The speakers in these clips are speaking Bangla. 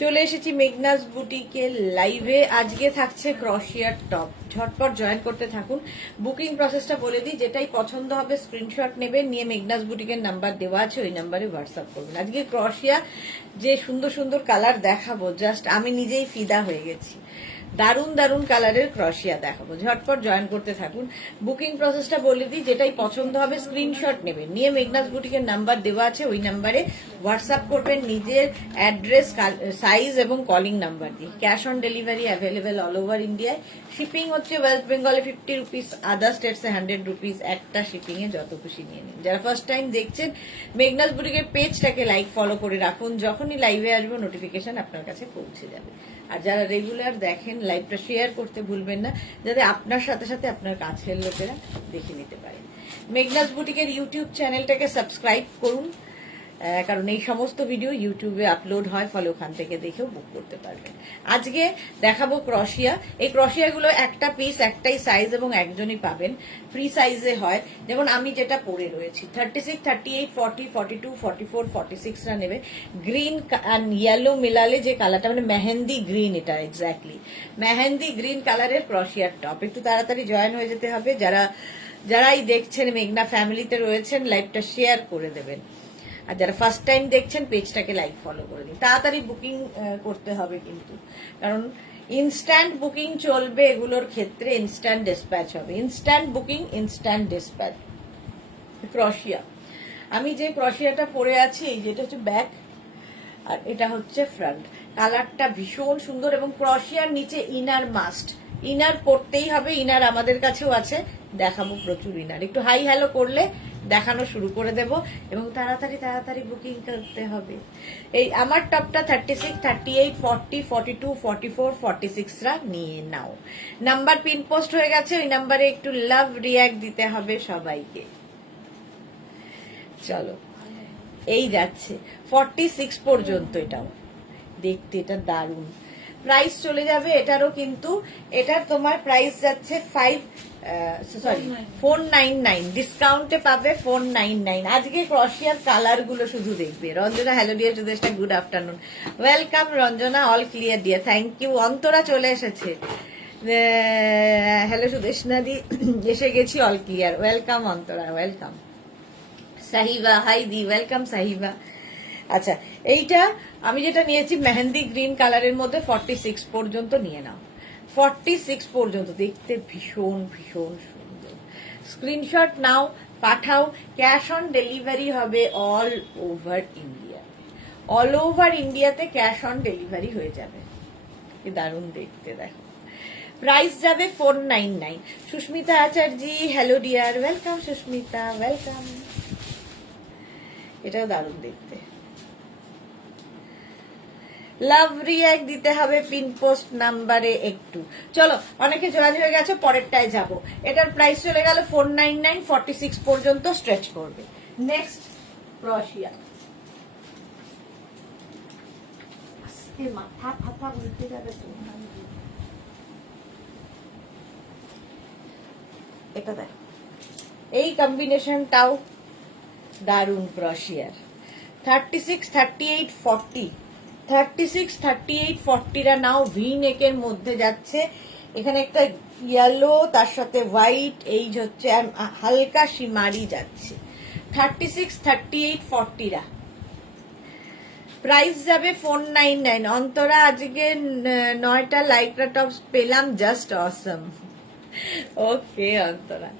চলে এসেছি মেঘনাস বুটিকের লাইভে। আজকে থাকছে ক্রশিয়ার টপ, ঝটপট জয়েন করতে থাকুন। বুকিং প্রসেসটা বলে দিই, যেটাই পছন্দ হবে স্ক্রিনশট নেবেন, নিয়ে মেঘনাস বুটিকের নাম্বার দেওয়া আছে, ওই নাম্বারে হোয়াটসঅ্যাপ করবেন। আজকে ক্রশিয়া যে সুন্দর সুন্দর কালার দেখাবো, জাস্ট আমি নিজেই ফিদা হয়ে গেছি। দারুণ দারুণ কালারের ক্রশিয়া দেখাবো, ঝটপট জয়েন করতে থাকুন। বুকিং প্রসেসটা বলে দিই, যেটাই পছন্দ হবে স্ক্রিনশট নেবেন, নিয়ে মেঘনাস বুটিকের নাম্বার দেওয়া আছে, ওই নাম্বারে হোয়াটসঅ্যাপ করবেন নিজের অ্যাড্রেস, সাইজ এবং কলিং নাম্বার দিয়ে। Cash on delivery available all over ইন্ডিয়ায়। শিপিং হচ্ছে ওয়েস্ট বেঙ্গলে 50 রুপিস, আদার স্টেটসে 100 রুপিস। একটা শিপিং এ যত খুশি নিয়ে নিন। যারা ফার্স্ট টাইম দেখছেন, মেঘনাস বুটিকের পেজটাকে লাইক ফলো করে রাখুন, যখনই লাইভে আসবো নোটিফিকেশন আপনার কাছে পৌঁছে যাবে। আর যারা রেগুলার দেখেন, লাইভটা শেয়ার করতে ভুলবেন না, যাতে আপনার সাথে সাথে আপনার কাছের লোকেরা দেখে নিতে পারেন। মেঘনাস বুটিকের ইউটিউব চ্যানেলটাকে সাবস্ক্রাইব করুন, কারণ এই সমস্ত ভিডিও ইউটিউবে আপলোড হয়, ফলে ওখান থেকে দেখেও বুক করতে পারবেন। আজকে দেখাবো ক্রশিয়া। এই ক্রশিয়াগুলো একটা পিস, একটাই সাইজ এবং একজনই পাবেন। ফ্রি সাইজে হয়, যেমন আমি যেটা পরে রয়েছি। 36, 38, 40, 42, 44, 46রা নেবে। গ্রিন অ্যান্ড ইয়েলো মিলালে যে কালারটা, মানে মেহেন্দি গ্রিন, এটা এক্স্যাক্টলি মেহেন্দি গ্রিন কালারের ক্রশিয়ার টপ। একটু তাড়াতাড়ি জয়েন হয়ে যেতে হবে। যারাই দেখছেন, মেঘনা ফ্যামিলিতে রয়েছেন, লাইভটা শেয়ার করে দেবেন। আর যারা ফার্স্ট টাইম দেখছেন, পেজটাকে লাইক ফলো করে দিন। তাড়াতাড়ি বুকিং করতে হবে কিন্তু, কারণ ইনস্ট্যান্ট বুকিং চলবে এগুলোর ক্ষেত্রে, ইনস্ট্যান্ট ডিসপ্যাচ হবে। Instant booking, instant dispatch. ক্রশিয়া, আমি যে ক্রশিয়াটা পরে আছি, যেটা হচ্ছে ব্যাক আর এটা হচ্ছে ফ্রন্ট। কালারটা ভীষণ সুন্দর, এবং ক্রশিয়ার নিচে ইনার মাস্ট। ইনার পরতেই হবে, ইনার আমাদের কাছেও আছে, দেখাবো প্রচুর ইনার। একটু হাই হ্যালো করলে দেখানো শুরু করে দেব, এবং তাড়াতাড়ি তাড়াতাড়ি বুকিং করতে হবে। এই আমার টপটা 36, 38, 40, 42, 44, 46রা নিয়ে নাও। নাম্বার পিন পোস্ট হয়ে গেছে, ওই নাম্বারে একটু লাভ রিয়াক্ট দিতে হবে সবাইকে। চলো, এই যাচ্ছে 46 পর্যন্ত। এটাও দেখতে এটা দারুণ। প্রাইস চলে যাবে এটারও, কিন্তু এটার তোমার প্রাইস যাচ্ছে 499। ডিসকাউন্টে পাবে 499। আজকে ক্রশিয়ার কালার গুলো শুধু দেখবে। রঞ্জনা, হ্যালো ডিয়ার সুদেশটা, good afternoon, welcome Ranjana, all clear dear, thank you. Antara চলে এসেছে, হ্যালো সুদেশনা দি, এসে গেছি, all clear, welcome Antara, welcome. Sahiba, hi দি, ওয়েলকাম সাহিবা। আচ্ছা, এইটা আমি যেটা নিয়েছি মেহেন্দি গ্রিন কালারের মধ্যে 46 পর্যন্ত নিয়ে নাও। 46 পর্যন্ত, দেখতে ভীষণ ভীষণ সুন্দর। স্ক্রিনশট নাও, পাঠাও। ক্যাশ অন ডেলিভারি হবে all over India. All over ইন্ডিয়াতে ক্যাশ অন ডেলিভারি হয়ে যাবে। কি দারুণ দেখতে, দেখো। প্রাইস যাবে 499। Sushmita Acharya, hello dear, welcome Sushmita, welcome. এটাও দারুণ দেখতে। লাভ রিয়াক্ট দিতে হবে পিন পোস্ট নাম্বারে একটু। চলো, অনেকে জয়েন হয়ে গেছে, পরেরটায় যাব। এটার প্রাইস চলে গেল 499, 46 পর্যন্ত স্ট্রেচ করবে। নেক্সট ক্রশিয়া। মাথা ফাথা উল্টে যাবে তো। এটা দেখো, এই কম্বিনেশনটাও দারুণ ক্রশিয়ার। 36, 38, 40, 36, 38, 40রা নাও। ভি নেকের মধ্যে যাচ্ছে, এখানে একটা ইয়েলো, তার সাথে হোয়াইট, এই হচ্ছে হালকা শিমারি যাচ্ছে। 36, 38, 40রা প্রাইস যাবে 499। অন্তরা, আজকে 9টা লাইকরা টপস পেলাম, জাস্ট অসম। ওকে অন্তরা,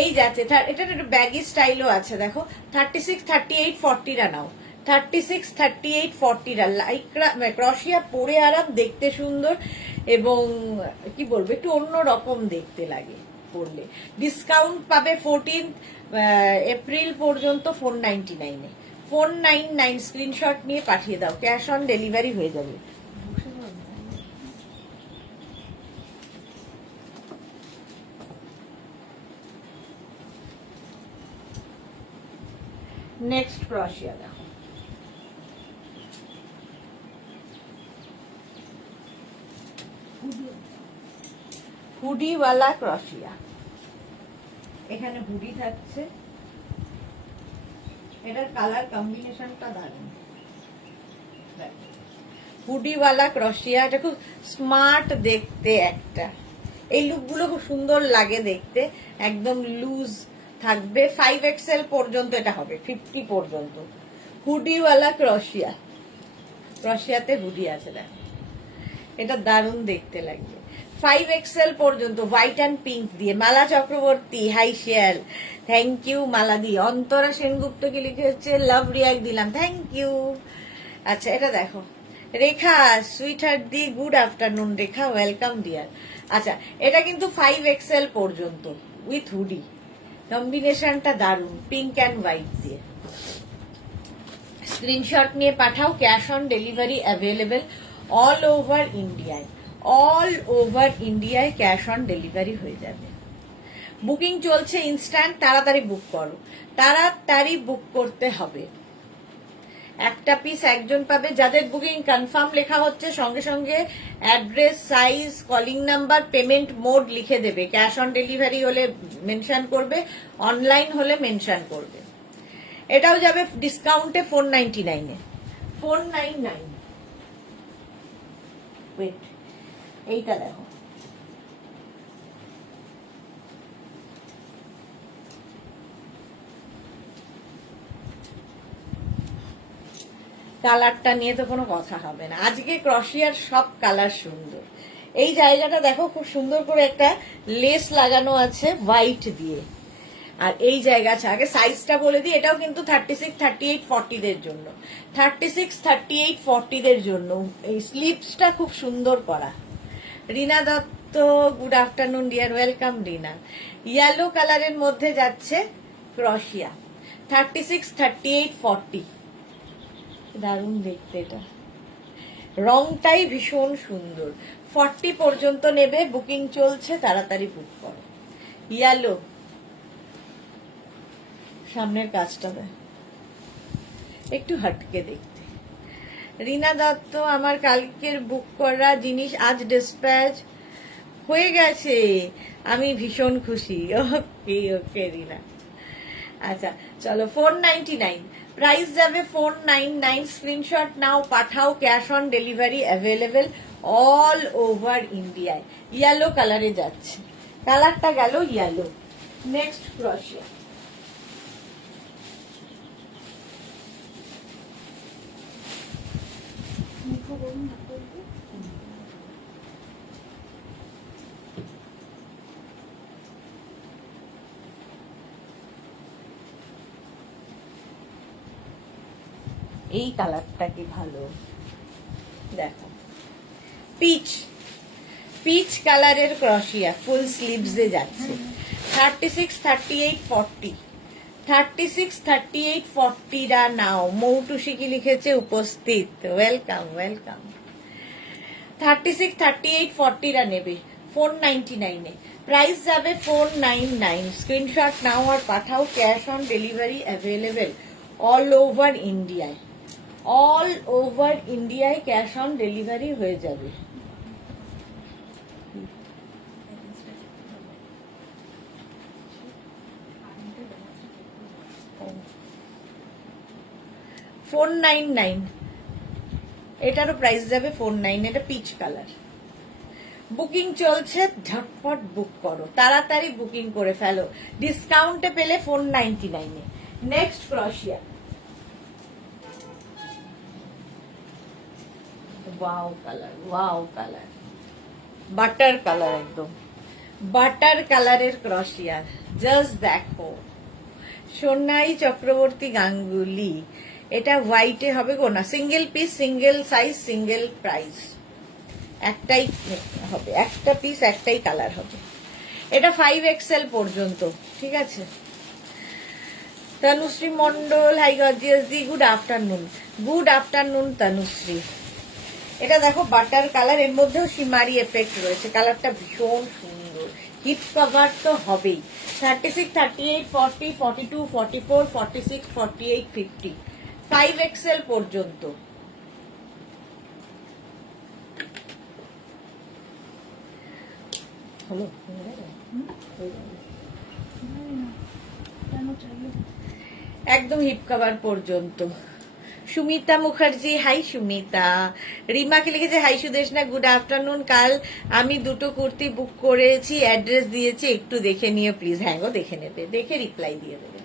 এই যাচ্ছে। এটা একটু ব্যাগি স্টাইলও আছে, দেখো। 36, 38, 40রা নাও। 36, 38, 40রা লাইকরা ক্রশিয়া পরে আরাম, দেখতে সুন্দর, এবং কি বলবো, একটু অন্য রকম দেখতে লাগে পরলে। ডিসকাউন্ট পাবে 14 এপ্রিল পর্যন্ত 499-এ। 499 স্ক্রিনশট নিয়ে পাঠিয়ে দাও, ক্যাশ অন ডেলিভারি হয়ে যাবে। নেক্সট ক্রশিয়া দেখো, হুডিওয়ালা ক্রশিয়া। এখানে হুডি থাকছে, এটার কালার কম্বিনেশনটা দারুণ। হুডিওয়ালা ক্রশিয়া, এটা খুব স্মার্ট দেখতে একটা। এই লুকগুলো খুব সুন্দর লাগে দেখতে, একদম লুজ থাকবে। 5XL পর্যন্ত এটা হবে, 50 পর্যন্ত। হুডিওয়ালা ক্রশিয়া, ক্রশিয়াতে হুডি আছে দেখ, এটা দারুণ দেখতে লাগবে। 5XL পর্যন্ত, হোয়াইট অ্যান্ড পিঙ্ক দিয়ে। Mala Chakraborty, hi share, thank you Mala দি। অন্তরা সেনগুপ্ত কি লিখেছে, লাভ রিয়াক্ট দিলাম, থ্যাংক ইউ। আচ্ছা এটা দেখো, রেখা সুইট হার্ট দি, good afternoon Rekha, welcome dear. আচ্ছা এটা কিন্তু 5XL পর্যন্ত উইথ হুডি, কম্বিনেশনটা দারুণ, পিঙ্ক অ্যান্ড হোয়াইট দিয়ে। স্ক্রিনশট নিয়ে পাঠাও, cash on delivery available all over ইন্ডিয়ায়। অল ওভার ইন্ডিয়ায় ক্যাশ অন ডেলিভারি হয়ে যাবে। বুকিং চলছে ইনস্ট্যান্ট, তাড়াতাড়ি বুক করো, তাড়াতাড়ি বুক করতে হবে। একটা পিস একজন পাবে। যাদের বুকিং কনফার্ম লেখা হচ্ছে সঙ্গে সঙ্গে address, size, calling number, payment mode লিখে দেবে। ক্যাশ অন ডেলিভারি হলে মেনশন করবে, অনলাইন হলে মেনশন করবে। এটাও যাবে ডিসকাউন্টে 499 এ, 499। ওয়েট, এইটা দেখো, কালারটা নিয়ে তো কোনো কথা হবে না। আজকে ক্রশিয়ার সব কালার সুন্দর। এই জায়গাটা দেখো, খুব সুন্দর করে একটা লেস লাগানো আছে হোয়াইট দিয়ে। আর এই জায়গা আছে, আগে সাইজটা বলে দিই, এটাও কিন্তু 36, 38, 40 দের জন্য। 36, 38, 40 দের জন্য। এই স্লিভসটা খুব সুন্দর করা। Rina Dutta, good afternoon dear, welcome Rina. Yellow কালারের মধ্যে যাচ্ছে ক্রশিয়া, 36, 38, 40। দারুণ দেখতে এটা, রংটাই ভীষণ সুন্দর। 40 পর্যন্ত নেবে, বুকিং চলছে, তাড়াতাড়ি বুক করো। ইয়েলো, সামনের কাজটা একটু হটকে দেখতে। রিনা দত্ত, আমার কালকের বুক করা জিনিস আজ ডিসপ্যাচ হয়ে গেছে, আমি ভীষণ খুশি। ওকে ওকে রিনা। আচ্ছা চলো, 499 প্রাইস যাবে, 499। স্ক্রিনশট নাও, পাঠাও, cash on delivery available all over ইন্ডিয়ায়। ইয়েলো কালারে যাচ্ছে, কালারটা গেল ইয়েলো। নেক্সট ক্রশিয়া, এই কালারটা কি ভালো দেখো, পিচ, পিচ কালারের ক্রশিয়া, ফুল স্লিভসে যাচ্ছে। 36, 38, 40, 36, 38, 40 রা নাও। মৌটুসি কি লিখেছে, উপস্থিত, ওয়েলকাম ওয়েলকাম। 36, 38, 40 রা নেবে 499 এ, প্রাইস যাবে 499। স্ক্রিনশট নাও আর পাঠাও, cash on delivery available all over ইন্ডিয়ায়। অল ওভার ইন্ডিয়ায় ক্যাশ অন ডেলিভারি হয়ে যাবে। $499, এটারও প্রাইস যাবে 499। এটা পিচ কালার। বুকিং চলছে, ঝটপট বুক করো, তাড়াতাড়ি বুকিং করে ফেলো, ডিসকাউন্টে পেলে 499 এ। Next crochet, wow colour, wow colour, butter colour, একদম বাটার কালারের ক্রশিয়া। জাস্ট দেখো, সোনাই চক্রবর্তী গাঙ্গুলি, এটা হোয়াইটে হবে গো না, single piece, single size, single price, একটাই হবে, একটা পিস একটাই কালার হবে। এটা 5XL পর্যন্ত, ঠিক আছে। তনুশ্রী মন্ডল, হাই গর্জিয়াস দি, good afternoon, good afternoon Tanushree. এটা দেখো বাটার কালার, এর মধ্যেও সিমারি এফেক্ট রয়েছে, কালারটা ভীষণ সুন্দর। হিপ কভার তো হবেই। 36, 38, 40, 42, 44, 46, 48, 50, 5XL পর্যন্ত। হলো একদম হিপ কভার পর্যন্ত। সুমিতা মুখার্জি, হাই সুমিতা। রিমাকে লিখেছে হাই সুদেশনা, গুড আফটারনুন। কাল আমি দুটো কুর্তি বুক করেছি, অ্যাড্রেস দিয়েছি, একটু দেখে নিও প্লিজ। হ্যাঁ গো, দেখে নেবে, দেখে রিপ্লাই দিয়ে দেবে।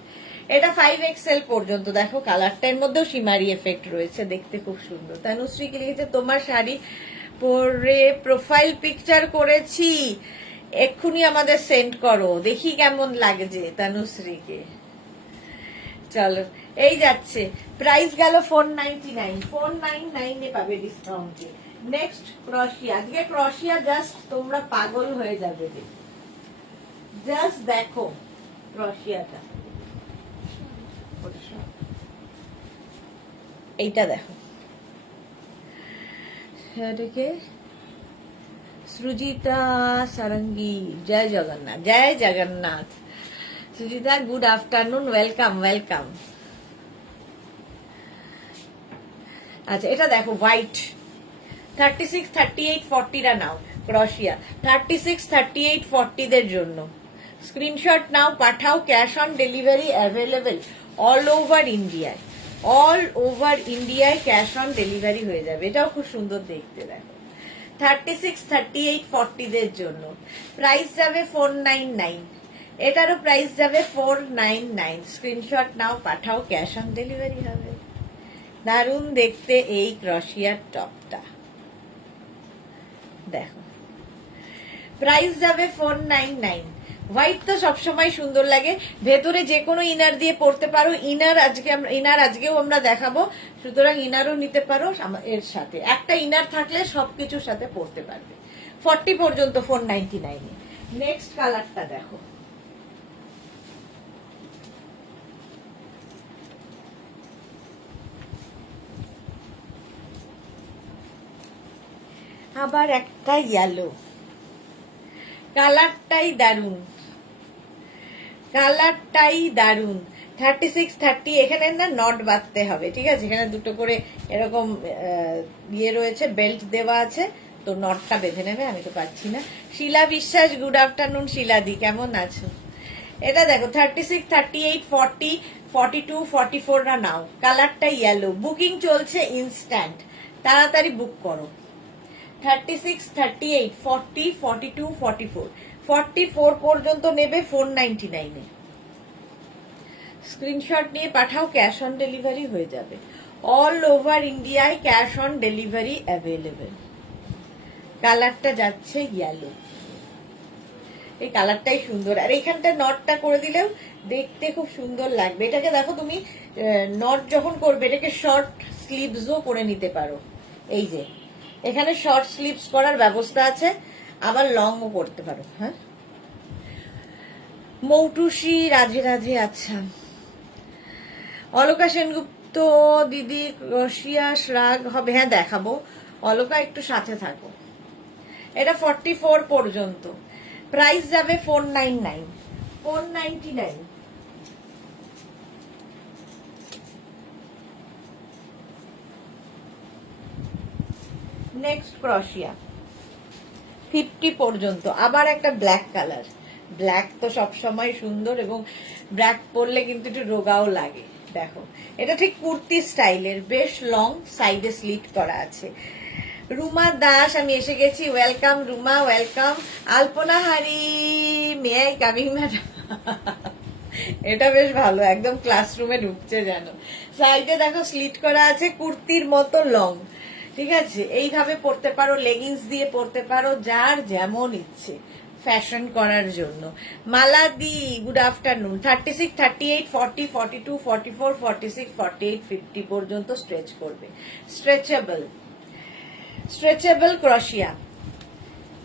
এটা 5XL পর্যন্ত, দেখো কালারটার মধ্যেও শিমারি এফেক্ট রয়েছে, দেখতে খুব সুন্দর। তনুশ্রীকে লিখেছে তোমার শাড়ি পরে প্রোফাইল পিকচার করেছি, এক্ষুনি আমাদের সেন্ড করো, দেখি কেমন লাগছে তনুশ্রীকে। চলো, এই যাচ্ছে, প্রাইস গেল 499, 499 এ পাবে ডিসকাউন্টে। নেক্সট ক্রশিয়া, আজকে ক্রশিয়া জাস্ট তোমরা পাগল হয়ে যাবে, জাস্ট দেখো ক্রশিয়াটা, এইটা দেখো, এটাকে সৃজিতা সারঙ্গী, জয় জগন্নাথ, জয় Jagannath. Sujita good afternoon, welcome welcome. আচ্ছা, এটা দেখো হোয়াইট, 36, 38, 40 রা নাও ক্রশিয়া, 36, 38, 40 দের জন্য স্ক্রিনশট নাও, পাঠাও, cash on delivery available all over ইন্ডিয়ায়, অল ওভার ইন্ডিয়ায় ক্যাশ অন ডেলিভারি হয়ে যাবে। এটাও খুব সুন্দর দেখতে, দেখো 36, 38, 40 দের জন্য প্রাইস যাবে 499, এটারও প্রাইস যাবে 499। স্ক্রিনশট নাও, পাঠাও, ক্যাশ অন ডেলিভারি হবে। দারুণ দেখতে এই ক্রশিয়ার টপটা, দেখো প্রাইস যাবে 499। হোয়াইট তো সবসময় সুন্দর লাগে, ভেতরে যে কোনো ইনার দিয়ে পরতে পারো। ইনার আজকেও আমরা দেখাবো, সুতরাং ইনারও নিতে পারো এর সাথে। একটা ইনার থাকলে সবকিছুর সাথে পরতে পারবে। 40 পর্যন্ত 499 এ। নেক্সট কালারটা দেখো, আবার একটা ইয়েলো, কালারটাই দারুন, কালারটাই দারুন। 36, 30, এখানে না নট বাঁধতে হবে, ঠিক আছে? এখানে দুটো করে এরকম ইয়ে রয়েছে, বেল্ট দেওয়া আছে, তো নটটা বেঁধে নেবে। আমি তো পাচ্ছি না। শিলা বিশ্বাস, গুড আফটারনুন শিলাদি, কেমন আছো? এটা দেখো 36, 38, 40, 42, 44 রা নাও, কালারটা ইয়েলো, বুকিং চলছে ইনস্ট্যান্ট, তাড়াতাড়ি বুক করো। 36, 38, 40, 42, 44, 44 পর্যন্ত নেবে 499 এ। স্ক্রিনশট নিয়ে পাঠাও, ক্যাশ অন ডেলিভারি হয়ে যাবে। অল ওভার ইন্ডিয়ায় ক্যাশ অন ডেলিভারি অ্যাভেলেবেল। কালারটা যাচ্ছে ইয়েলো, এই কালারটাই সুন্দর। আর এইখানটা নটটা করে দিলেও দেখতে খুব সুন্দর লাগবে। এটাকে দেখো তুমি নট যখন করবে, এটাকে শর্ট স্লিভসও করে নিতে পারো। এই যে এখানে শর্ট স্লিভস করার ব্যবস্থা আছে, আবার লংও করতে পারো। হ্যাঁ, মৌটুসি, রাধে রাধে। আচ্ছা, অলকা সেনগুপ্ত দিদি, ক্রশিয়া শ্রাগ হবে? হ্যাঁ দেখাবো, অলকা একটু সাথে থাকো। এটা 44 পর্যন্ত, প্রাইস যাবে 499, 499। নেক্সট ক্রশিয়া 50 পর্যন্ত, আবার একটা ব্ল্যাক কালার। ব্ল্যাক তো সবসময় সুন্দর, এবং ব্ল্যাক পরলে কিন্তু একটু রোগাও লাগে। দেখো, এটা ঠিক কুর্তি স্টাইলের, বেশ লং, সাইডে স্লিট করা আছে। রুমা দাস, আমি এসে গেছি, ওয়েলকাম রুমা, ওয়েলকাম। আলপনা হারি, মে আই কামিং ম্যাডাম? এটা বেশ ভালো, একদম ক্লাসরুমে ঢুকছে যেন। সাইডে দেখো স্লিট করা আছে, কুর্তির মতো লং, ঠিক আছে? এইভাবে পরতে পারো, লেগিংস দিয়ে পরতে পারো, যার যেমন ইচ্ছে ফ্যাশন করার জন্য। মালাদি, গুড আফটারনুন। 36, 38, 40, 42, 44, 46, 48, 50 পর্যন্ত স্ট্রেচ করবে। Stretchable, stretchable ক্রশিয়া।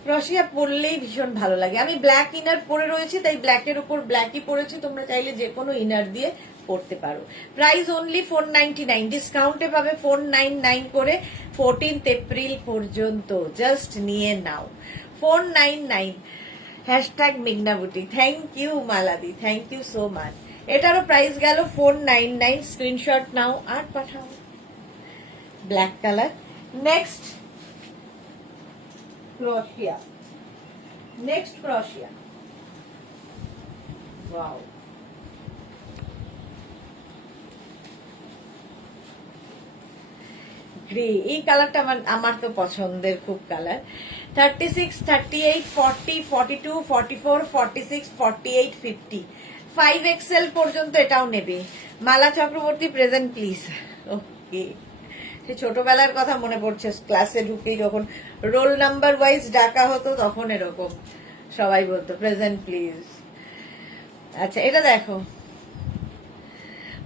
ক্রশিয়া পরলেই ভীষণ ভালো লাগে। আমি ব্ল্যাক ইনার পরে রয়েছি, তাই ব্ল্যাকের উপর ব্ল্যাকই পরেছি। তোমরা চাইলে যে কোনো ইনার দিয়ে পরতে পারো। প্রাইস অনলি 499, ডিসকাউন্টে পাবে 499 করে 14 এপ্রিল পর্যন্ত। জাস্ট নিয়ে নাও, 499। হ্যাশট্যাগ মেঘনা বুটিক। থ্যাংক ইউ মালাদি, থ্যাংক ইউ সো মাচ। এটারও প্রাইস গেল 499। স্ক্রিনশট নাও আর পাঠাও। Black colour. Next crochet, next crochet, wow. Grey, এই কালারটা আমার তো পছন্দের খুব কালার। 36, 38, 40, 42, 44, 46, 48, 50, 5XL পর্যন্ত এটাও নেবে। মালা চক্রবর্তী প্রেজেন্ট প্লিজ। ওকে, সে ছোটবেলার কথা মনে পড়ছে, ক্লাসে ঢুকেই যখন রোল নাম্বার ওয়াইজ ডাকা হতো তখন এরকম সবাই বলতো প্রেজেন্ট প্লিজ। আচ্ছা এটা দেখো,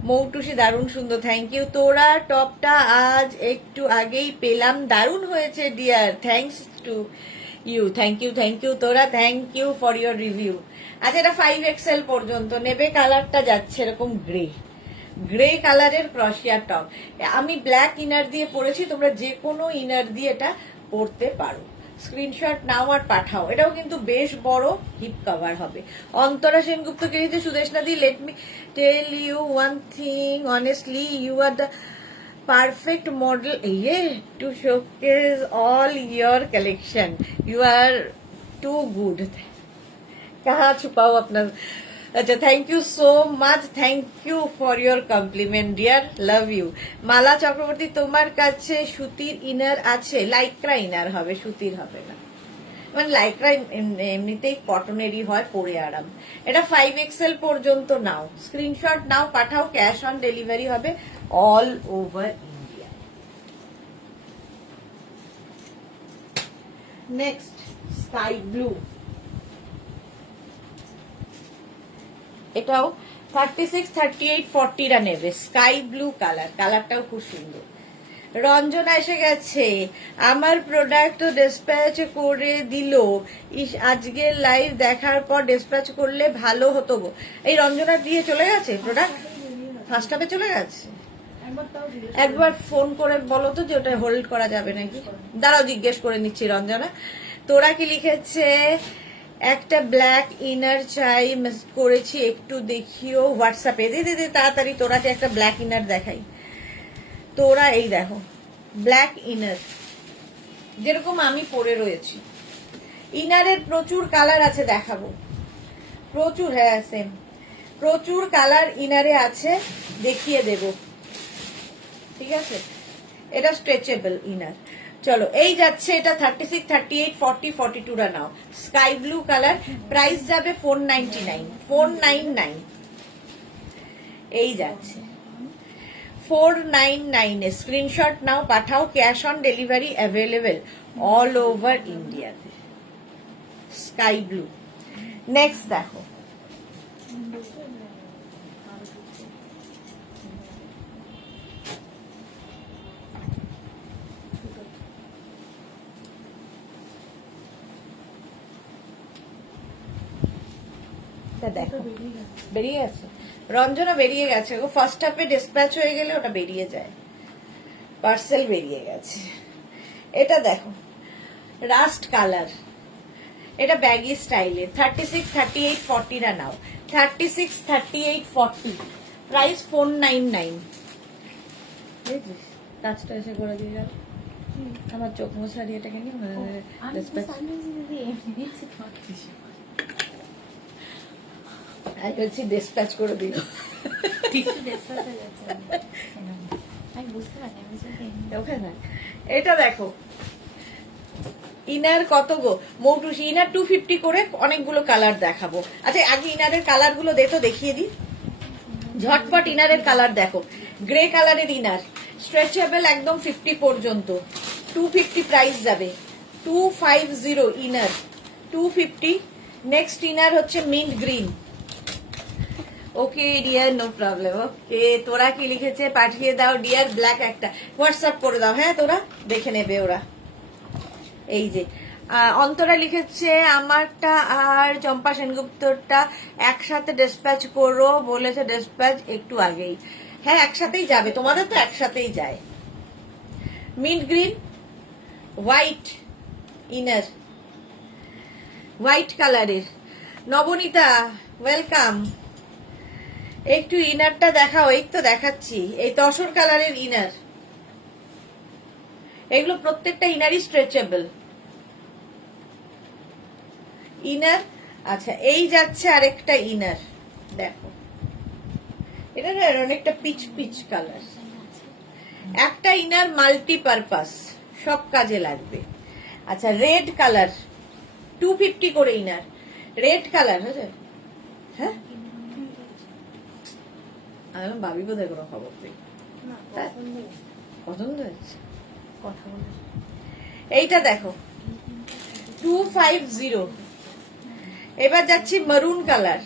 মৌটুসি দারুণ সুন্দর, থ্যাংক ইউ। তোরা টপটা আজ একটু আগেই পেলাম, দারুণ হয়েছে dear, thanks to you, thank you তোরা, thank you for your review. আচ্ছা এটা 5XL পর্যন্ত নেবে, কালারটা যাচ্ছে এরকম গ্রে কালারের ক্রশিয়া টপ। আমি ব্ল্যাক ইনার দিয়ে পরেছি, তোমরা যে কোনো ইনার দিয়ে এটা পরতে পারো। স্ক্রিনশট নাও আর পাঠাও। এটাও কিন্তু বেশ বড় হিপ কভার হবে। অন্তরা সেনগুপ্ত লিখেছে, সুদেশনা দি let me tell you one thing honestly, you are the perfect model to showcase all your collection. You are too good. कहाँ छुपाओ अपना। अच्छा thank you so much, thank you for your compliment dear, love you. Mala Chakraborty তোমার কাছে সুতির ইনার আছে? লাইক্রা ইনার হবে, সুতির হবে না, মানে লাইক্রা এমনিতেই কটনেরই হয়, পরে আরাম। এটা 5XL পর্যন্ত নাও, স্ক্রিনশট নাও পাঠাও, ক্যাশ অন ডেলিভারি হবে all over India. Next sky blue, এটাও 36, 38, 40রা নেবে। স্কাই ব্লু কালারটাও খুব সুন্দর। রঞ্জনা এসে গেছে, আমার প্রোডাক্ট তো ডিসপ্যাচ করে দিল, আজকে লাইভ দেখার পর ডিসপ্যাচ করলে ভালো হতো গো। এই রঞ্জনা দিয়ে চলে গেছে প্রোডাক্ট, ফার্স্ট হাফে চলে গেছে। একবার ফোন করে বলো তো যে ওটা হোল্ড করা যাবে নাকি, দাঁড়াও জিজ্ঞেস করে নিচ্ছি। রঞ্জনা তোরা কি লিখেছে, একটা ব্ল্যাক ইনার চাই, মেসেজ করেছি একটু দেখিও হোয়াটসঅ্যাপে। দে তাড়াতাড়ি তোরাকে একটা ব্ল্যাক ইনার দেখাই। তোরা এই দেখো ব্ল্যাক ইনার যেরকম আমি পরে রয়েছি, ইনারের প্রচুর কালার আছে, দেখাবো প্রচুর, হ্যাঁ সেম প্রচুর কালার ইনারে আছে, দেখিয়ে দেব, ঠিক আছে। এটা স্ট্রেচেবল ইনার। চলো এই যাচ্ছে, এটা 36, 38, 40, 42রা নাও। স্কাই ব্লু কালার, প্রাইস যাবে 499, 499 এই যাচ্ছে 499 এ। স্ক্রিনশট নাও পাঠাও, cash on delivery available all over ইন্ডিয়াতে। Sky blue. নেক্সট দেখো, দেখো বেরিয়ে গেছে, রঞ্জনা বেরিয়ে গেছে গো, ফার্স্ট হাফে ডিসপ্যাচ হয়ে গেলে ওটা বেরিয়ে যায়, পার্সেল বেরিয়ে গেছে। এটা দেখো রাস্ট কালার, এটা ব্যাগি স্টাইলের, 36, 38, 40রা নাও। 36, 38, 40 প্রাইস 499। বুঝছিস কাজটা এসে করে দিয়ে গেল, আমার চোখ মশারি এটাকে নিয়ে ডিসপ্যাচ করে দিল। এটা দেখো ইনার কত গো মৌটুসি, ইনার 250 করে, অনেকগুলো কালার দেখাবো। আচ্ছা আগে ইনারের কালার গুলো দে তো, দেখিয়ে দি ঝটপট। ইনারের কালার দেখো, গ্রে কালারের ইনার, স্ট্রেচেবল একদম 50 পর্যন্ত, 250 প্রাইস যাবে, 250 ইনার, 250। নেক্সট ইনার হচ্ছে mint green. Okay dear, no problem. Okay তোরা কি লিখেছে পাঠিয়ে দাও ডিয়ার, ব্ল্যাক একটা হোয়াটসঅ্যাপ করে দাও, হ্যাঁ তোরা দেখে নেবে ওরা। এই যে অন্তরা লিখেছে আমারটা আর চম্পা সেনগুপ্তরটা একসাথে ডিসপ্যাচ করো বলেছে, ডিসপ্যাচ একটু আগেই, হ্যাঁ একসাথেই যাবে, তোমাদের তো একসাথেই যায়। Mint green white inner, white কালারের। নবনীতা ওয়েলকাম, একটু ইনারটা দেখাও। এই তো দেখাচ্ছি, এই তসর কালারের ইনার, এগুলো প্রত্যেকটা ইনারই স্ট্রেচেবল ইনার। আচ্ছা এই যাচ্ছে আরেকটা ইনার, দেখো এটা অনেকটা পিচ পিচ কালার, একটা ইনার মাল্টিপারপাস, সব কাজে লাগবে। আচ্ছা রেড কালার 250 করে ইনার, রেড কালার হ্যাঁ আমি ভাবি বোধহয় কোনো খবর পেয়ে পছন্দ হয়েছে কথা বলে। এইটা দেখো 250। এবার যাচ্ছি মারুন কালার,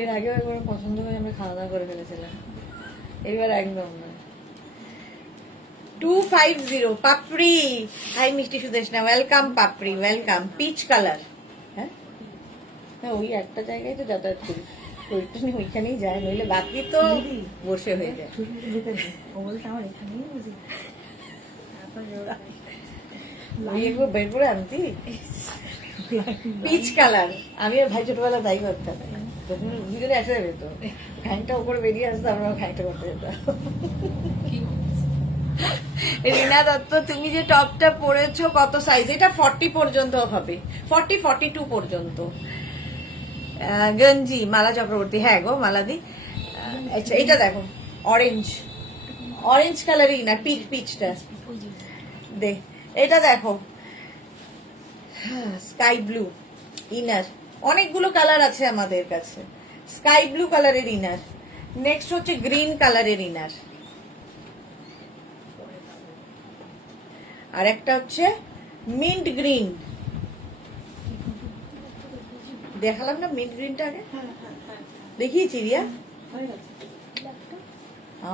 এর আগেও একবার পছন্দ করে আমরা খাওয়া দাওয়া করে ফেলেছিলাম, এবার একদম না। 250 পাপড়ি। হাই মিষ্টি সুদেশনা, ওয়েলকাম পাপড়ি, ওয়েলকাম। পিচ কালার, হ্যাঁ ওই একটা জায়গায় তো যাতায়াত করি, ওইখানেই যায়, নইলে বাকি তো বসে হয়ে যায়। বের করে আনতি পিচ কালার। আমি আর ভাই ছোটবেলা তাই করতাম, দুজনে একসাথে বেরোতো, ঘ্যাংটা উপরে বেরিয়ে আসতো, আমরা ঘ্যাংটা করতে যেতাম। রিনা দত্ত তুমি যে টপটা পরেছো কত সাইজ? এটা 40 পর্যন্ত হবে, 42 পর্যন্ত। গঞ্জি মালা চক্রবর্তী, হ্যাঁ গো মালাদি। আচ্ছা এটা দেখো অরেঞ্জ কালারই না, পিচটা দে। এটা দেখো স্কাই ব্লু ইনার, অনেকগুলো কালার আছে আমাদের কাছে। স্কাই ব্লু কালারের ইনার। নেক্সট হচ্ছে গ্রিন কালারের ইনার, আর একটা হচ্ছে মিন্ট গ্রিন। দেখালাম না মিন্ট গ্রিনটা আগে, দেখিয়েছি রিয়া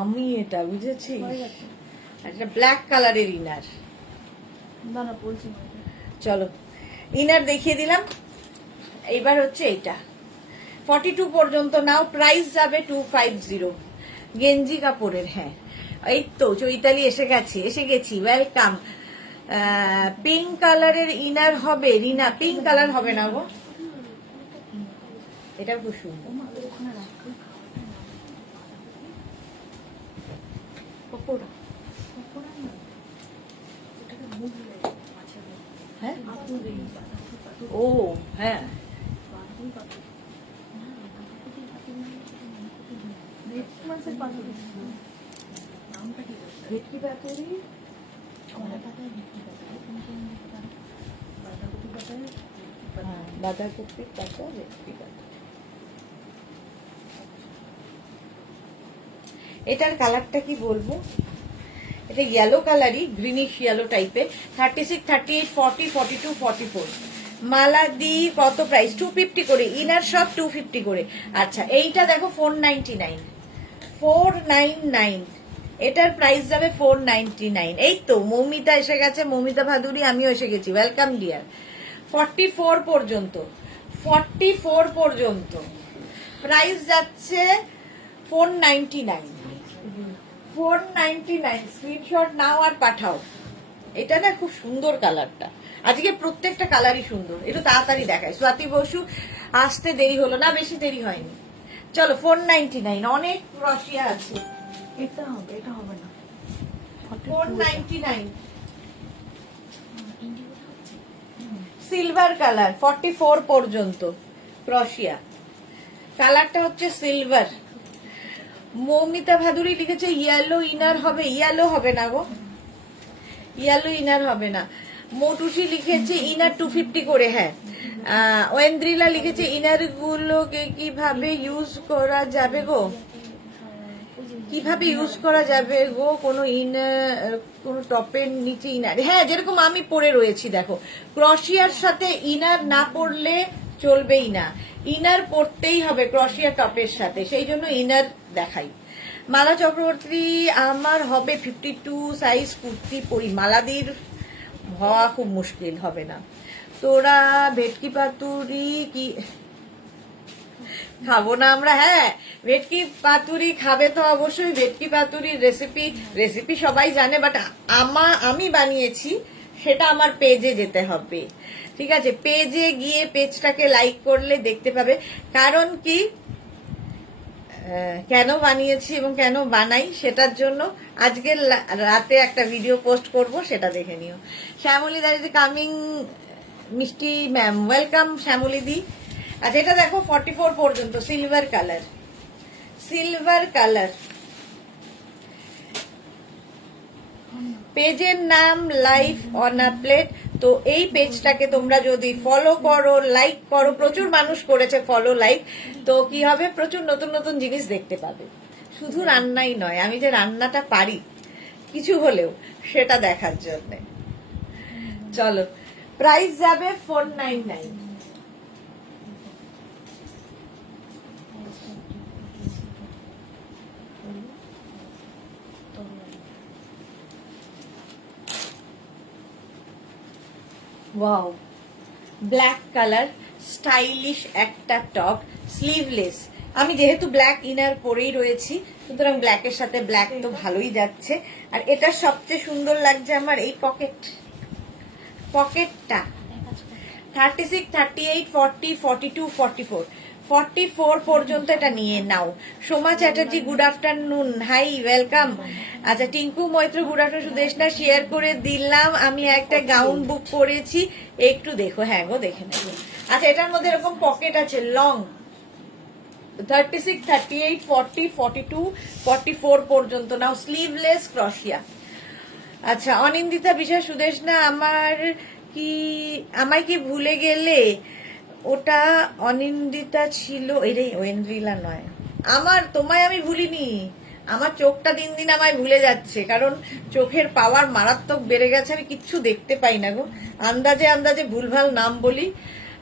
আমি, এটা বুঝেছি। একটা ব্ল্যাক কালারের ইনার। চলো ইনার দেখিয়ে দিলাম, এইবার হচ্ছে এইটা 42 পর্যন্ত নাও, প্রাইস যাবে 250। গেঞ্জি কাপড়ের, হ্যাঁ এই তো চৈতালি এসে গেছি, ওয়েলকাম। পিঙ্ক কালারের ইনার হবে রিনা, পিঙ্ক কালার হবে না গো, এটা খুব সুন্দর। হ্যাঁ ও হ্যাঁ ভেটকি পাতুরি, বাঁধাকপি পাতা, ভেটকি পাতা। এটার কালারটা কি বলবো, এটা ইয়েলো কালারই, গ্রিনিশ ইয়েলো টাইপের। 36, 38, 40, 42, 44। মালা দি কত প্রাইস? 250 করে ইনার, সব 250 করে। আচ্ছা এইটা দেখো 499, এটার প্রাইস যাবে 499। এই তো মৌমিতা এসে গেছে, মৌমিতা ভাদুরী, আমিও এসে গেছি, ওয়েলকাম ডিয়ার। 44 পর্যন্ত, 44 পর্যন্ত প্রাইস যাচ্ছে 499। 499 স্ক্রিনশট নাও আর পাঠাও। এটা না খুব সুন্দর কালারটা, আজকে প্রত্যেকটা কালারই সুন্দর। একটু তাড়াতাড়ি দেখায়, স্বাতি বসু আসতে দেরি হলো না, বেশি দেরি হয়নি। চলো 499, অনেক ক্রশিয়া আছে। এটা হবে না 499। সিলভার কালার 44 পর্যন্ত ক্রশিয়া, কালারটা হচ্ছে সিলভার। মৌমিতা ভাদুরী লিখেছে ইয়েলো ইনার হবে, ইয়েলো হবে না গো, ইয়েলো ইনার হবে না। মোটুসি লিখেছে ইনার 250 করে, হ্যাঁ। ওয়েন্দ্রিলা লিখেছে ইনার গুলোকে কিভাবে ইউজ করা যাবে গো, কিভাবে ইউজ করা যাবে গো, কোনো কোনো টপের নিচে ইনার, হ্যাঁ যেরকম আমি পরে রয়েছি দেখো। ক্রশিয়ার সাথে ইনার না পরলে চলবেই না, ইনার পরতেই হবে ক্রশিয়া টপের সাথে, সেই জন্য ইনার দেখাই। মালা চক্রবর্তী আমার হবে 52 সাইজ কুর্তি পরি, মালাদির হওয়া খুব মুশকিল, হবে না। তোরা ভেটকি পাতুরি কি খাবো না আমরা? হ্যাঁ ভেটকি পাতুরি খাবে তো অবশ্যই। ভেটকি পাতুরির রেসিপি সবাই জানে, বাট আমি বানিয়েছি, সেটা আমার পেজে যেতে হবে, ঠিক আছে? পেজে গিয়ে পেজটাকে লাইক করলে দেখতে পাবে। কারণ কি কেন বানিয়েছি এবং কেন বানাই সেটার জন্য আজকে রাতে একটা ভিডিও পোস্ট করব, সেটা দেখে নিও। শ্যামলী দাদি কামিং, মিষ্টি ম্যাম ওয়েলকাম শ্যামলী দি। আচ্ছা এটা দেখো 44 পর্যন্ত, সিলভার কালার, সিলভার কালার পেজের নাম লাইফ অন আ প্লেট। তো এই পেজটাকে তোমরা যদি ফলো করো, লাইক করো, প্রচুর মানুষ করেছে ফলো লাইক, তো কি হবে, প্রচুর নতুন নতুন জিনিস দেখতে পাবে। শুধু রান্নাই নয়, আমি যে রান্নাটা পারি কিছু হলেও, সেটা দেখার জন্য। চলো, প্রাইস যাবে 499। ওয়াও, ব্ল্যাক কালার, স্টাইলিশ একটা টপ, স্লিভলেস। আমি যেহেতু ব্ল্যাক ইনার পরেই রয়েছি, সুতরাং ব্ল্যাকের সাথে ব্ল্যাক তো ভালোই যাচ্ছে। আর এটা সবচেয়ে সুন্দর লাগছে আমার এই পকেটটা 36, 38, 40, 42, 44, 44 পর্যন্ত এটা নিয়ে নাও। Soma Chatterjee good afternoon, hi, welcome. আচ্ছা, Tinku Maitra good afternoon, Sudeshna share করে দিলাম। আমি একটা গাউন বুক করেছি, একটু দেখো। হ্যাঁ গো, দেখে নেবো। আচ্ছা, এটার মধ্যে এরকম পকেট আছে লং, 36, 38, 40, 42, 44 পর্যন্ত নাও, স্লিভলেস ক্রশিয়া। আচ্ছা, অনিন্দিতা বিশ্বাস, সুদেশনা আমায় কি ভুলে গেলে? ওটা অনিন্দিতা ছিল, এটাই ওয়েন্দ্রিলা নয়। তোমায় আমি ভুলিনি, আমার চোখটা দিন দিন আমায় ভুলে যাচ্ছে, কারণ চোখের পাওয়ার মারাত্মক বেড়ে গেছে, আমি কিচ্ছু দেখতে পাই না গো, আন্দাজে আন্দাজে ভুলভাল নাম বলি।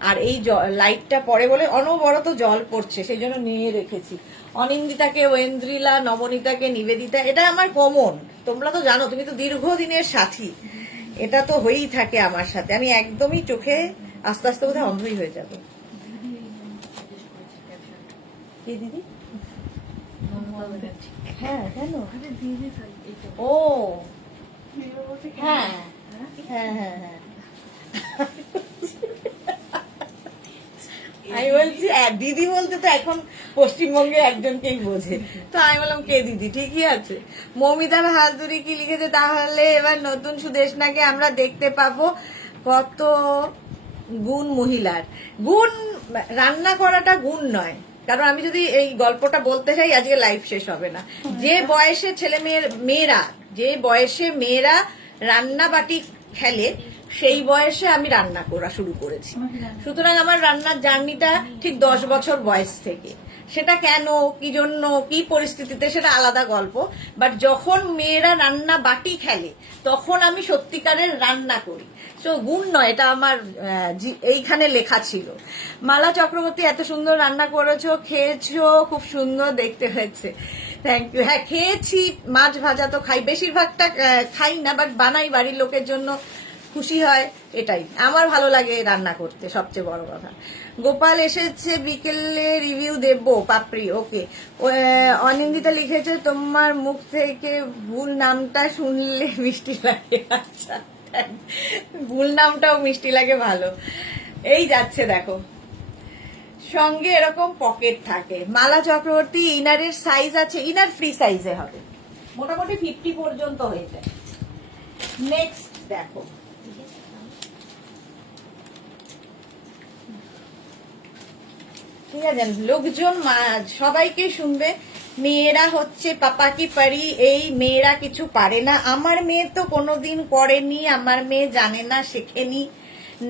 আর এই লাইটটা পড়ে বলে অনবরত জল পড়ছে, সেই জন্য নিয়ে রেখেছি। অনিন্দিতাকে ওয়েন্দ্রিলা, নবনীতাকে নিবেদিতা, এটা আমার কমন। তোমরা তো জানো, তুমি তো দীর্ঘদিনের সাথী, এটা তো হয়েই থাকে আমার সাথে। আমি একদমই চোখে আস্তে আস্তে বোধহয় অন্ধই হয়ে যাবে। কি দিদি? হ্যাঁ, কেন? ও হ্যাঁ হ্যাঁ হ্যাঁ হ্যাঁ, আমি বলছি দিদি বলতে তো এখন পশ্চিমবঙ্গে একজনকেই বোঝে, তো আমি বললাম কে দিদি, ঠিকই আছে। মৌমিতা হালদুরি কি লিখেছে, তাহলে এবার নতুন সুদেশনাকে আমরা দেখতে পাবো। কত গুণ মহিলার, গুণ রান্না করাটা গুণ নয়, কারণ আমি যদি এই গল্পটা বলতে চাই আজকে লাইফ শেষ হবে না। যে বয়সে যে বয়সে মেয়েরা রান্না বাটি খেলে, সেই বয়সে আমি রান্না করা শুরু করেছি। সুতরাং আমার রান্নার জার্নিটা ঠিক 10 বছর বয়স থেকে। সেটা কেন, কি জন্য, কি পরিস্থিতিতে, সেটা আলাদা গল্প। বাট যখন মেয়েরা রান্না বাটি খেলে, তখন আমি সত্যিকারের রান্না করি। তো গুণ নয়, এটা আমার এইখানে লেখা ছিল। মালা চক্রবর্তী, এত সুন্দর রান্না করেছো, খেয়েছো, খুব সুন্দর দেখতে হয়েছে, থ্যাংক ইউ। হ্যাঁ, খেয়েছি, মাছ ভাজা তো খাই, বেশিরভাগটা খাই না, বাট বানাই বাড়ির লোকের জন্য, খুশি হয়, এটাই আমার ভালো লাগে রান্না করতে, সবচেয়ে বড় কথা। গোপাল এসেছে, বিকেলে রিভিউ দেব পাপড়ি, ওকে। অনিন্দিতা লিখেছে, তোমার মুখ থেকে ভুল নামটা শুনলে মিষ্টি লাগে। আচ্ছা, ভুল নামটাও মিষ্টি লাগে, ভালো। এই যাচ্ছে দেখো, সঙ্গে এরকম পকেট থাকে। মালা চক্রবর্তী, ইনারের সাইজ আছে, ইনার ফ্রি সাইজে হবে, মোটামুটি 50 পর্যন্ত হয়ে যায়। নেক্সট দেখো, ঠিক আছে, লোকজন সবাইকে শুনবে, মেয়েরা হচ্ছে পাপা কি পারি, এই মেয়েরা কিছু পারে না। আমার মেয়ে তো কোনোদিন করেনি, আমার মেয়ে জানে না, শেখেনি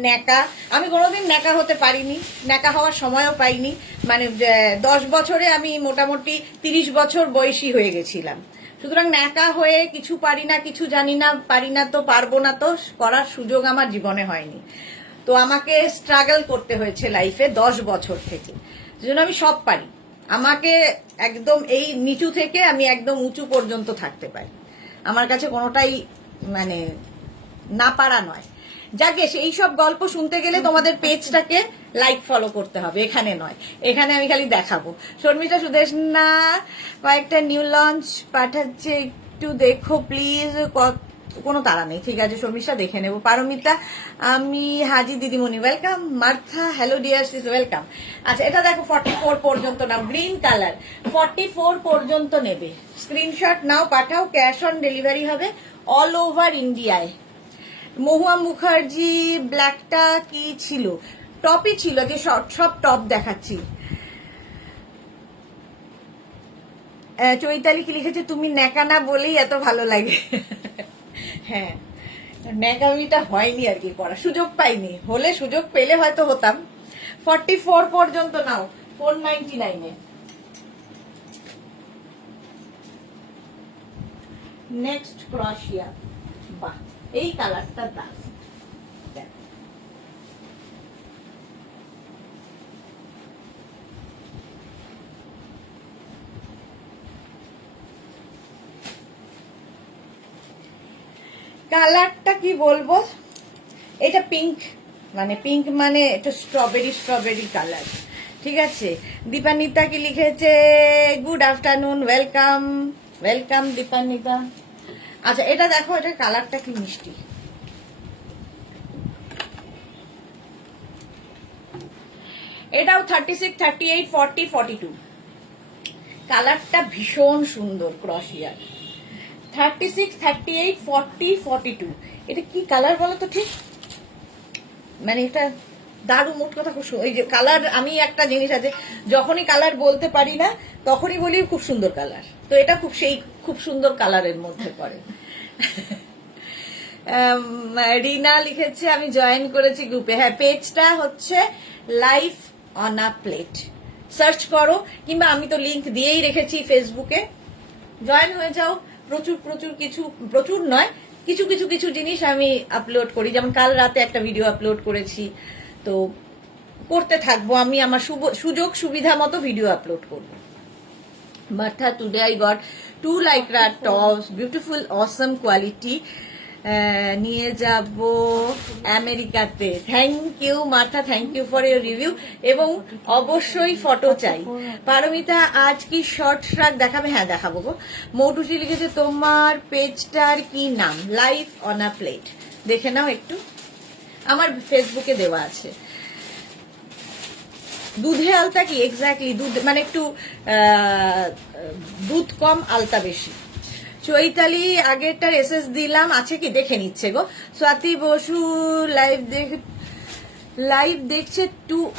ন্যাকা। আমি কোনোদিন ন্যাকা হতে পারিনি, ন্যাকা হওয়ার সময়ও পাইনি। মানে 10 বছরে আমি মোটামুটি 30 বছর বয়সী হয়ে গেছিলাম। সুতরাং ন্যাকা হয়ে কিছু পারি না, কিছু জানি না, পারি না তো পারবো না, তো করার সুযোগ আমার জীবনে হয়নি। তো আমাকে স্ট্রাগল করতে হয়েছে লাইফে 10 বছর থেকে, যেজন্য আমি সব পারি। আমাকে একদম এই নিচু থেকে আমি একদম উঁচু পর্যন্ত থাকতে পারি, আমার কাছে কোনোটাই মানে না পারা নয়। যাকে এই সব গল্প শুনতে গেলে তোমাদের পেজটাকে লাইক ফলো করতে হবে, এখানে নয়। এখানে আমি খালি দেখাবো। শর্মিষ্ঠা সুদেশনা কয়েকটা নিউ লঞ্চ পাঠাচ্ছে, একটু দেখো প্লিজ। কোনো তাড়া নেই, ঠিক আছে শর্মিষ্ঠা, দেখে নেবো। পারমিতা, আমি হাজি দিদিমণি, welcome. Martha, hello dear sis, welcome. আচ্ছা, এটা দেখো 44 পর্যন্ত নাও, গ্রিন কালার, 44 পর্যন্ত নেবে। স্ক্রিনশট নাও, পাঠাও, ক্যাশ অন ডেলিভারি হবে অল ওভার ইন্ডিয়ায়। মহুয়া মুখার্জি, ব্ল্যাকটা কি ছিল? টপই ছিল, যে সব টপ দেখাচ্ছি। চৈতালি কি লিখেছে, তুমি ন্যাকা না বলেই এত ভালো লাগে। হ্যাঁ, ন্যাকামিটা হয়নি আর কি, করা সুযোগ পাইনি, হলে সুযোগ পেলে হয়তো হতাম। 44 পর্যন্ত নাও 499-এ। নেক্সট ক্রোয়েশিয়া, বাহ এই কালারটা দাম, কালারটা কি বলবো, এটা পিঙ্ক, মানে পিঙ্ক মানে একটু স্ট্রবেরি কালার, ঠিক আছে। দীপান্বিতা কি লিখেছে, গুড আফটারনুন, ওয়েলকাম দীপান্বিতা। আচ্ছা এটা দেখো, এটা কালারটা কি মিষ্টি, এটাও 36, 38, 40, 42, কালারটা ভীষণ সুন্দর ক্রোয়েশিয়ার। 36, 38, 40, 42, এটা কি কালার বলো তো ঠিক, মানে এটা দারুণ, মোট কথা খুব এই যে কালার, আমি একটা জিনিস আছে, যখনই কালার বলতে পারি না তখনই বলি খুব সুন্দর কালার, তো এটা খুব সুন্দর কালারের মধ্যে পড়ে। রিনা লিখেছে আমি জয়েন করেছি গ্রুপে, হ্যাঁ পেজটা হচ্ছে life on a plate, search করো, কিংবা আমি তো লিংক দিয়েই রেখেছি ফেসবুকে, জয়েন হয়ে যাও। প্রচুর নয়, কিছু জিনিস আমি আপলোড করি, যেমন কাল রাতে একটা ভিডিও আপলোড করেছি, তো করতে থাকবো আমি, আমার সুযোগ সুবিধা মতো ভিডিও আপলোড করবো। Martha, today I got 2 Lycra tops, beautiful awesome quality, নিয়ে যাব আমেরিকাতে। Thank you Martha, thank you for your review, এবং অবশ্যই ফটো চাই। পারমিতা আজ কি শর্ট ট্রাক দেখাবে, হ্যাঁ দেখাবো গো। মৌটুসি লিখেছে তোমার পেজটার কি নাম, লাইফ অন আ প্লেট, দেখে নাও একটু, আমার ফেসবুকে দেওয়া আছে। দুধে আলতা কি এক্স্যাক্টলি, দুধ মানে একটু দুধ কম আলতা বেশি। চৈতালি আগেরটার এসএস দিলাম, আছে কি দেখে নিচ্ছে গো। স্বাতি বসু লাইভ দেখছে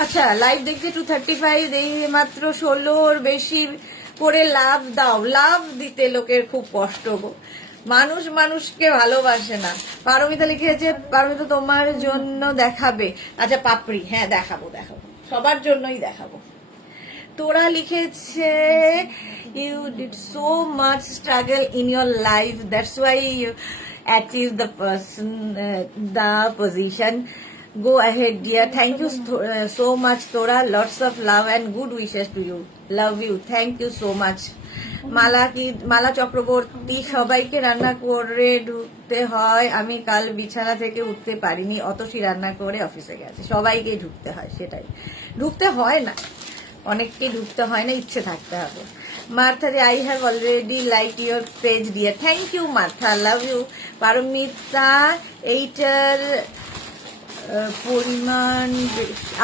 আচ্ছা লাইভ দেখছে 235, মাত্র 16 বেশি করে লাভ দাও, লাভ দিতে লোকের খুব কষ্ট গো, মানুষকে ভালোবাসে না। পারমিতা লিখেছে, পারমিতা তোমার জন্য দেখাবে, আচ্ছা পাপড়ি, হ্যাঁ দেখাবো সবার জন্যই দেখাবো। তোরা লিখেছে you did so much struggle in your life, that's why you achieve the position, go ahead dear, thank you so much তোরা, lots of love and good wishes to you, love you, thank you so much। মালা চক্রবর্তী, সবাইকে রান্না করে ঢুকতে হয়, আমি কাল বিছানা থেকে উঠতে পারিনি, অতসী রান্না করে অফিসে গেছে, সবাইকে ঢুকতে হয়, সেটাই ঢুকতে হয় না, অনেককে ঢুকতে হয় না, ইচ্ছে থাকতে হবে। Martha, I have already like your page dear, thank you Martha, love you. Paromita, এইটার পরিমাণ,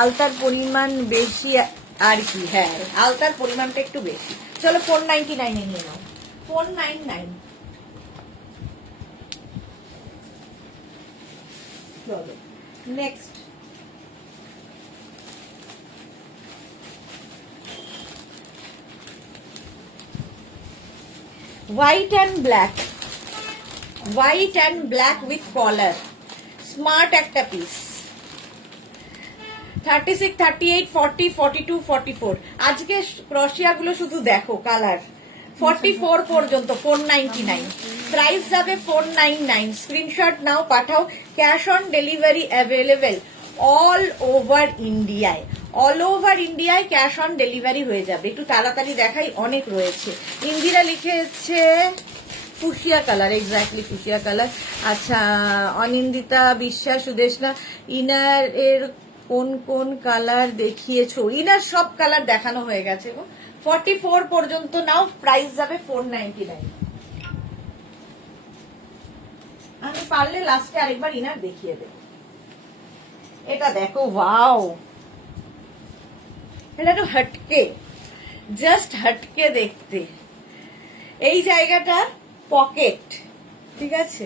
আলতার পরিমাণ বেশি আর কি, হ্যাঁ আলতার পরিমাণটা একটু বেশি। চলো 499-এ নিয়ে নাও, 499। চলো next, white and black with collar, smart একটা পিস। 36, 38, 40, 42, 44, আজকে ক্রোয়েশিয়া গুলো শুধু দেখো কালার। 44 পর্যন্ত 499, প্রাইস যাবে 499, স্ক্রিনশট নাও, পাঠাও, cash on delivery available all over ইন্ডিয়ায় ক্যাশ অন ডেলিভারি হয়ে যাবে। একটু তাড়াতাড়ি দেখাই, অনেক রয়েছে। ইন্দিরা লিখেছে fuchsia colour, exactly fuchsia colour. আচ্ছা অনিন্দিতা বিশ্বাস, সুদেশনা, ইনার এর কোন কালার দেখিয়েছো, ইনার সব কালার দেখানো হয়ে গেছে গো। 44 পর্যন্ত নাও, প্রাইস যাবে 499। আমি পারলে লাস্টে আরেকবার ইনার দেখিয়ে দেব। এটা দেখো, ওয়াও, এটা একটু হটকে, জাস্ট হটকে দেখতে, এই জায়গাটা পকেট, ঠিক আছে,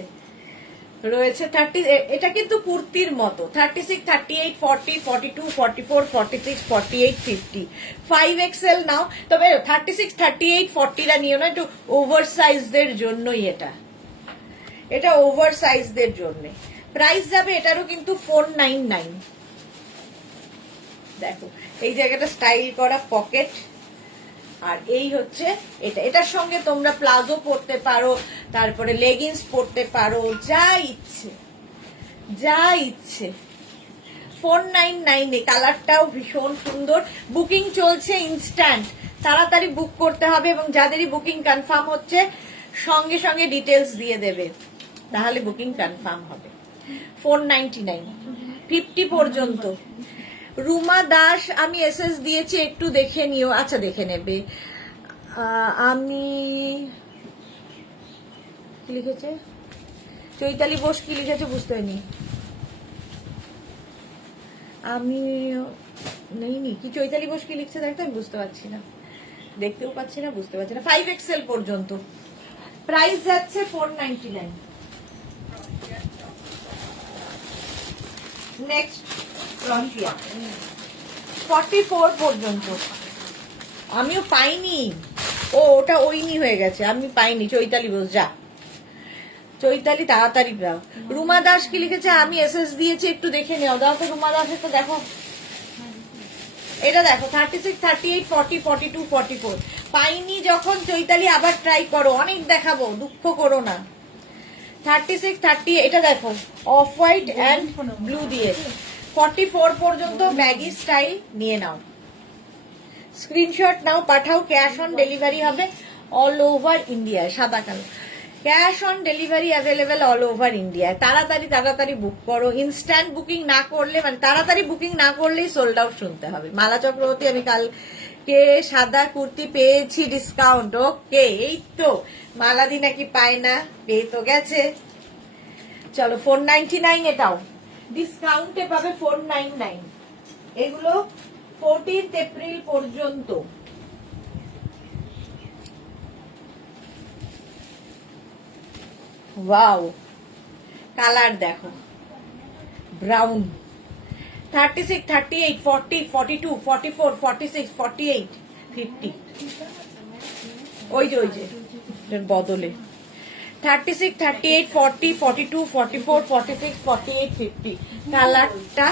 রয়েছে 30, এটা কিন্তু কুর্তির মতো। 36, 38, 40, 42, 44, 46, 48, 50, 5XL নাও, তবে 36, 38, 40টা নিও না, একটু ওভার সাইজদের জন্যই এটা। এটা ওভার সাইজদের জন্য। প্রাইস যাবে এটারও কিন্তু 499। দেখো এই জায়গাটা স্টাইল করা পকেট, আর এই হচ্ছে এটা। এটার সঙ্গে তোমরা প্লাজো পরতে পারো, তারপরে লেগিংস পরতে পারো, যা ইচ্ছে যা ইচ্ছে। 499 কালারটাও ভীষণ সুন্দর। বুকিং চলছে ইনস্ট্যান্ট, তাড়াতাড়ি বুক করতে হবে, এবং যাদেরই বুকিং কনফার্ম হচ্ছে সঙ্গে সঙ্গে ডিটেলস দিয়ে দেবে, তাহলে বুকিং কনফার্ম হবে। 499 50 পর্যন্ত। রুমা দাস আমি এসএস দিয়েছি, একটু দেখে নিও। আচ্ছা দেখে নেবে। আমি কি লিখেছে চৈতালি বোস, কি লিখেছে বুঝতে পারিনি আমি। নেইনি কি চৈতালি বোস কি লিখছে দেখতে, আমি বুঝতে পারছি না, দেখতেও পাচ্ছি না, বুঝতে পারছি না। 5XL পর্যন্ত প্রাইস যাচ্ছে 499। নেক্সট 44 পর্যন্ত। আমিও পাইনি, ওটা ওইনি হয়ে গেছে, আমি পাইনি। চৈতালি বোস, যা চৈতালি তাড়াতাড়ি দাও। রুমা দাস কি লিখেছে আমি এসএস দিয়েছি, একটু দেখে নেও। দাও তো রুমা দাস, তো দেখো এটা দেখো 36, 38, 40, 42, 44। পাইনি যখন চৈতালি আবার ট্রাই করো, অনেক দেখাবো, দুঃখ করো না। 36, 30 এটা দেখো অফ হোয়াইট অ্যান্ড ব্লু দিয়ে। 44 পর্যন্ত ব্যাগি স্টাইল নিয়ে নাও, স্ক্রিনশট নাও, পাঠাও। ক্যাশ অন ডেলিভারি হবে অল ওভার ইন্ডিয়া। সাদা কালো cash on delivery available all over India. তাড়াতাড়ি তাড়াতাড়ি বুক করো। ইনস্ট্যান্ট বুকিং না করলে, মানে তাড়াতাড়ি বুকিং না করলেই সোল্ড আউট শুনতে হবে। মালা চক্রবর্তী, আমি কালকে সাদা কুর্তি পেয়েছি ডিসকাউন্ট। ওকে, এই তো মালাদি নাকি পায় না, পেয়ে তো গেছে। চলো 499, এটাও ডিসকাউন্টে পাবে 499। এগুলো 14 এপ্রিল পর্যন্ত। ওয়াও, কালার দেখো, ব্রাউন। 36, 38, 40, 42, 44, 46, 48, 50। ওই যে এটার বদলে 36, 38, 40, 42, 44, 46, 48, 50। কালারটা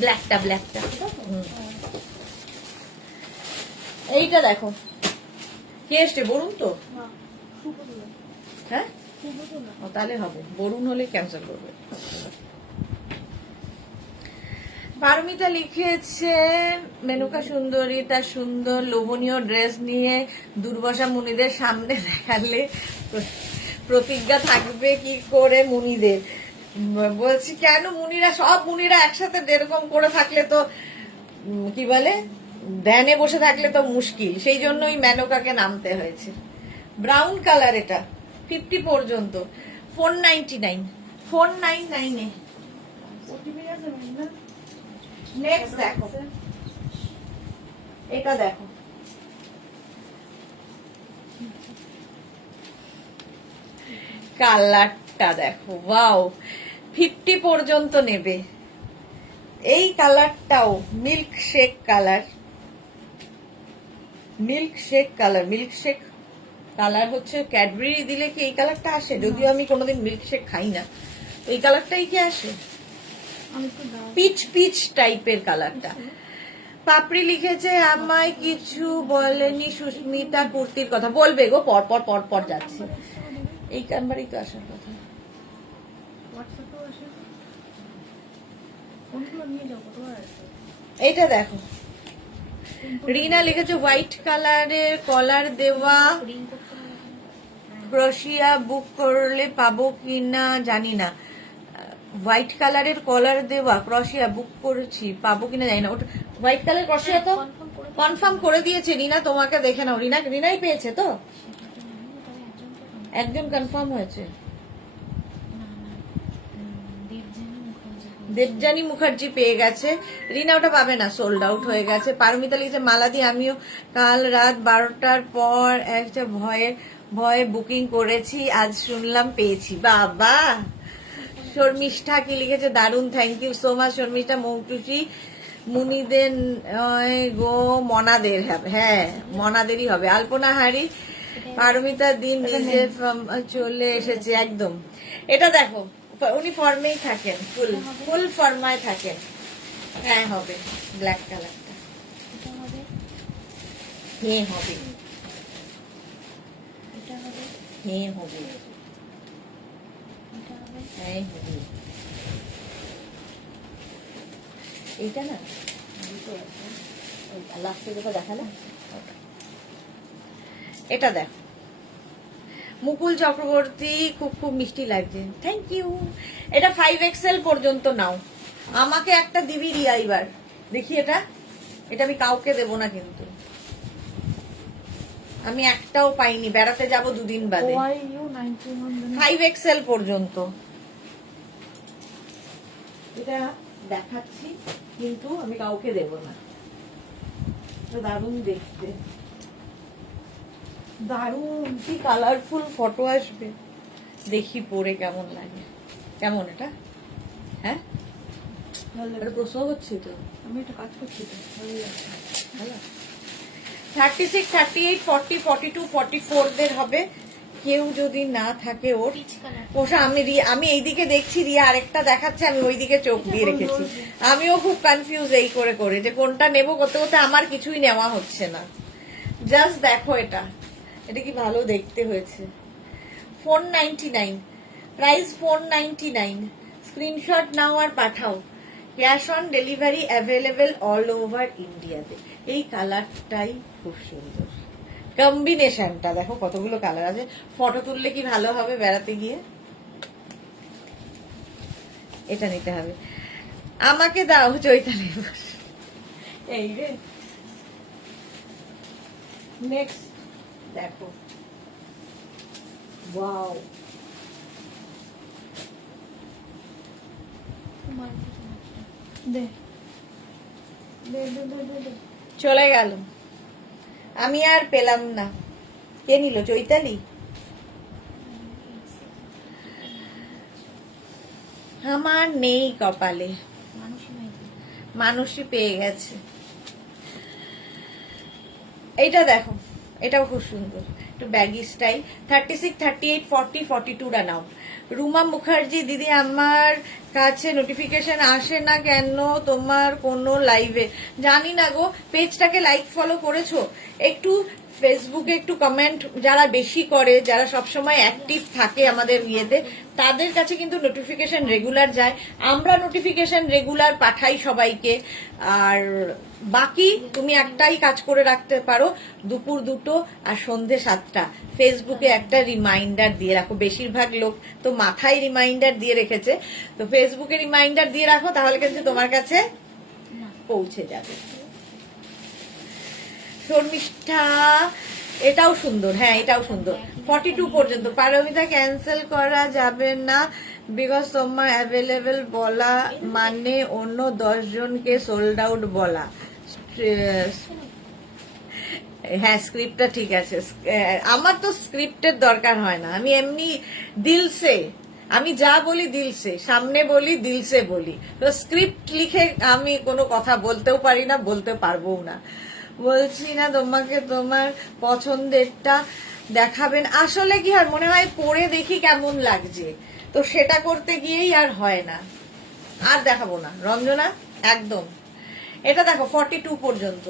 ব্ল্যাকটা এইটা দেখো। কে এসছে? বরুণ তো? হ্যাঁ, তাহলে হবে। বরুণ হলে ক্যান্সেল করবে। পারমিতা লিখেছে মেনকা সুন্দরী তার সুন্দর লোভনীয় ড্রেস নিয়ে দুর্বাসা মুনিদের সামনে দেখালে প্রতিজ্ঞা থাকবে কি করে মুনিদের। বলছি কেন, সব মুনিরা একসাথে এরকম করে থাকলে তো কি বলে, ধ্যানে বসে থাকলে তো মুশকিল, সেই জন্যই মেনকাকে নামতে হয়েছে। ব্রাউন কালার, এটা 50 পর্যন্ত। 499, 499 নেক্সট দেখো, এটা দেখো, কালারটা দেখো, ওয়াও। 50 পর্যন্ত নেবে। এই কালারটাও মিল্ক শেক কালার, কালার হচ্ছে ক্যাডবেরি দিলে কি এই কালারটা আসে? যদিও আমি কোনোদিন মিল্ক শেক খাই না, এই কালারটাই কি আসে? পিচ টাইপের কালারটা। পাপড়ি লিখেছে আমায় কিছু বলেনি সুস্মিতা কুর্তির কথা। বলবে গো, পর যাচ্ছে। এই কানবারই তো আসার কথা। এইটা দেখো, রিনা লিখেছে হোয়াইট কালারের কলার দেওয়া ক্রোশিয়া, বুক করলে পাবো কিনা জানি না। হোয়াইট কালারের কলার দেওয়া ক্রোশিয়া বুক করেছি, পাবো কিনা জানি না। ওটা হোয়াইট কালার ক্রোশিয়া তো কনফার্ম করে দিয়েছে রিনা, তোমাকে দেখে নাও। রিনাই পেয়েছে তো, একজন কনফার্ম হয়েছে। দেবজানী মুখার্জি পেয়ে গেছে, রিনা ওটা পাবে না, সোল্ড আউট হয়ে গেছে। পারমিতা লিখেছে মালাদি আমিও কাল রাত 12টার পর একটা ভয়ে বুকিং করেছি, আজ শুনলাম পেয়েছি। বাবা। শর্মিষ্ঠা কি লিখেছে দারুন, thank you so much Sharmishtha. Moutusi মুনিদের গো মনাদের হবে, হ্যাঁ মনাদেরই হবে। আলপনা হারি পারমিতার দিন নিজের চলে এসেছে একদম। এটা দেখো উনি ফর্মেই থাকেন, ফুল ফর্মায় থাকেন। হ্যাঁ হবে ব্ল্যাক কালারটা, হ্যাঁ হবে, হ্যাঁ হবে, হ্যাঁ হবে। এইটা না লাস্টে যেটা দেখালে এটা দেখ, মুকুল চক্রবর্তী খুব খুব মিষ্টি লাগছে, থ্যাংক ইউ। এটা 5XL পর্যন্ত নাও, আমাকে একটা দিবি রিয়া এবার দেখি। এটা এটা আমি কাউকে দেব না কিন্তু, আমি একটাও পাইনি, বেড়াতে যাব দুদিন বাদে। 5XL পর্যন্ত এটা দেখাচ্ছি কিন্তু আমি কাউকে দেব না। দারুণ দেখতে, দারুণ কি কালারফুল ফটো আসবে, দেখি পরে কেমন লাগে। কেমন এটা? হ্যাঁ প্রশ্ন করছি তো, আমি একটা কাজ করছি তো। ভালো 36, 38, 40, 42, 44 দের হবে। কেউ যদি না থাকে ওর ওষা, আমি এইদিকে দেখছি, রিয়া আরেকটা দেখাচ্ছে, আমি ওইদিকে চোখ দিয়ে রেখেছি। আমিও খুব কনফিউজ এই করে করে যে কোনটা নেব, করতে করতে আমার কিছুই নেওয়া হচ্ছে না। জাস্ট দেখো এটা, এটা কি ভালো দেখতে হয়েছে। 499 প্রাইস, 499। স্ক্রিনশট নাও আর পাঠাও। Cash on delivery available all over ইন্ডিয়াতে। এই কালারটাই খুব সুন্দর, কম্বিনেশনটা দেখো কতগুলো কালার আছে। ফটো তুললে কি ভালো হবে বেড়াতে গিয়ে। এটা নিতে হবে, আমাকে দাও চৈতালি। এই রে নেক্সট দেখো, ওয়াও চলে গেল, আমি আর পেলাম না। কে নিল? চৈতালি। আমার নেই কপালে, মানুষই পেয়ে গেছে। এইটা দেখো, এটাও খুব সুন্দর, একটু ব্যাগি স্টাইল। 36, 38, 40, 42 নাও। রুমা মুখার্জি দিদি, আমার কাছে নোটিফিকেশন আসে না কেন তোমার কোনো লাইভে? জানি না গো, পেজটাকে লাইক ফলো করেছো? একটু ফেসবুকে একটু কমেন্ট যারা বেশি করে, যারা সবসময় অ্যাক্টিভ থাকে আমাদের ইয়েতে, তাদের কাছে কিন্তু নোটিফিকেশন রেগুলার যায়। আমরা নোটিফিকেশন রেগুলার পাঠাই সবাইকে। আর বাকি তুমি একটাই কাজ করে রাখতে পারো, দুপুর 2টো আর সন্ধে 7টা ফেসবুকে একটা রিমাইন্ডার দিয়ে রাখো। বেশিরভাগ লোক তো মাথায় রিমাইন্ডার দিয়ে রেখেছে, তো ফেসবুকে রিমাইন্ডার দিয়ে রাখো, তাহলে কিন্তু তোমার কাছে পৌঁছে যাবে। শর্মিষ্ঠা, এটাও সুন্দর, হ্যাঁ এটাও সুন্দর। 42 পর্যন্ত। পারমিতা, ক্যান্সেল করা যাবে না বিকজ তোমার অ্যাভেলেবেল বলা মানে অন্য 10 জনকে সোল্ড আউট বলা। হ্যাঁ স্ক্রিপ্টটা ঠিক আছে, আমার তো স্ক্রিপ্টের দরকার হয় না, আমি এমনি দিলসে, আমি যা বলি দিলসে, সামনে বলি দিলসে বলি। তো স্ক্রিপ্ট লিখে আমি কোনো কথা বলতেও পারি না, বলতে পারবো না। বলছি না তোমাকে তোমার পছন্দেরটা দেখাবেন, আসলে কি হয় মনে হয় পরে দেখি কেমন লাগছে, তো সেটা করতে গিয়েই আর হয় না, আর দেখাবো না রঞ্জনা একদম। এটা দেখো 42 পর্যন্ত,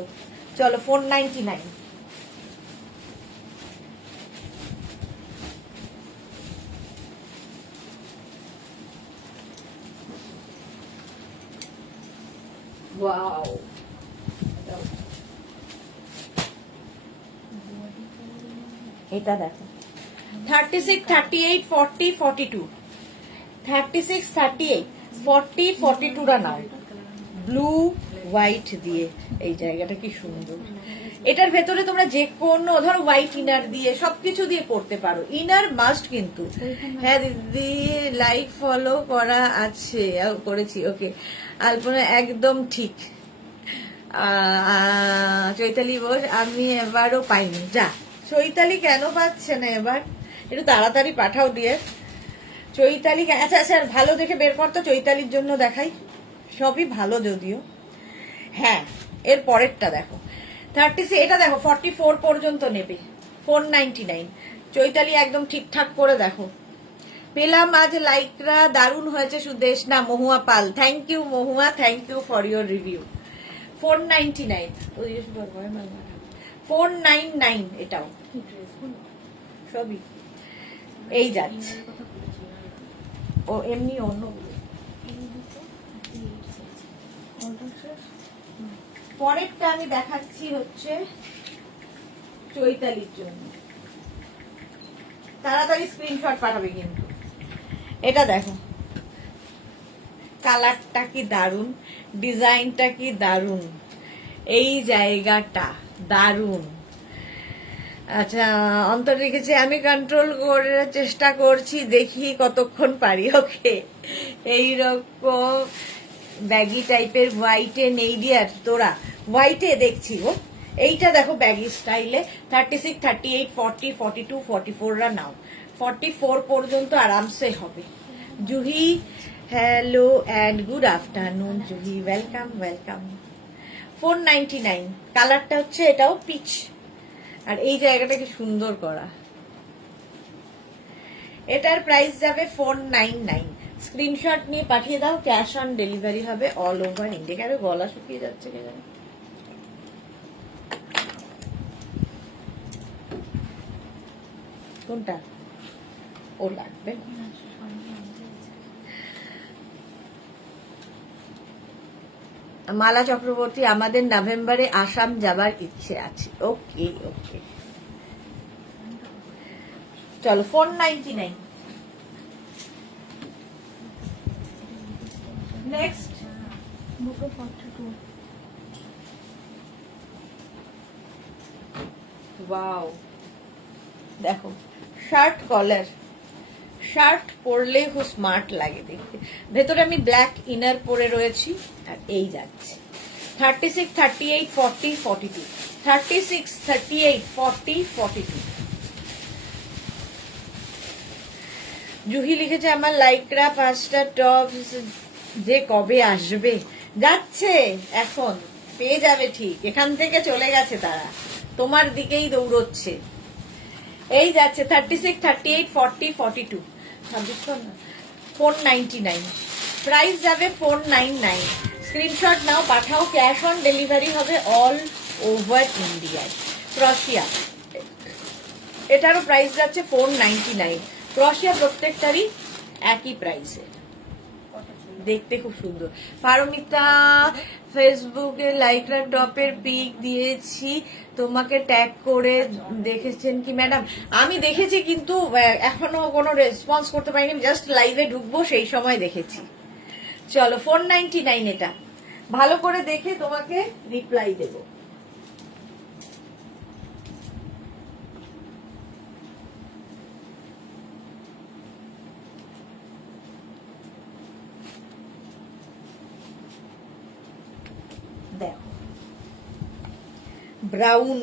চলো 499। ওয়াও, এটা দেখো 36, 38, 40, 42, 36, 38, 40, 42 নাও। ব্লু হোয়াইট দিয়ে এই জায়গাটা কি সুন্দর। এটার ভেতরে তোমরা যে কোনো ধরো হোয়াইট ইনার দিয়ে সবকিছু দিয়ে পড়তে পারো, ইনার মাস্ট কিন্তু। হ্যাঁ দিদি লাইক ফলো করা আছে, করেছি, ওকে। আলপনা একদম ঠিক। চৈতালি বোস, আমি এবারও পাইনি। যা, চৈতালি কেন পাচ্ছে না এবার, একটু তাড়াতাড়ি পাঠাও দিয়ে। চৈতালি, আচ্ছা আচ্ছা ভালো দেখে বের করতো, চৈতালির জন্য দেখাই, সবই ভালো যদিও। হ্যাঁ, এর পরেরটা দেখো 36, এটা দেখো 44 পর্যন্ত নেবে, 499। চৈতালি একদম ঠিকঠাক করে দেখো। পেলাম আজ লাইকরা, দারুণ হয়েছে সুদেশ, না Mahua Pal, thank you Mahua, thank you for your review. 499, 499 এটাও সবই এই যাচ্ছে। ও এমনি অন্য পরেরটা আমি দেখাচ্ছি হচ্ছে চৈতালির জন্য, তাড়াতাড়ি স্ক্রিনশট পাঠাবে কিন্তু। এটা দেখো, কালারটা কি দারুন, ডিজাইনটা কি দারুন, এই জায়গাটা দারুন। আচ্ছা, অন্তর লিখেছে আমি কন্ট্রোল করার চেষ্টা করছি, দেখি কতক্ষণ পারি। ওকে, এইরকম ব্যাগি টাইপের হোয়াইটে নেই ডিয়ার, তোরা হোয়াইটে দেখছি গো। এইটা দেখো ব্যাগি স্টাইলে 36, 38, 40, 42, 44রা নাও, 44 পর্যন্ত আরামসে হবে। Juhi hello and good afternoon Juhi, welcome welcome. 499, কালারটা হচ্ছে এটাও পিচ, আর এই জায়গাটাকে সুন্দর করা। এটার প্রাইস যাবে 499। স্ক্রিনশট নিয়ে পাঠিয়ে দাও, ক্যাশ অন ডেলিভারি হবে অল ওভার ইন্ডিয়া। কেন গলা শুকিয়ে যাচ্ছে কে জানে। কোনটা ও লাগবে? মালা চক্রবর্তী, আমাদের নভেম্বরে আসাম যাবার ইচ্ছে আছে। ওকে ওকে, চলো 499। নেক্সট ওয়াও, দেখো শার্ট কলার, শার্ট পরলে খুব স্মার্ট লাগে দেখতে। ভেতরে আমি ব্ল্যাক ইনার পরে রয়েছি, আর এই যাচ্ছে 36, 38, 40, 42, 36, 38, 40, 42। জুহি লিখেছে আমার লাইকরা 5টা টপ যে কবে আসবে, যাচ্ছে এখন, পেয়ে যাবে ঠিক, এখান থেকে চলে গেছে তারা, তোমার দিকেই দৌড়চ্ছে। এই যাচ্ছে 36, 38, 40, 42, 499, প্রাইস যাবে 499। স্ক্রিনশট নাও, পাঠাও, ক্যাশ অন ডেলিভারি হবে অল ওভার ইন্ডিয়ায়। ক্রশিয়া, এটারও প্রাইস যাচ্ছে 499। ক্রশিয়া প্রত্যেকটারই একই প্রাইসে, দেখতে খুব সুন্দর। পারমিতা ফেসবুকে লাইকরা টপের পিক দিয়েছি, তোমাকে ট্যাগ করে, দেখেছেন কি ম্যাডাম? আমি দেখেছি কিন্তু এখনো কোনো রেসপন্স করতে পারিনি, জাস্ট লাইভে ঢুকবো সেই সময় দেখেছি। চলো 499, এটা ভালো করে দেখে তোমাকে রিপ্লাই দেবো। দেখো ব্রাউন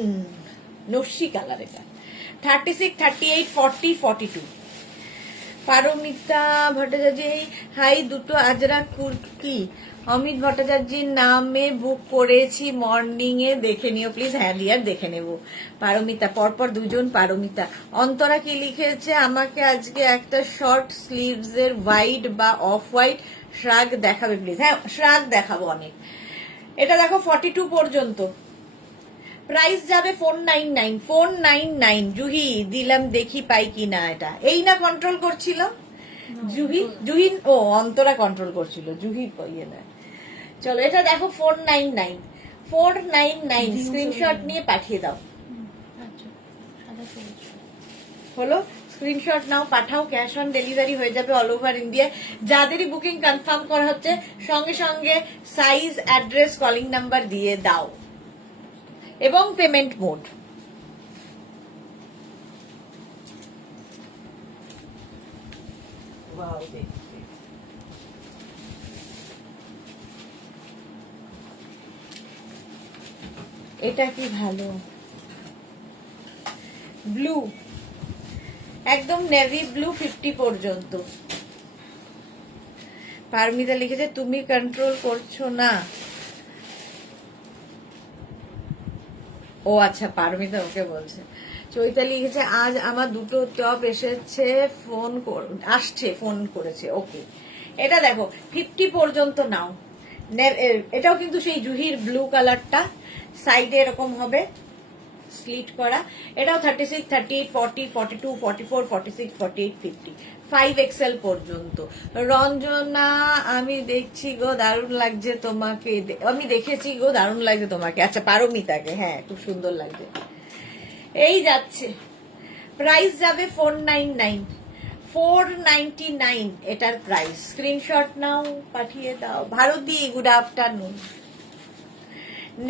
নস্যি কালার, এটা 36, 38, 40, 42। পারমিতা ভট্টাচার্য, হাই, দুটো আজরা কুর্তি অমিত ভট্টাচার্যের নামে বুক করেছি, মর্নিং এ দেখে নিও প্লিজ। হ্যাঁ ডিয়ার, দেখে নেব। পারমিতা, পরপর দুজন পারমিতা। অন্তরা কি লিখেছে, আমাকে আজকে একটা শর্ট স্লিভস এর হোয়াইট বা অফ হোয়াইট শ্রাগ দেখাবে প্লিজ। হ্যাঁ শ্রাগ দেখাবো অনেক। এটা দেখো 42 পর্যন্ত, প্রাইস যাবে 499, 499। জুহি দিলাম, দেখি পাই কিনা। এটা এই না কন্ট্রোল করছিল জুহি, জুহি ও অন্তরা কন্ট্রোল করছিল, জুহি ইয়ে না। চলো এটা দেখো 499, 499, স্ক্রিনশট নিয়ে পাঠিয়ে দাও। হলো, স্ক্রিনশট নাও, পাঠাও, ক্যাশ অন ডেলিভারি হয়ে যাবে অল ওভার ইন্ডিয়া। যাদেরই বুকিং কনফার্ম করা হচ্ছে সঙ্গে সঙ্গে সাইজ, অ্যাড্রেস, কলিং নাম্বার দিয়ে দাও এবং পেমেন্ট মোড। এটা কি ভালো, ব্লু, একদম নেভি ব্লু 50 পর্যন্ত। পারমিতা লিখেছে তুমি কন্ট্রোল করছো না, ও আচ্ছা, পারমিতা ওকে বলছে। চৈতালি লিখেছে আজ আমার দুটো টপ এসেছে, ফোন করেছে। ওকে, এটা দেখো 50 পর্যন্ত নাও। এটাও কিন্তু সেই জুহির ব্লু কালারটা, সাইডে এরকম হবে স্লিট করা। এটাও 36, 38, 40, 42, 44, 46, 48, 50, 5XL পর্যন্ত। রঞ্জনা, আমি দেখছি গো দারুণ লাগছে তোমাকে, আমি দেখেছি গো দারুণ লাগছে তোমাকে। আচ্ছা, পারমিতাকে, হ্যাঁ খুব সুন্দর লাগছে। এই যাচ্ছে, প্রাইস যাবে 499, 499 এটার প্রাইস। স্ক্রিনশট নাও, পাঠিয়ে দাও। Bharati, good afternoon.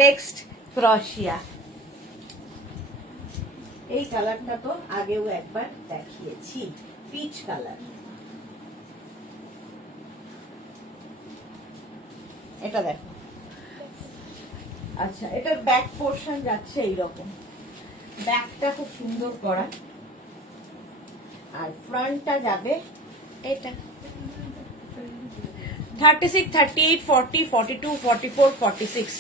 নেক্সট ক্রশিয়া। এই কালারটা তো আগেও একবার দেখিয়েছি, পিচ কালার। এটা দেখো, আচ্ছা এটার ব্যাক পোর্শন যাচ্ছে এইরকম, ব্যাকটা খুব সুন্দর করা, আর ফ্রন্টটা যাবে এটা 36, 38, 40, 42, 44, 46।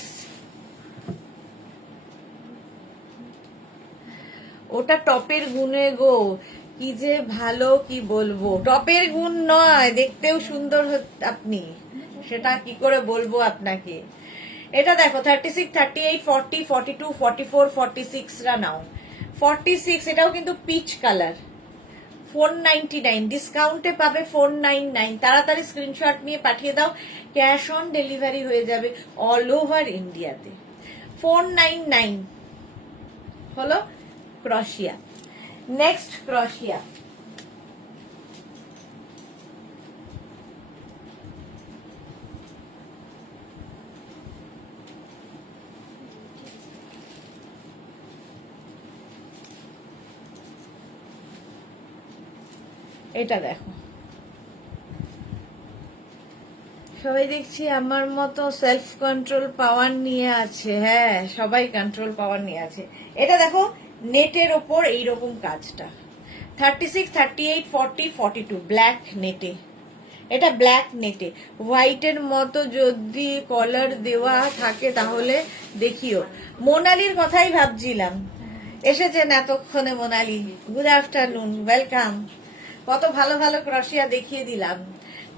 ওটা টপের গুণে গো, কি যে ভালো, কি বলবো। টপের গুণ নয়, দেখতেও সুন্দর আপনি, সেটা কি করে বলবো আপনাকে। এটা দেখো 36, 38, 40, 42, 44, 46 রা নাও। 46, এটাও কিন্তু পিচ কালার। 499 ডিসকাউন্টে পাবে, 499। তাড়াতাড়ি স্ক্রিনশট নিয়ে পাঠিয়ে দাও, ক্যাশ অন ডেলিভারি হয়ে যাবে অল ওভার ইন্ডিয়াতে। 499 হলো ক্রশিয়া। নেক্সট ক্রশিয়া। এটা দেখো, সবাই দেখছি আমার মতো সেলফ কন্ট্রোল পাওয়ার নিয়ে আছে। হ্যাঁ, সবাই কন্ট্রোল পাওয়ার নিয়ে আছে। এটা দেখো নেটের ওপর এইরকম কাজটা, 36, 38, 40, 42 ব্ল্যাক নেটে। এটা ব্ল্যাক নেটে হোয়াইটের মতো যদি কলার দেওয়া থাকে তাহলে দেখিও। মোনালির কথাই ভাবছিলাম, এসেছেন এতক্ষণে মোনালি। Good afternoon, welcome. কত ভালো ভালো ক্রশিয়া দেখিয়ে দিলাম।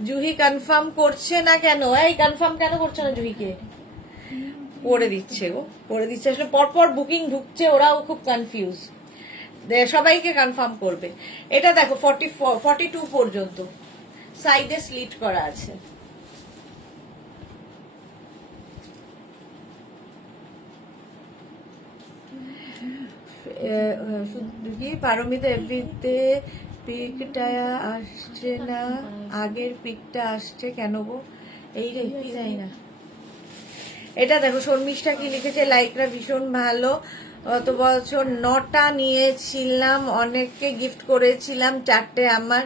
জুহি কনফার্ম করছে না কেন? এই কনফার্ম কেন করছে না জুহিকে? করে দিচ্ছে গো, করে দিচ্ছে। আসলে পরপর বুকিং ঢুকছে, ওরাও খুব কনফিউজ। সবাইকে কনফার্ম করবে। এটা দেখো 44, 42 পর্যন্ত, সাইডে স্লিট করা আছে। কি পারমিতা এফবিতে পিকটা আসছে না, আগের পিকটা আসছে কেন গো? এই রে, কি জানি না। এটা দেখো শর্মিষ্ঠা কি লিখেছে, লাইকরা ভীষণ ভালো। গত বছর 9টা নিয়েছিলাম, অনেককে গিফট করেছিলাম, 4টে আমার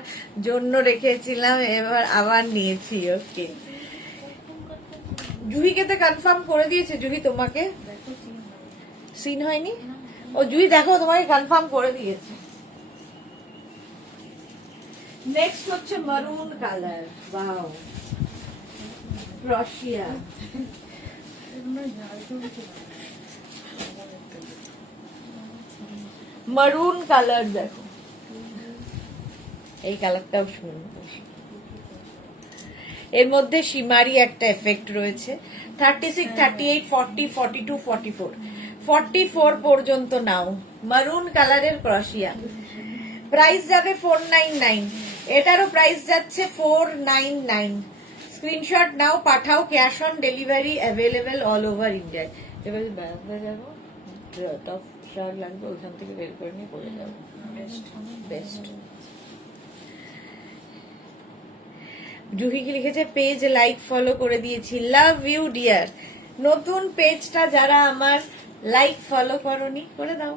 জন্য রেখেছিলাম, এবার আবার নিয়েছি। ওকে, জুহিকে তো কনফার্ম করে দিয়েছে। জুহি তোমাকে সিন হয়নি? ও জুহি দেখো তোমাকে কনফার্ম করে দিয়েছে। নেক্সট হচ্ছে মারুন কালার। ওয়াও, ক্রশিয়া। মারুন কালার দেখো, এই কালারটাও সুন্দর। এর মধ্যে শিমারি একটা এফেক্ট রয়েছে। 36, 38, 40, 42, 44, 44 পর্যন্ত নাও। মারুন কালারের ক্রশিয়া, প্রাইস যাবে 499। এটারও প্রাইস যাচ্ছে 499। স্ক্রিনশট নাও, পাঠাও, cash on delivery available all over India. এবার বেড়াতে যাবো, টপ শার্ট লাগবে, ওখান থেকে বের করে নিয়ে পরে যাবো। বেস্ট। জুহি কি লিখেছে, পেজ লাইক ফলো করে দিয়েছি, লাভ ইউ ডিয়ার। নতুন পেজটা যারা আমার লাইক ফলো করনি, করে দাও।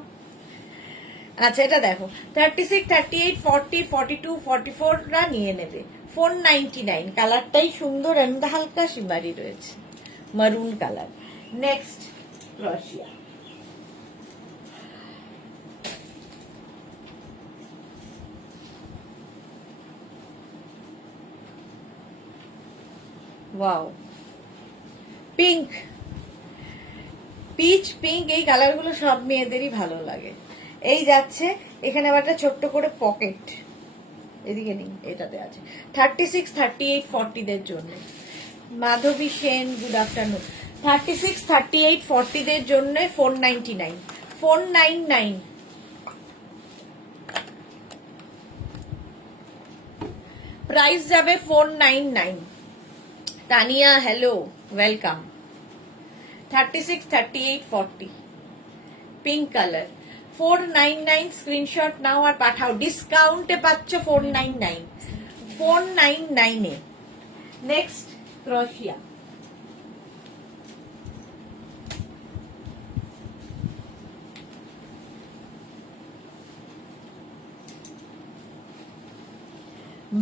আচ্ছা এটা দেখো 36, 38, 40, 42, 44 রা নিয়ে নেবে। 499, কালারটাই সুন্দর, এন্ড হালকা শিমারি রয়েছে, maroon colour. Next crochet. Wow, pink. Peach pink এই কালারগুলো সব মেয়েদেরই ভালো লাগে। এই যাচ্ছে, এখানে আবার একটা ছোট্ট করে পকেট, এদিকে নেই, এটাতে আছে। 36, 38, 40 দের জন্য। Madhabi Sen, good afternoon. 36, 38, 40 দের জন্য 499, 499। প্রাইস যাবে 499। Tania hello, welcome. 36, 38, 40 pink colour 499। Screenshot নাও আর পাঠাও, ডিসকাউন্টে পাচ্ছ 499, 499 এ। নেক্সট ক্রোশিয়া,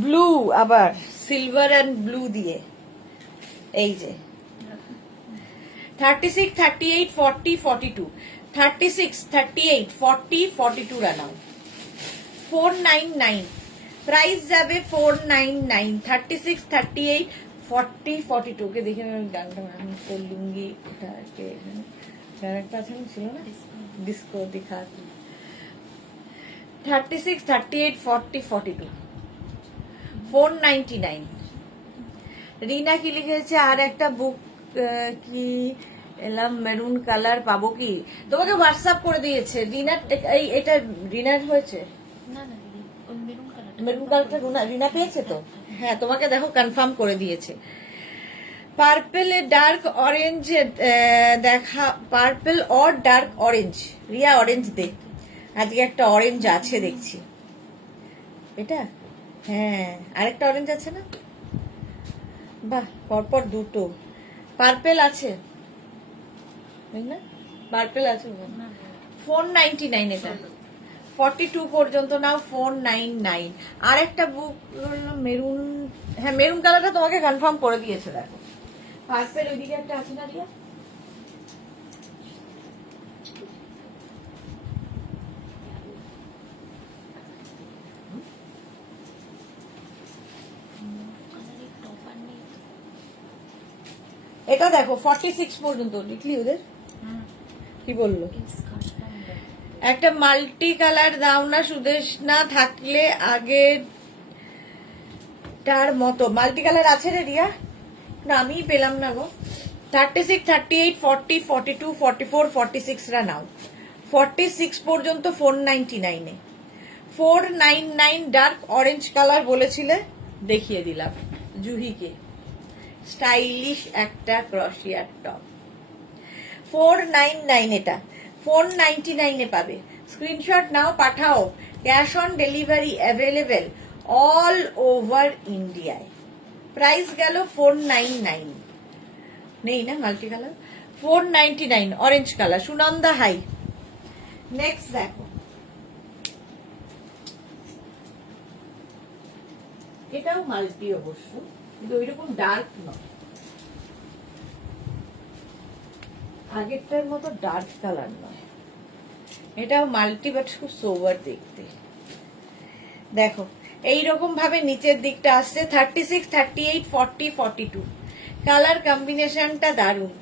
ব্লু, আবার সিলভার এন্ড ব্লু দিয়ে। এই যে 36, 38, 40, 42, 36, 38, 40, 42 রানাও 499। প্রাইস যাবে 499। 36, 38, 40, 42 কে দেখে গানটা আমি তো লুঙ্গি একটা ছিল না, ডিস্কো দিখা। 36, 38, 40, 42, 499। রিনা কি লিখেছে, আর একটা বুক কি এলাম মেরুন কালার পাবো কি? তোমাকে হোয়াটসঅ্যাপ করে দিয়েছে রিনার। এটা রিনার হয়েছে, মেরুন কালারটা রিনা পেয়েছে তো। হ্যাঁ, তোমাকে দেখো কনফার্ম করে দিয়েছে। পার্পেল ডার্ক অরেঞ্জ দেখা, purple or dark orange. Riya orange দেখ, আজকে একটা অরেঞ্জ আছে দেখছি। এটা হ্যাঁ, আরেকটা অরেঞ্জ আছে না? বাহ, পরপর দুটো পার্পেল আছে না? পার্পেল আছে। 499 এটা, 42 পর্যন্ত নাও 499। আর একটা বুক মেরুন, হ্যাঁ মেরুন কালারটা তোমাকে কনফার্ম করে দিয়েছে। দেখো পার্পেল ওইদিকে একটা আছে না রিয়া? এটা দেখো 46 পর্যন্ত লিখলি ওদের কি বললো। একটা মাল্টি কালার দাও না সুদেশ, না থাকলে আগের তার মতো। মাল্টি কালার আছে রে রিয়া? না আমি পেলাম না গো। 36, 38, 40, 42, 44, 46 রা নাও। 46 পর্যন্ত 499 এ। 499 ডার্ক অরেঞ্জ কালার বলেছিলে, দেখিয়ে দিলাম জুহিকে। স্টাইলিশ একটা ক্রোশিয়ার টপ 499, এটা 499 এ পাবে। স্ক্রিনশট নাও, পাঠাও। Cash on delivery available all over ইন্ডিয়ায়। প্রাইস গেল 499। নেই না multi colour? 499 orange colour. Sunanda hi. Next দেখো, এটাও মাল্টি অবশ্য, কিন্তু ওইরকম ডার্ক নয়, আগেরটার মতো ডার্ক কালার নয়। এটাও মাল্টি বাট খুব সোবার দেখতে। দেখো এইরকম ভাবে নিচের দিকটা আসছে। 36, 38, 40, 42 কালার কম্বিনেশনটা দারুন।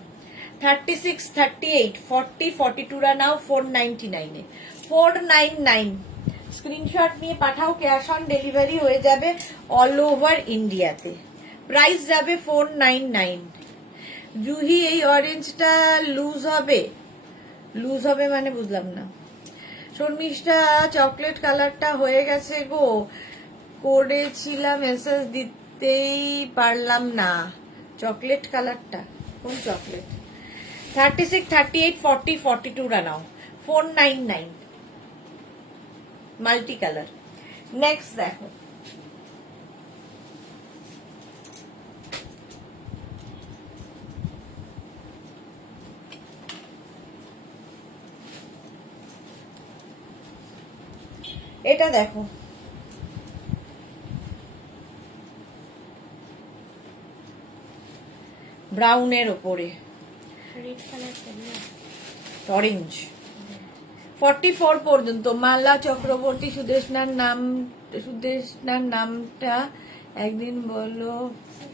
36, 38, 40, 42 রা নাও 499 এ। 499 স্ক্রিনশট নিয়ে পাঠাও, ক্যাশ অন ডেলিভারি হয়ে যাবে অল ওভার ইন্ডিয়াতে। প্রাইস যাবে 499। জুহি এই অরেঞ্জটা লুজ হবে? লুজ হবে মানে বুঝলাম না। শর্মিষ্ঠা চকলেট কালারটা হয়ে গেছে গো, করেছিলাম মেসেজ দিতেই পারলাম না। চকলেট কালারটা কোন চকলেট? 36, 38, 40, 42 রা নাও 499 মাল্টি কালার। নেক্সট দেখো, এটা দেখো ব্রাউনের ওপরে অরেঞ্জ। 44 পর্যন্ত। মালা চক্রবর্তী, সুদেশনার নামটা একদিন বললো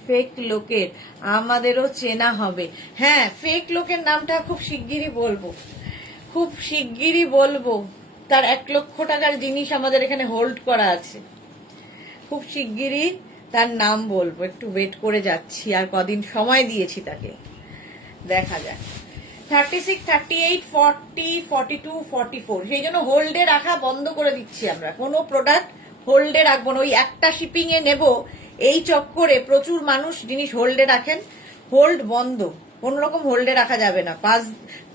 ফেক লোকের আমাদেরও চেনা হবে। হ্যাঁ, ফেক লোকের নামটা খুব শিগগিরই বলবো, খুব শিগগিরই বলবো। তার 1,00,000 টাকার জিনিস আমাদের এখানে হোল্ড করা আছে, খুব শিগগিরই তার নাম বলবো। একটু ওয়েট করে যাচ্ছি, আর কদিন সময় দিয়েছি তাকে, দেখা যাক। 36, 38, 40, 42, 44, সেই জন্য হোল্ডে রাখা বন্ধ করে দিচ্ছি আমরা। কোনো প্রোডাক্ট হোল্ডে রাখবো না। ওই একটা শিপিং এ নেব এই চক্করে প্রচুর মানুষ জিনিস হোল্ডে রাখেন। হোল্ড বন্ধ, কোন রকম হোল্ডে রাখা যাবে না।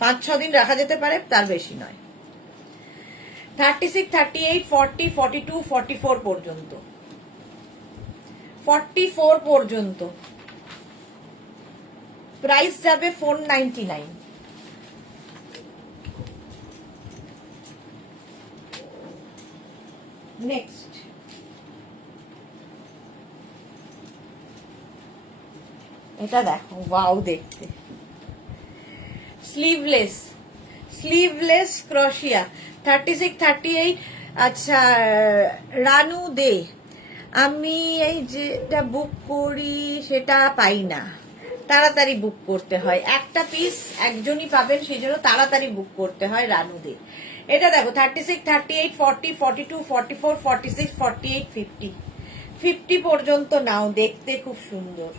5-6 দিন রাখা যেতে পারে, তার বেশি নয়। 36, 38, 40, 42, 44 পর্যন্ত, 44 পর্যন্ত প্রাইস যাবে 499। নেক্সট, এটা দেখো, ওয়াও দেখতে। Sleeveless, sleeveless crochet, 36, 38। আচ্ছা, রানু দে, আমি এই যেটা বুক করি সেটা পাই না, তাড়াতাড়ি বুক করতে হয়। একটা পিস একজনই পাবেন, সেই জন্য তাড়াতাড়ি বুক করতে হয়। রানু দে, এটা দেখো 36, 38, 40, 42, 44, 46, 48, 50, 50 পর্যন্ত নাও। দেখতে খুব সুন্দর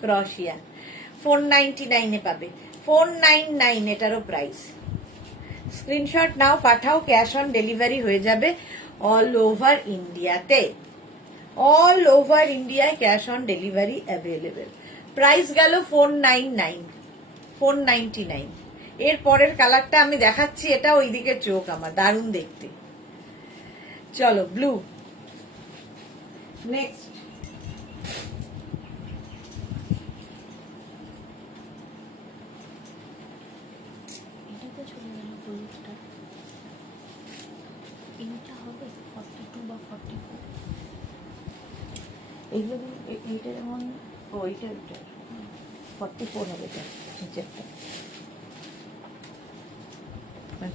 ক্রোশিয়া, 499 এ পাবে। 499 এটারও প্রাইস। স্ক্রিনশট নাও, পাঠাও, ক্যাশ অন ডেলিভারি হয়ে যাবে অল ওভার ইন্ডিয়াতে। অল ওভার ইন্ডিয়ায় cash on delivery available. Price গেল 499, 499। এর পরের কালারটা আমি দেখাচ্ছি, এটা ওইদিকে চোখ আমার, দারুণ দেখতে। চলো, ব্লু। নেক্সট, এইটা যেমন, ওইটা 44 হবে, নিচেরটা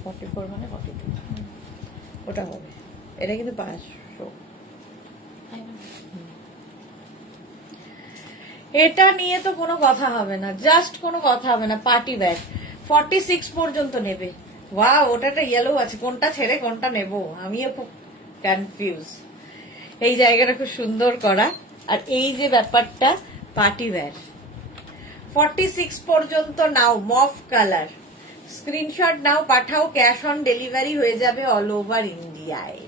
44 মানে 42, ওটা হবে। এটা কিন্তু 500। এটা নিয়ে তো কোনো কথা হবে না, জাস্ট কোনো কথা হবে না। পার্টি ব্যাগ 46 পর্যন্ত নেবে। ওয়াও, ওটাটা ইয়েলো আছে, কোনটা ছেড়ে কোনটা নেব আমিও খুব কনফিউজ। এই জায়গাটা খুব সুন্দর করা, আর এই যে ব্যাপারটা, পার্টি ওয়্যার। 46 পর্যন্ত নাও, মফ কালার। স্ক্রিনশট নাও, পাঠাও, ক্যাশ অন ডেলিভারি হয়ে যাবে অল ওভার ইন্ডিয়ায়।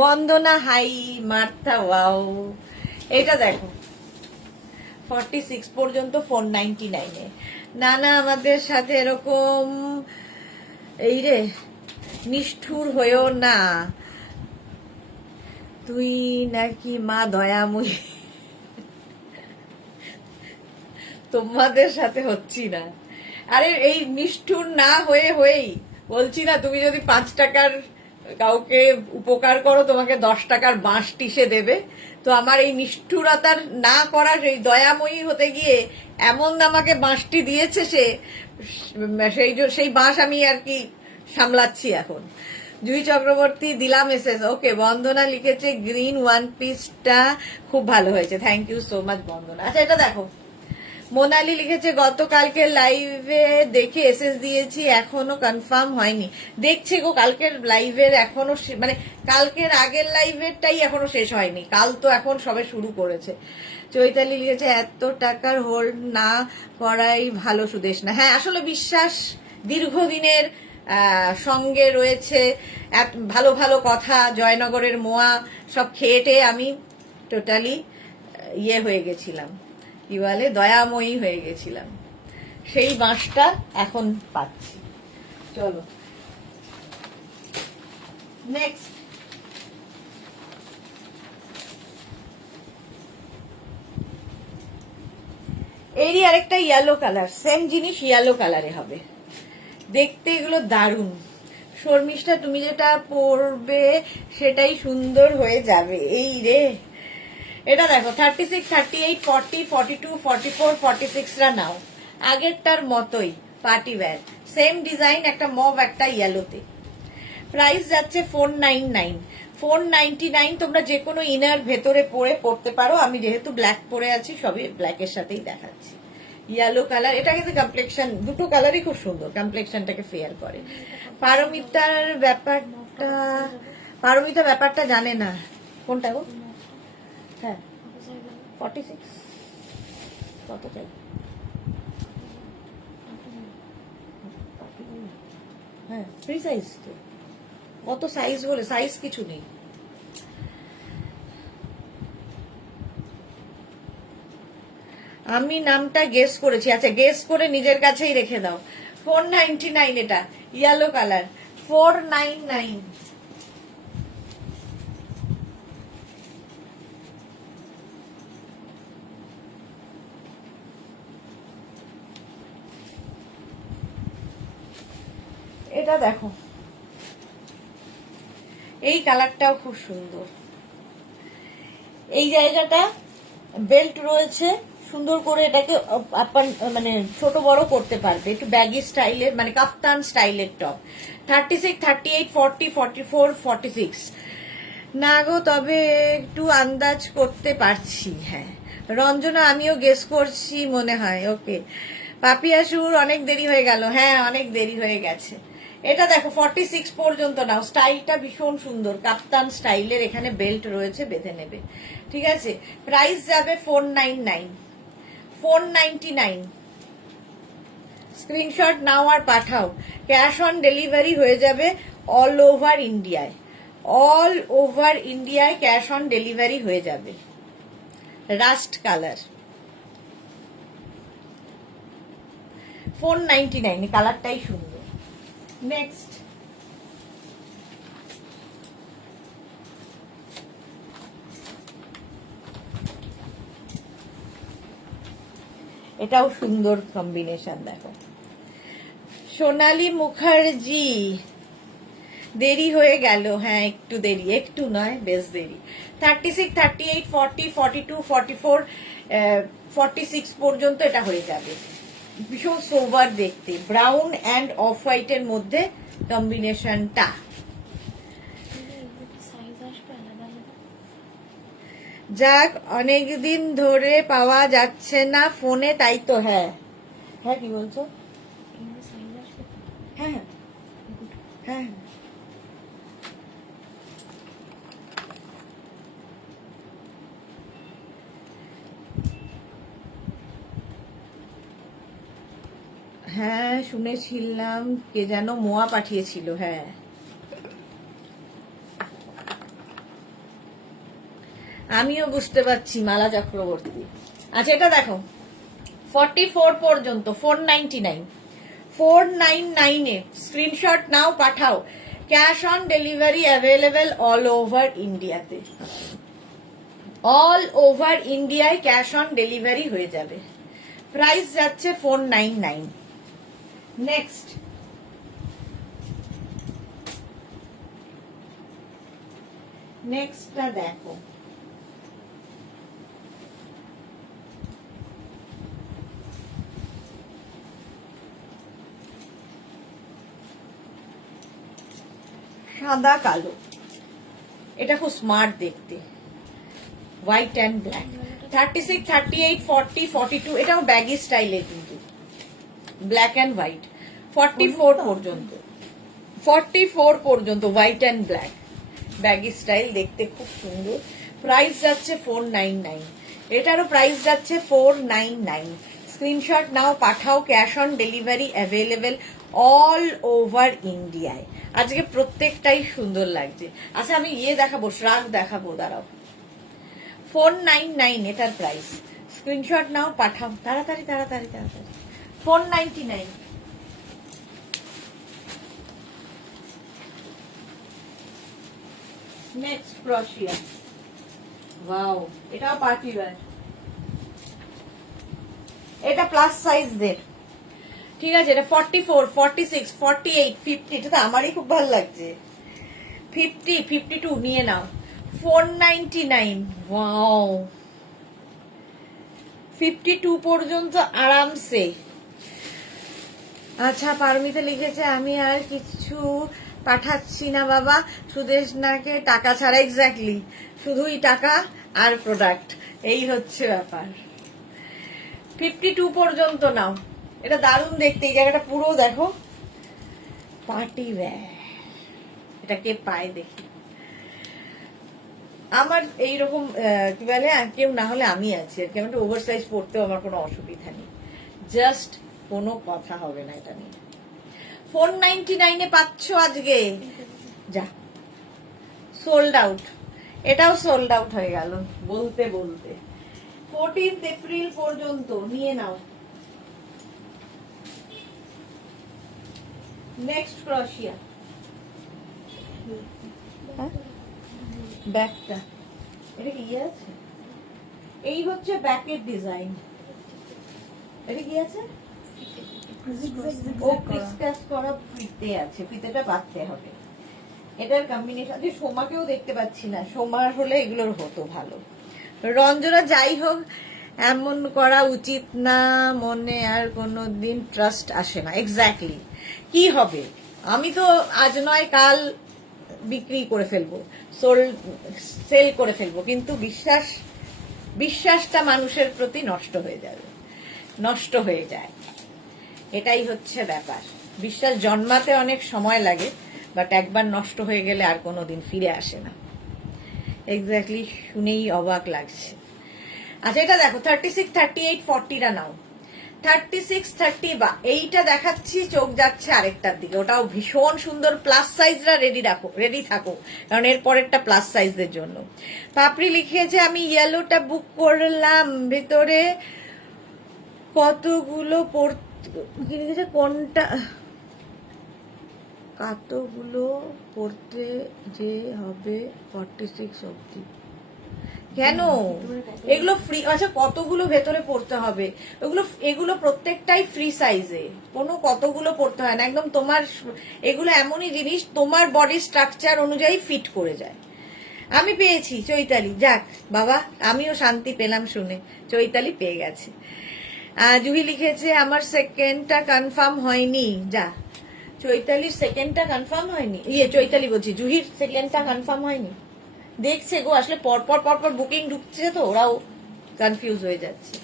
Bandana hi, Martha wow. এটা দেখো 46 পর্যন্ত 499 এ। না না, আমাদের সাথে এরকম এই রে নিষ্ঠুর হয়েও না, তুই নাকি মা দয়াময়ী। তোমাদের সাথে হচ্ছি না। আরে এই নিষ্ঠুর না হয়েই বলছি না, তুমি যদি 5 টাকার কাউকে উপকার করো, তোমাকে 10 টাকার বাঁশ টিসে দেবে। তো আমার এই নিষ্ঠুরতার না করার, এই দয়াময়ী হতে গিয়ে এমন আমাকে বাঁশটি দিয়েছে সে, সেই বাঁশ আমি আর কি সামলাচ্ছি এখন। জুই চক্রবর্তী, দিলাম এসএস। ওকে, বন্দনা লিখেছে গ্রিন ওয়ান পিসটা খুব ভালো হয়েছে, থ্যাংক ইউ সো মাচ বন্দনা। আচ্ছা, এটা দেখো, মোনালি লিখেছে গতকালকে লাইভে দেখে এসএস দিয়েছি, এখনো কনফার্ম হয়নি। দেখছে গো, কালকের লাইভের এখনো মানে কালকের আগের লাইভেরটাই এখনো শেষ হয়নি, কাল তো এখন সবে শুরু করেছে। চৈতালি লিখেছে এত টাকার হোল্ড না করাই ভালো সুদেশ না। হ্যাঁ, আসলে বিশ্বাস দীর্ঘদিনের সঙ্গে রয়েছে, ভালো ভালো কথা, জয়নগরের মোয়া সব খেয়েটে আমি টোটালি ইয়ে হয়ে গেছিলাম, কি বলে, দয়াময়ী হয়ে গেছিলাম। সেই বাঁশটা এখন পাচ্ছি। চলো নেক্সট, এরই আরেকটা ইয়েলো কালার, সেম জিনিস ইয়েলো কালারে হবে। দেখতে এগুলো দারুণ। শর্মিষ্ঠা, তুমি যেটা পরবে সেটাই সুন্দর হয়ে যাবে। এই রে, এটা দেখো 36, 38, 40, 42, 44, 46 রা নাও। আগেরটার মতোই পার্টি ওয়্যার, সেম ডিজাইন, একটা মভ একটা ইয়েলোতে। প্রাইস যাচ্ছে 499। 499। তোমরা যে কোনো ইনার ভেতরে পরতে পারো। আমি যেহেতু ব্ল্যাক পরে আছি, সবই ব্ল্যাকের সাথেই দেখাচ্ছি। ইয়েলো কালার, এটা কিন্তু কমপ্লেকশন, দুটো কালারই খুব সুন্দর, কমপ্লেকশনটাকে ফেয়ার করে। পারমিতা ব্যাপারটা জানে না। কোনটা গো? হ্যাঁ 46 কত চাই? হ্যাঁ ফ্রি সাইজ তো। কত সাইজ বলে? সাইজ কিছু নেই। আমি নামটা গেস করেছি। আচ্ছা, গেস করে নিজের কাছেই রেখে দাও। 499 এটা, ইয়েলো কালার, 499। এটা দেখো, এই কালারটাও খুব সুন্দর। এই জায়গাটা বেল্ট রয়েছে, সুন্দর করে এটাকে মানে ছোট বড় করতে পারবে। একটু ব্যাগি স্টাইলের, মানে কাফতান স্টাইলের টপ। 36, 38, 40, 44, 46 না গো, তবে একটু আন্দাজ করতে পারছি। হ্যাঁ রঞ্জনা, আমিও গেস করছি মনে হয়। ওকে পাপিয়াসুর, অনেক দেরি হয়ে গেল। হ্যাঁ অনেক দেরি হয়ে গেছে। এটা দেখো 46 পর্যন্ত নাও। স্টাইলটা ভীষণ সুন্দর, কাপ্তান স্টাইলের। এখানে বেল্ট রয়েছে, বেঁধে নেবে। ঠিক আছে, প্রাইস যাবে 499। 499। স্ক্রিনশট নাও আর পাঠাও। ক্যাশ অন ডেলিভারি হয়ে যাবে অল ওভার ইন্ডিয়ায়। অল ওভার ইন্ডিয়ায় ক্যাশ অন ডেলিভারি হয়ে যাবে। Rust colour, 499। কালারটাই সুন্দর। নেক্সট, এটাও সুন্দর কম্বিনেশন। দেখো সোনালী মুখার্জি, দেরি হয়ে গেল। হ্যাঁ একটু দেরি, একটু নয় বেশ দেরি। 36, 38, 40, 42, 44, 46 পর্যন্ত এটা হয়ে যাবে। ভীষণ সোবার দেখতে, ব্রাউন অ্যান্ড অফ হোয়াইটের মধ্যে কম্বিনেশনটা। যাক, অনেকদিন ধরে পাওয়া যাচ্ছে না ফোনে, তাই তো। হ্যাঁ হ্যাঁ, কি বলছো? হ্যাঁ হ্যাঁ, হ্যাঁ শুনেছিলাম, কে যেন মোয়া পাঠিয়েছিল। হ্যাঁ আমিও বুঝতে পারছি, মালা চক্রবর্তী। আচ্ছা এটা দেখো 44 পর্যন্ত 499। 499 এ স্ক্রিনশট নাও, পাঠাও। Cash on delivery available all over ইন্ডিয়াতে। অল ওভার ইন্ডিয়ায় ক্যাশ অন ডেলিভারি হয়ে যাবে। প্রাইস যাচ্ছে 499। নেক্সট, নেক্সটটা দেখো, সাদা কালো। এটা খুব স্মার্ট দেখতে, হোয়াইট অ্যান্ড ব্ল্যাক। 36, 38, 40, 42, এটাও ব্যাগি স্টাইলের কিন্তু, ব্ল্যাক অ্যান্ড হোয়াইট। 44 পর্যন্ত, 44 পর্যন্ত white and black, baggy style, দেখতে খুব সুন্দর। প্রাইস যাচ্ছে 499। এটারও প্রাইস যাচ্ছে 499। স্ক্রিনশট নাও, পাঠাও। Cash on delivery available all over ইন্ডিয়ায়। আজকে প্রত্যেকটাই সুন্দর লাগছে। আচ্ছা আমি দেখাবো, শ্রাগ দেখাবো, দাঁড়াও। 499 এটার প্রাইস। স্ক্রিনশট নাও, পাঠাও তাড়াতাড়ি তাড়াতাড়ি তাড়াতাড়ি। 499। নেক্সট ক্রোশিয়া, ওয়াও, এটাও পার্টি ওয়্যার। এটা প্লাস সাইজ দের, ঠিক আছে। এটা 44, 46, 48, 50, এটা তো আমারই খুব ভালো লাগছে। 50, 52 নিয়ে নাও। 499, ওয়াও, 52 পর্যন্ত আরামসে। আচ্ছা পারমিতা লিখেছে, আমি আর কিছু পাঠাচ্ছি না বাবা সুদেশনাকে টাকা ছাড়া। এক্স্যাক্টলি, শুধুই টাকা আর প্রোডাক্ট, এই হচ্ছে ব্যাপার। 52 পর্যন্ত নাও। এটা দারুণ দেখতে, এই জায়গাটা পুরো দেখো পার্টি ওয়্যার। এটা কে পায় দেখি। আমার এইরকম কি বলে কেউ না হলে আমি আছি আর কি। আমি একটা ওভার সাইজ পড়তেও আমার কোনো অসুবিধা নেই, জাস্ট কোনো কথা হবে না এটা নিয়ে। 499 এ পাচ্ছ আজকে। যা, সোল্ড আউট। এটাও সোল্ড আউট হয়ে গেল বলতে বলতে। 14 এপ্রিল পর্যন্ত নিয়ে নাও। নেক্সট ক্রোশিয়া। ব্যাকটা এটা কি আছে? এই হচ্ছে ব্যাকের ডিজাইন। এটা কি আছে? ও ক্রিসক্রাচ করা ফিতে আছে, ফিতেটা বাঁধতে হবে। এটার কম্বিনেশন যে সোমাকেও দেখতে পাচ্ছি না, সোমার হলে এগুলোর হতো ভালো। রঞ্জনা, যাই হোক এমন করা উচিত না, মনে আর কোনোদিন ট্রাস্ট আসে না। এক্স্যাক্টলি, কি হবে? আমি তো আজ নয় কাল বিক্রি করে ফেলবো, সেল করে ফেলবো, কিন্তু বিশ্বাসটা মানুষের প্রতি নষ্ট হয়ে যাবে, নষ্ট হয়ে যায়। এটাই হচ্ছে ব্যাপার। বিশ্বাস জন্মাতে অনেক সময় লাগে, বাট একবার নষ্ট হয়ে গেলে আর কোনোদিন ফিরে আসে না। এক্স্যাক্টলি, শুনেই অবাক লাগছে। আচ্ছা এটা দেখো 36, 38, 40টা নাও। 36, 30 বা এইটা দেখাচ্ছি, চোখ যাচ্ছে আরেকটার দিকে, ওটাও ভীষণ সুন্দর। প্লাস সাইজরা রেডি থাকো, কারণ এর পরেরটা প্লাস সাইজদের জন্য। পাপড়ি লিখিয়েছে আমি ইয়েলোটা বুক করলাম, ভিতরে কতগুলো পড়তে, কোনটা কতগুলো পড়তে যে হবে 46 অবধি। কেন এগুলো ফ্রি? আচ্ছা কতগুলো ভেতরে পড়তে হবে? এগুলো প্রত্যেকটাই ফ্রি সাইজে, কোনো কতগুলো পড়তে হয় না। একদম তোমার এগুলো এমনই জিনিস তোমার বডি স্ট্রাকচার অনুযায়ী ফিট করে যায়। আমি পেয়েছি চৈতালি, যাক বাবা, আমিও শান্তি পেলাম শুনে, চৈতালি পেয়ে গেছে। জুহি লিখেছে আমার সেকেন্ডটা কনফার্ম হয়নি। যা, চৈতালির সেকেন্ডটা কনফার্ম হয়নি, চৈতালি বলছি, জুহির সেকেন্ডটা কনফার্ম হয়নি। দেখছে গো, আসলে পরপর বুকিং ঢুকছে তো ওরাও কনফিউজ হয়ে যাচ্ছে।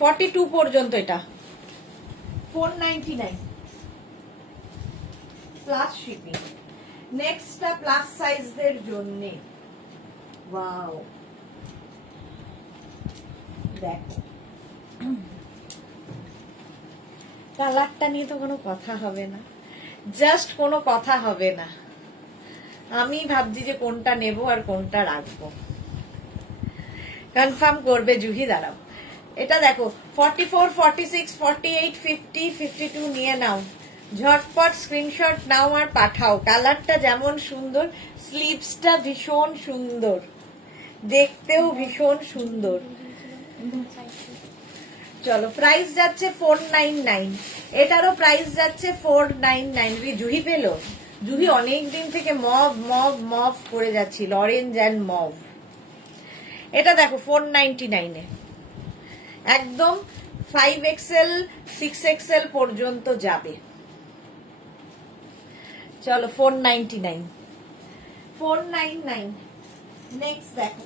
42 পর্যন্ত এটা 499 প্লাস শিপিং। নেক্সটটা প্লাস সাইজদের জন্য। ওয়াও, দেখো কালারটা নিয়ে তো কোনো কথা হবে না, জাস্ট কোনো কথা হবে না। আমি ভাবছি যে কোনটা নেব আর কোনটা রাখবো। কনফার্ম করবে জুহি, দাঁড়াও। এটা দেখো 44, 46, 48, 50, 52 নিয়ে নাও। ঝটপট স্ক্রিনশট নাও আর পাঠাও। কালারটা যেমন সুন্দর, স্লিভসটা ভীষণ সুন্দর, দেখতেও ভীষণ সুন্দর। চলো, প্রাইস যাচ্ছে 499, এটারও প্রাইস যাচ্ছে 499। জুহি পেলো? জুহি অনেকদিন থেকে মভ করে যাচ্ছিল, অরেঞ্জ অ্যান্ড মভ। এটা দেখো 499 একদম 5XL 6XL পর্যন্ত যাবে। চলো 499। নেক্সট দেখো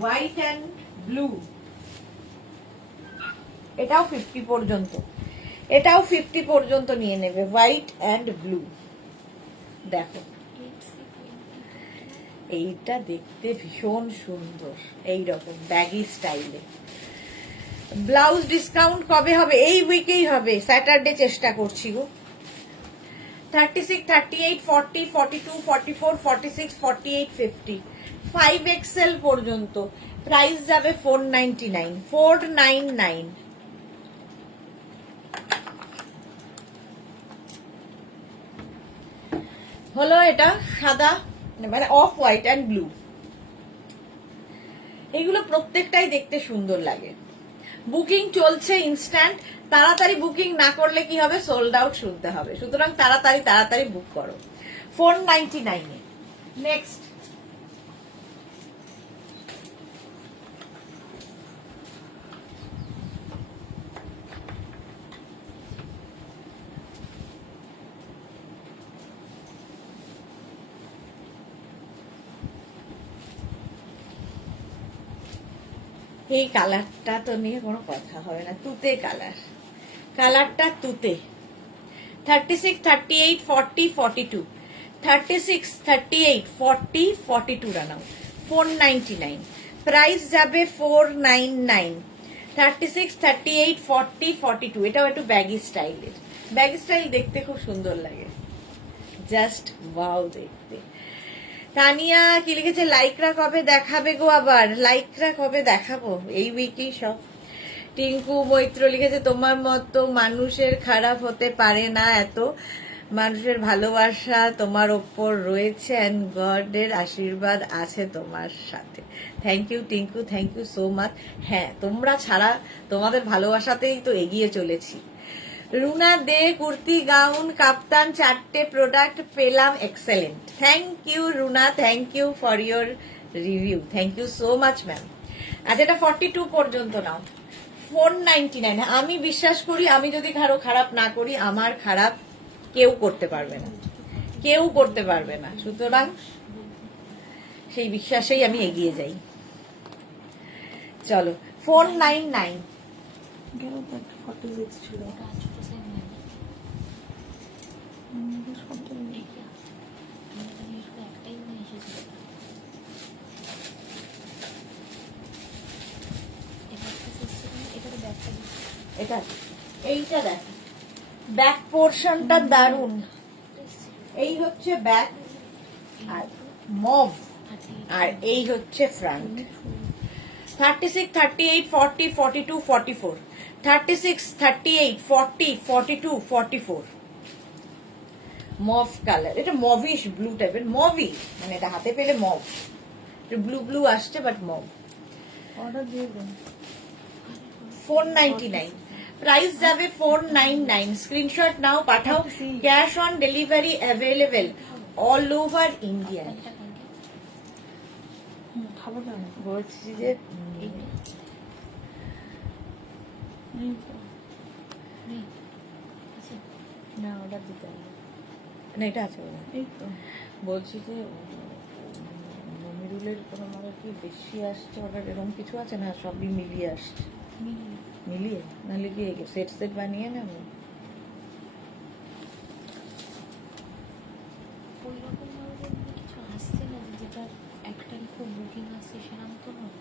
হোয়াইট অ্যান্ড ব্লু। এটাও 50 পর্যন্ত, এটাও 50 পর্যন্ত নিয়ে নেবে। হোয়াইট অ্যান্ড ব্লু, দেখো এইটা দেখতে ভীষণ সুন্দর, এইরকম ব্যাগি স্টাইলে। ব্লাউজ ডিসকাউন্ট কবে হবে? এই উইকেই হবে, স্যাটারডে চেষ্টা করছি গো। 36, 38, 40, 42, 44, 46, 48, 50, 5XL পর্যন্ত। প্রাইস যাবে 499, 499। হলো এটা সাদা, মানে অফ হোয়াইট অ্যান্ড ব্লু। এগুলো প্রত্যেকটাই দেখতে সুন্দর লাগে। বুকিং চলছে ইনস্ট্যান্ট, তাড়াতাড়ি বুকিং না করলে কি হবে? সোল্ড আউট শুনতে হবে। সুতরাং তাড়াতাড়ি বুক করো। 499 নেক্সট এই কালারটা তো নিয়ে কোনো কথা হবে না, তুতে কালার, কালারটা তুতে। 36, 38, 40, 42, 36, 38, 40, 42 রানাও 499, প্রাইস যাবে 499। 36, 38, 40, 42, এটাও একটু ব্যাগি স্টাইলের। ব্যাগি স্টাইল দেখতে খুব সুন্দর লাগে, জাস্ট ওয়াও দেখতে। তানিয়া কি লিখেছে, লাইকরা কবে দেখাবে গো? আবার লাইকরা কবে দেখাবো? এই উইকেই সব। টিঙ্কু মৈত্র লিখেছে, তোমার মতো মানুষের খারাপ হতে পারে না, এত মানুষের ভালোবাসা তোমার ওপর রয়েছে অ্যান্ড গডের আশীর্বাদ আছে তোমার সাথে। Thank you Tinku, thank you so much. হ্যাঁ, তোমরা ছাড়া, তোমাদের ভালোবাসাতেই তো এগিয়ে চলেছি। রুনা দে কুর্তি, গাউন, কাপ্তান 4টে প্রোডাক্ট পেলাম, excellent. Thank you Runa, thank you for your review, thank you so much ma'am. আচ্ছা, এটা 42 পর্যন্ত নাও, 499। আমি বিশ্বাস করি, আমি যদি কারো খারাপ না করি, আমার খারাপ কেউ করতে পারবে না, কেউ করতে পারবে না। সুতরাং সেই বিশ্বাসেই আমি এগিয়ে যাই। চলো 499। ছিল এটা, এইটা দেখ, ব্যাক পোর্শনটা দারুন। এই হচ্ছে ব্যাক আর মভ, আর এই হচ্ছে ফ্রন্ট। 36, 38, 40, 42, 44, 36, 38, 40, 42, 44 mauve colour. এটা মভিশ ব্লু টাইপের, মভি মানে এটা হাতে পেলে মভ, ব্লু ব্লু আসছে বাট মভ। অর্ডার দিয়ে দেন। 499, প্রাইস যাবে 499। স্ক্রিনশট নাও, পাঠাও, cash on delivery available all over India. খাবার কেন বলছি যে না, অর্ডার দিতে হবে না, এটা আছে বলে। এই তো বলছি যে মমিরুলের কোনো মানে কি বেশি আসছে অর্ডার, এরকম কিছু আছে না? সবই মিলিয়ে আসছে, মিলিয়ে নাহলে কি সেট সেট বানিয়ে নেব? ওইরকম ভাবে কিছু আসছে না যেটা একটাই খুব বুকিং আসছে, সেরকম তো নয়।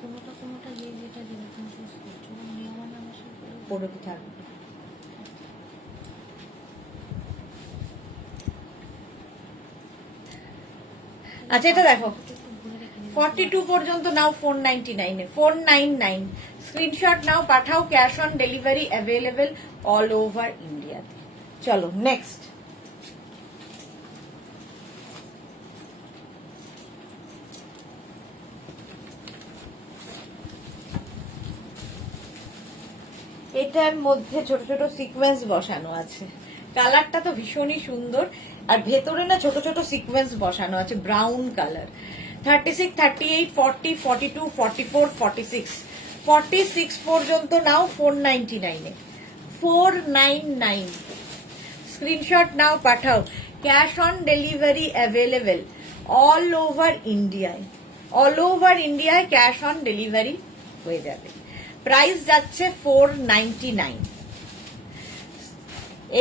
কোনোটা যে যেটা যেরকম চুজ করছো, নিয়ম আমার সাথে পড়ে তো থাকবে। আচ্ছা, এটা দেখো 42 পর্যন্ত নাও, 499 এ 499। স্ক্রিনশট নাও, পাঠাও, cash on delivery available all over ইন্ডিয়াতে। চলো নেক্সট। এটার মধ্যে ছোট ছোট সিকোয়েন্স বসানো আছে, কালারটা তো ভীষণই সুন্দর, আর ভেতরে না ছোট ছোট সিকোয়েন্স বসানো আছে, ব্রাউন কালার। 36, 38, 40, 42, 44, 46, 46 পর্যন্ত নাও 499 এ, 499। স্ক্রিনশট নাও, পাঠাও, cash on delivery available all over ইন্ডিয়ায়, অল ওভার ইন্ডিয়ায় ক্যাশ অন ডেলিভারি হয়ে যাবে। প্রাইস যাচ্ছে 499।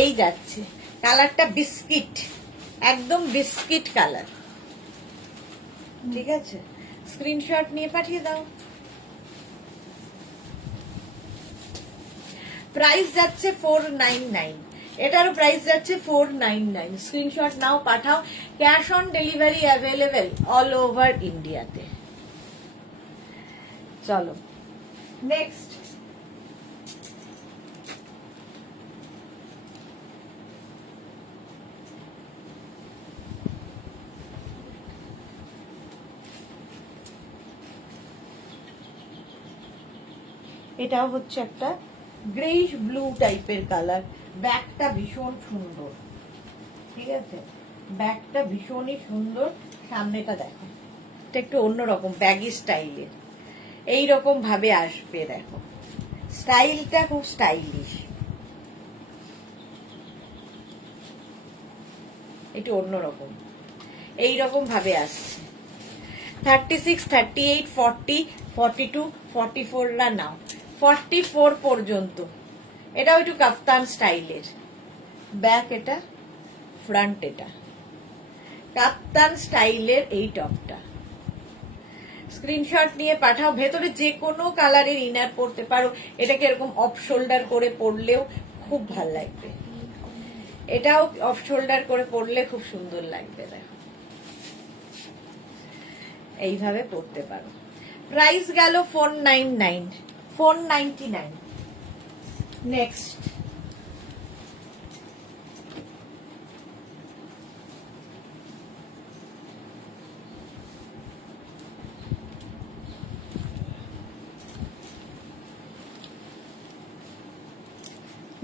এই যাচ্ছে, কালারটা বিস্কিট, একদম বিস্কিট কালার, ঠিক আছে? স্ক্রিনশট নিয়ে পাঠিয়ে দাও। প্রাইস যাচ্ছে 499, এটারও প্রাইস যাচ্ছে 499। স্ক্রিনশট নাও, পাঠাও, cash on delivery available all over ইন্ডিয়াতে। চলো নেক্সট। এটাও হচ্ছে একটা গ্রেইশ ব্লু টাইপের কালার, ব্যাগটা ভীষণ সুন্দর, ঠিক আছে? ব্যাগটা ভীষণই সুন্দর, সামনেটা দেখো, এটা একটু অন্যরকম ব্যাগি স্টাইলের, এইরকম ভাবে আসবে, দেখো স্টাইলটা খুব স্টাইলিশ, একটু অন্যরকম, এইরকম ভাবে আসছে। 36, 38, 40, 42, 44রা নাও, 44 পর্যন্ত। এটাও একটু কাফতান স্টাইলের, ব্যাক এটা, ফ্রন্ট এটা, কাপ্তান স্টাইলের এই টপটা। স্ক্রিনশট নিয়ে পাঠাও। ভেতরে যে কোনো কালারের ইনার পরতে পারো, এটাকে এরকম অফ শোল্ডার করে পরলেও খুব ভাল লাগবে, এটাও অফ শোল্ডার করে পরলে খুব সুন্দর লাগবে। দেখো এইভাবে পরতে পারো। প্রাইস গেল 499, 499। নেক্সট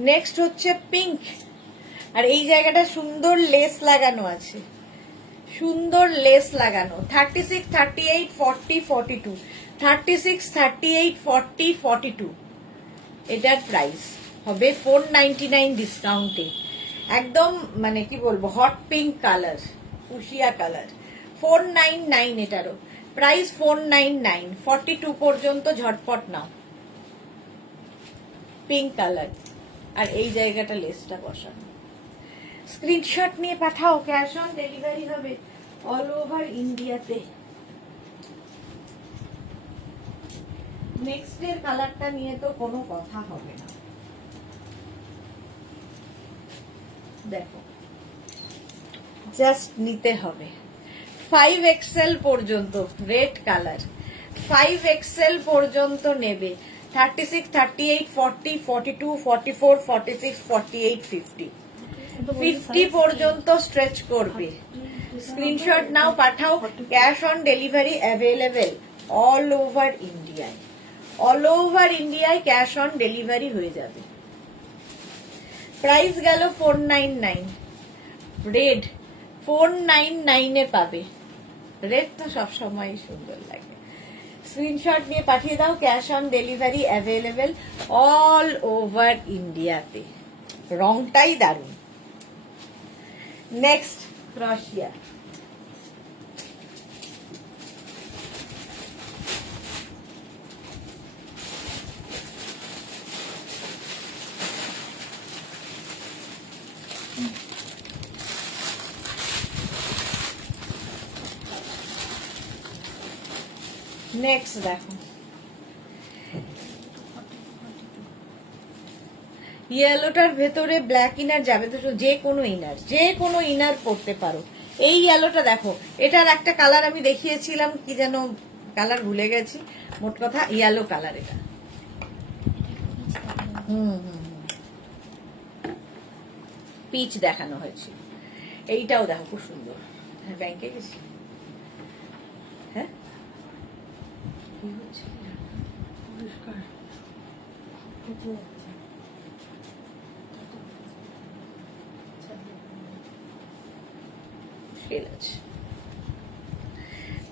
নেক্সট হচ্ছে পিঙ্ক, আর এই জায়গাটা সুন্দর লেস লাগানো আছে, সুন্দর লেস লাগানো। 36, 38, 40, 42, 36, 38, 40, 42। এটার প্রাইস হবে 499 ডিসকাউন্টে। একদম মানে কি বলবো, hot pink colour, fuchsia colour. 499 এটারও প্রাইস 499, 42 পর্যন্ত ঝটপট নাও। পিঙ্ক কালার, আর এই জায়গাটা লেসটা বসানো। স্ক্রিনশট নিয়ে পাঠাও, ক্যাশ অন ডেলিভারি হবে অল ওভার ইন্ডিয়াতে। নেক্সট এর কালারটা নিয়ে তো কোনো কথা হবে না। দেখো জাস্ট নিতে হবে। 5XL পর্যন্ত রেড কালার, 5XL পর্যন্ত নেবে। 36, 38, 40, 42, 44, 46, 48, 50, 50 পর্যন্ত স্ট্রেচ করবে। স্ক্রিনশট নাও, পাঠাও। Cash on delivery available all over ইন্ডিয়ায়, অল ওভার ইন্ডিয়ায় ক্যাশ অন ডেলিভারি হয়ে যাবে। প্রাইস গেল 499। রেড 499 এ পাবে। রেড তো সবসময় সুন্দর লাগে। স্ক্রিনশট নিয়ে পাঠিয়ে দাও। Cash on delivery available all over ইন্ডিয়াতে। রংটাই দারুণ। Next crochet. নেক্সট দেখো, ইয়েলোটার ভেতরে ব্ল্যাক ইনার যাবে তো, যে কোনো ইনার পরতে পারো। এই ইয়েলোটা দেখো, এটার একটা কালার আমি দেখিয়েছিলাম, কি যেন কালার ভুলে গেছি, মোট কথা ইয়েলো কালার এটা। পিচ দেখানো হয়েছে। এইটাও দেখো খুব সুন্দর। হ্যাঁ, ব্যাংকে গেছি। হ্যাঁ, কি হচ্ছে?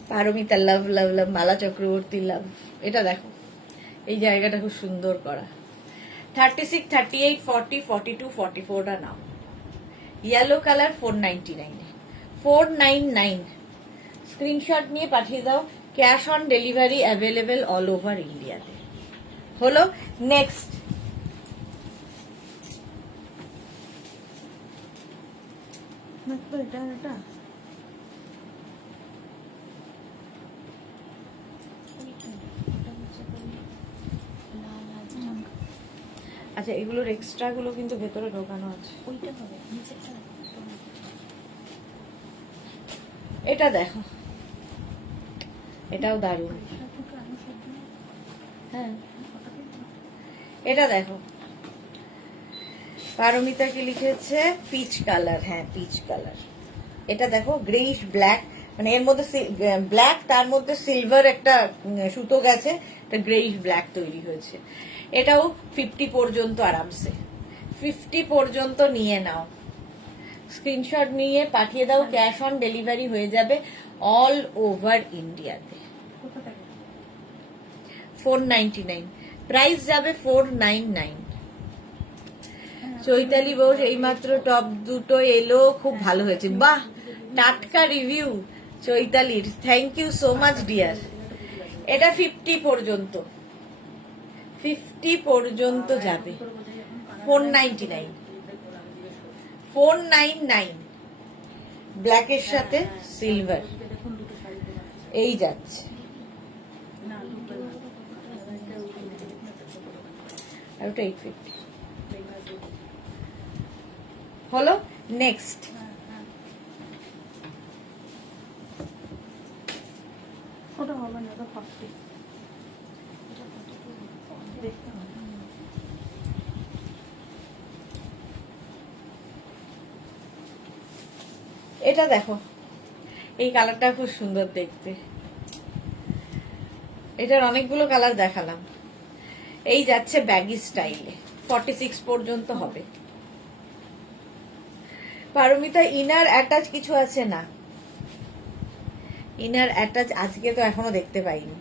পারমিতা লাভ লাভ লাভ, মালা চক্রবর্তী লাভ। এটা দেখো, এই জায়গাটা খুব সুন্দর করা। 36, 38, 40, 42, 44টা নাও। Yellow colour 499, 499। স্ক্রিনশট নিয়ে পাঠিয়ে দাও। Cash on delivery available all over ইন্ডিয়াতে। হলো। নেক্সট এটা এটা আচ্ছা, এগুলোর এক্সট্রা গুলো কিন্তু ভেতরে ঢোকানো আছে। ওইটা হবে নিচেরটা। এটা দেখো, এটাও দারুণ। হ্যাঁ, এটা দেখো, পারমিতা কি লিখেছে? Peach colour. হ্যাঁ, পিচ কালার। এটা দেখো, গ্রেইশ ব্ল্যাক, মানে এর মধ্যে ব্ল্যাক, তার মধ্যে সিলভার একটা সুতো গেছে, একটা গ্রেইশ ব্ল্যাক তৈরি হয়েছে। এটাও 50 পর্যন্ত আরামসে, 50 পর্যন্ত নিয়ে নাও। স্ক্রিনশট নিয়ে পাঠিয়ে দাও। ক্যাশ অন ডেলিভারি হয়ে যাবে অল ওভার ইন্ডিয়াতে। 499 প্রাইস যাবে 499। চৈতালি বোস এইমাত্র টপ দুটো এলো, খুব ভালো হয়েছে। বাহ, টাটকা রিভিউ চৈতালির, thank you so much dear. এটা 50 পর্যন্ত, 50 পর্যন্ত যাবে। 499, 499 ব্ল্যাকের সাথে সিলভার এই যাচ্ছে। আর ওটা 850 হলো। নেক্সট ওটা হবে না, ওটা 40 দেখতে হবে। এটা দেখো, এই কালারটা খুব সুন্দর দেখতে। এটার অনেকগুলো কালার দেখালাম। এই যাচ্ছে ব্যাগি স্টাইলে, 46 পর্যন্ত হবে। পারমিতা ইনার অ্যাটাচ কিছু আছে না? ইনার অ্যাটাচ আজকে তো এখনো দেখতে পাইনি।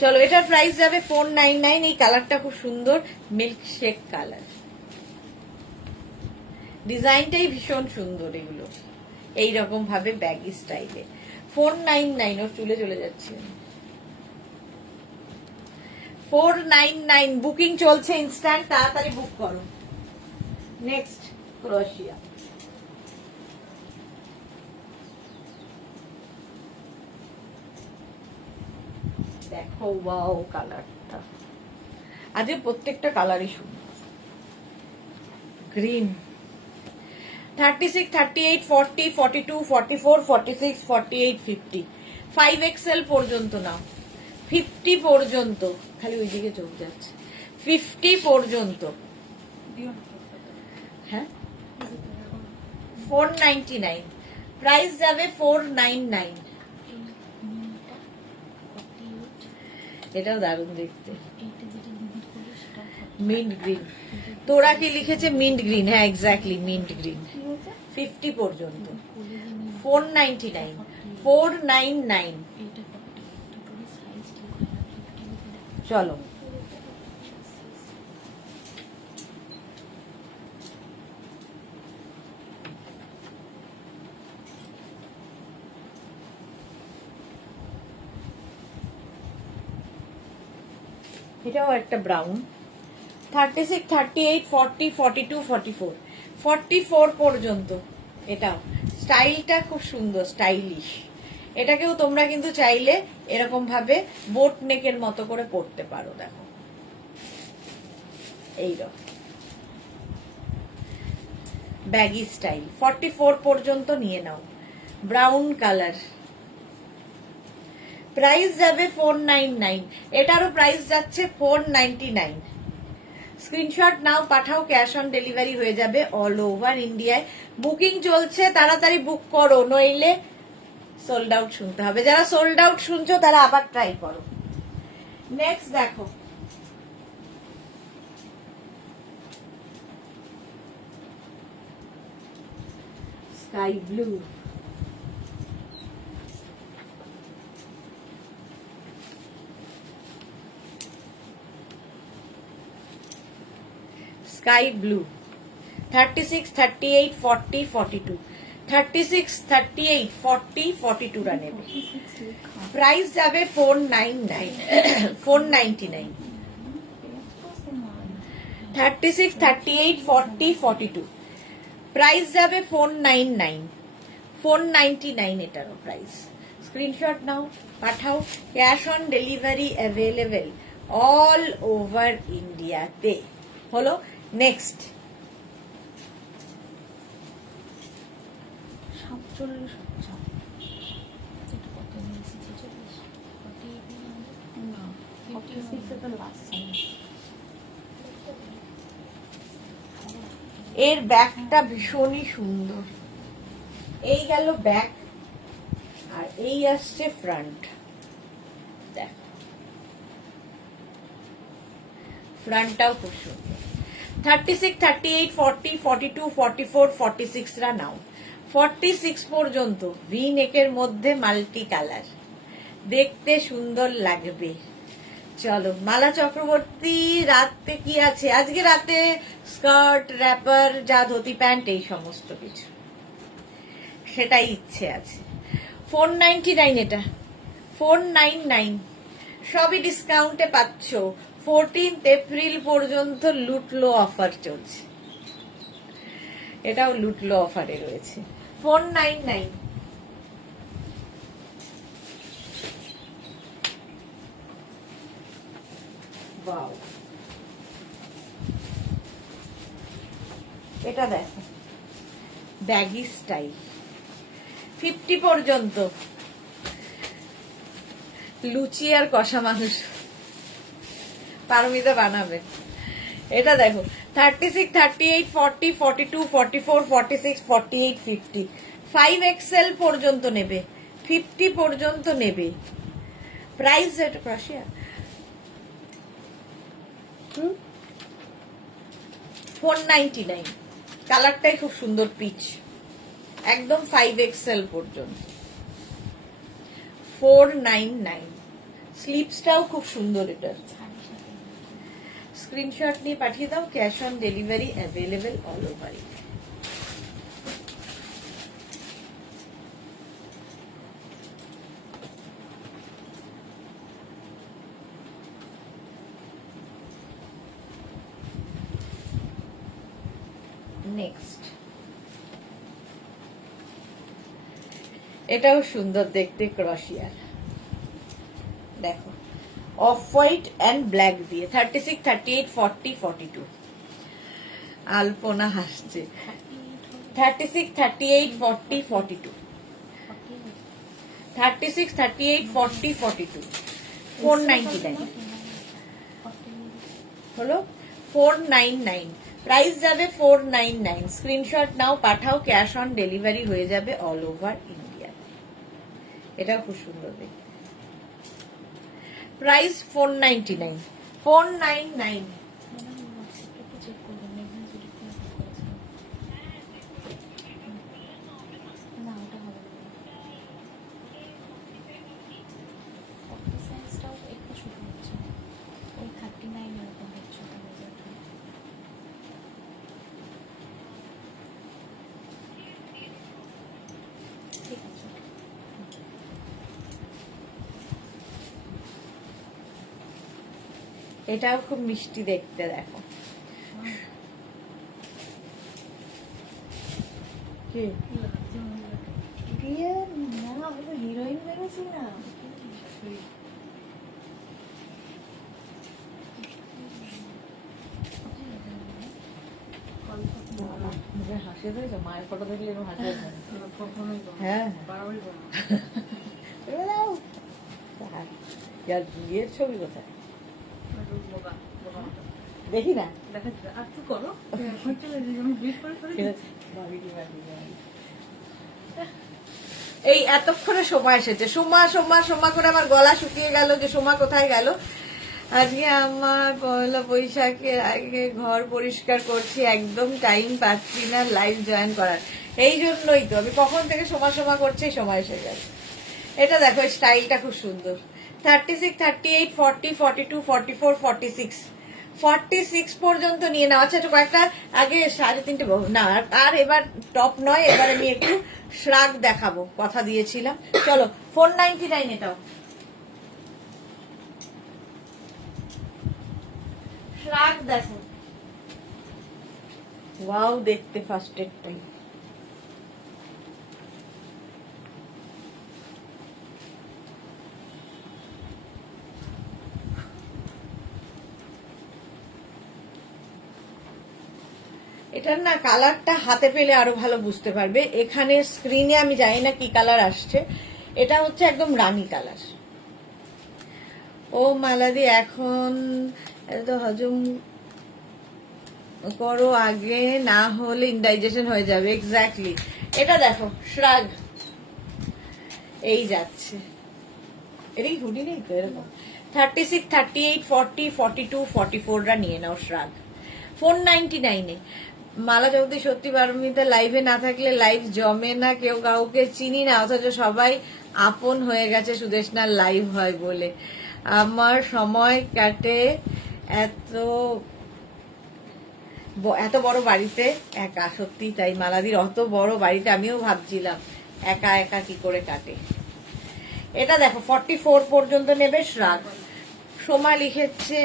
চলো, এটার প্রাইস যাবে 499। এই কালারটা খুব সুন্দর, মিল্ক শেক কালার। ডিজাইনটাই ভীষণ সুন্দর। এগুলো এইরকম ভাবে ব্যাগি স্টাইলে 499। ওর চুলে চলে যাচ্ছে। 499 বুকিং চলছে, ইনস্ট্যান্ট, তাড়াতাড়ি বুক করো। নেক্সট ক্রোশিয়া। দেখো ওয়াও কালারটা, আজকে প্রত্যেকটা কালারই সুন্দর। গ্রিন 36, 38, 40, 42, 44, 46, 48, 50, 5XL পর্যন্ত নাও। 50 পর্যন্ত, খালি ওইদিকে চোখ যাচ্ছে। 50 পর্যন্ত। হ্যাঁ, 499 প্রাইস যাবে। 499। এটাও দারুণ দেখতে, মিন্ট গ্রিন। তোরা কি লিখেছে? Mint green. হ্যাঁ, এক্স্যাক্টলি মিন্ট গ্রিন। 50 পর্যন্ত 499, 499। চলো, এটাও একটা ব্রাউন। 36, 38, 40, 42, 44, 44 পর্যন্ত। এটাও স্টাইলটা খুব সুন্দর, স্টাইলিশ। এটাকেও তোমরা কিন্তু চাইলে এরকম ভাবে বোট নেকের মতো করে পরতে পারো। দেখো এইরকম ব্যাগি স্টাইল। 44 পর্যন্ত নিয়ে নাও। Brown colour. প্রাইস যাবে 499। এটারও প্রাইস যাচ্ছে 499। স্ক্রিনশট নাও, পাঠাও, ক্যাশ অন ডেলিভারি হয়ে যাবে অল ওভার ইন্ডিয়ায়। বুকিং চলছে, তাড়াতাড়ি বুক করো, নইলে সোল্ড আউট শুনতে হবে। যারা সোল্ড আউট শুনছো তারা আবার ট্রাই করো। নেক্সট দেখো, স্কাই ব্লু। স্কাই ব্লু 36, 38, 40, 42, 36, 38, 40, 42 রা নেবে। প্রাইস যাবে 499, 499। 36, 38, 40, 42 প্রাইস যাবে 499, 499 এটারও প্রাইস। স্ক্রিনশট নাও, পাঠাও, cash on delivery available all over ইন্ডিয়াতে। হলো। নেক্সট 47 আচ্ছা না, 46 এর লাস্ট সাইজ। এর ব্যাগটা ভীষণই সুন্দর। এই গেল ব্যাক, আর এই আসছে ফ্রন্ট। দেখ, ফ্রন্টটাও খুব সুন্দর। 36, 38, 40, 42, 44, 46 রা নাও। 46 পর্যন্ত ভি নেকের মধ্যে মাল্টি কালার, দেখতে সুন্দর লাগবে। চলো, মালা চক্রবর্তী রাতে কি আছে? আজকে রাতে স্কার্ট, র্যাপার, যা ধুতি প্যান্ট, এই সমস্ত কিছু, সেটাই ইচ্ছে আছে। 499 এটা, 499 সবই ডিসকাউন্টে পাচ্ছ। 14 এপ্রিল পর্যন্ত লুটলো অফার চলছে, এটাও লুটলো অফারে রয়েছে 499। ওয়াও, এটা দেখো ব্যাগি স্টাইল 50 পর্যন্ত, লুচি আর কষা মাংস পারমিতা বানাবে। এটা দেখো 36, 38, 40, 42, 44, 46, 48, 50, 5XL পর্যন্ত নেবে, 50 পর্যন্ত নেবে। প্রাইস এটা ক্রশিয়া 499। কালারটাই খুব সুন্দর পিচ, একদম 5XL পর্যন্ত 499। স্লিপসটাও খুব সুন্দর, এটা স্ক্রিনশট নিয়ে পাঠিয়ে দাও, cash on delivery available all over. Next, এটাও সুন্দর দেখতে, ক্রশিয়ার দেখো অফ হোয়াইট এন্ড ব্ল্যাক দিয়ে 36, 38, 40, 42। আলপনা হাসছে। 36, 38, 40, 42, 36, 38, 40, 42, 499 হলো 499। প্রাইস যাবে 499। স্ক্রিনশট নাও, পাঠাও, ক্যাশ অন ডেলিভারি হয়ে যাবে অল ওভার ইন্ডিয়া। এটা খুব সুন্দর দেখতে। প্রাইস 499, 499। এটাও খুব মিষ্টি দেখতে, দেখো হিরোইন বেরোছি না। হাসি হয়েছে, মায়ের ফটো দেখলে এরকম হাসি হয়েছে। হ্যাঁ, বিয়ের ছবি কোথায় দেখি না। এই এতক্ষণে সময় এসেছে, সোমা সোমা সোমা করে আমার গলা শুকিয়ে গেল, যে সোমা কোথায় গেল। আজকে আমার পয়লা বৈশাখের আগে ঘর পরিষ্কার করছি, একদম টাইম পাচ্ছি না লাইভ জয়েন করার। এই জন্যই তো আমি কখন থেকে সোমা সোমা করছি, সময় এসে গেছে। এটা দেখো, স্টাইলটা খুব সুন্দর। 36, 38, 40, 42, 44, 46, 46 পর্যন্ত নিয়ে নাও। আচ্ছা, কয়েকটা আগে 3.5 না, আর এবার টপ নয়, এবার আমি একটু শ্রাগ দেখাবো, কথা দিয়েছিলাম। চলো 499 এটাও। শ্রাগ দেখো, ওয়াও দেখতে ফার্স্ট এডটাই। এটার না কালারটা হাতে পেলে আরো ভালো বুঝতে পারবে। এখানে স্ক্রিনে আমি জানি না কি কালার আসছে, এটা হচ্ছে একদম রানী কালার। ও মালাদি, এখন এত হজম করো আগে, না হলে ইনডাইজেশন হয়ে যাবে। এক্স্যাক্টলি। এটা দেখো শ্রাগ, এই যাচ্ছে। এটা কি হুডি নেই তো, এরকম 36, 38, 40, 42, 44রা নিয়ে নাও শ্রাগ 499-এ। মালা চৌধুরী, সত্যি পারমিতা লাইভে না থাকলে লাইভ জমে না, কেউ কাউকে চিনি না, অথচ সবাই আপন হয়ে গেছে সুদেশনার লাইভ হয় বলে। আমার সময় কাটে এত বড় বাড়িতে একা। সত্যি তাই মালাদির, অত বড় বাড়িতে আমিও ভাবছিলাম একা একা কি করে কাটে। এটা দেখো 44 পর্যন্ত নেবে শ্রাগ, সোমা লিখেছে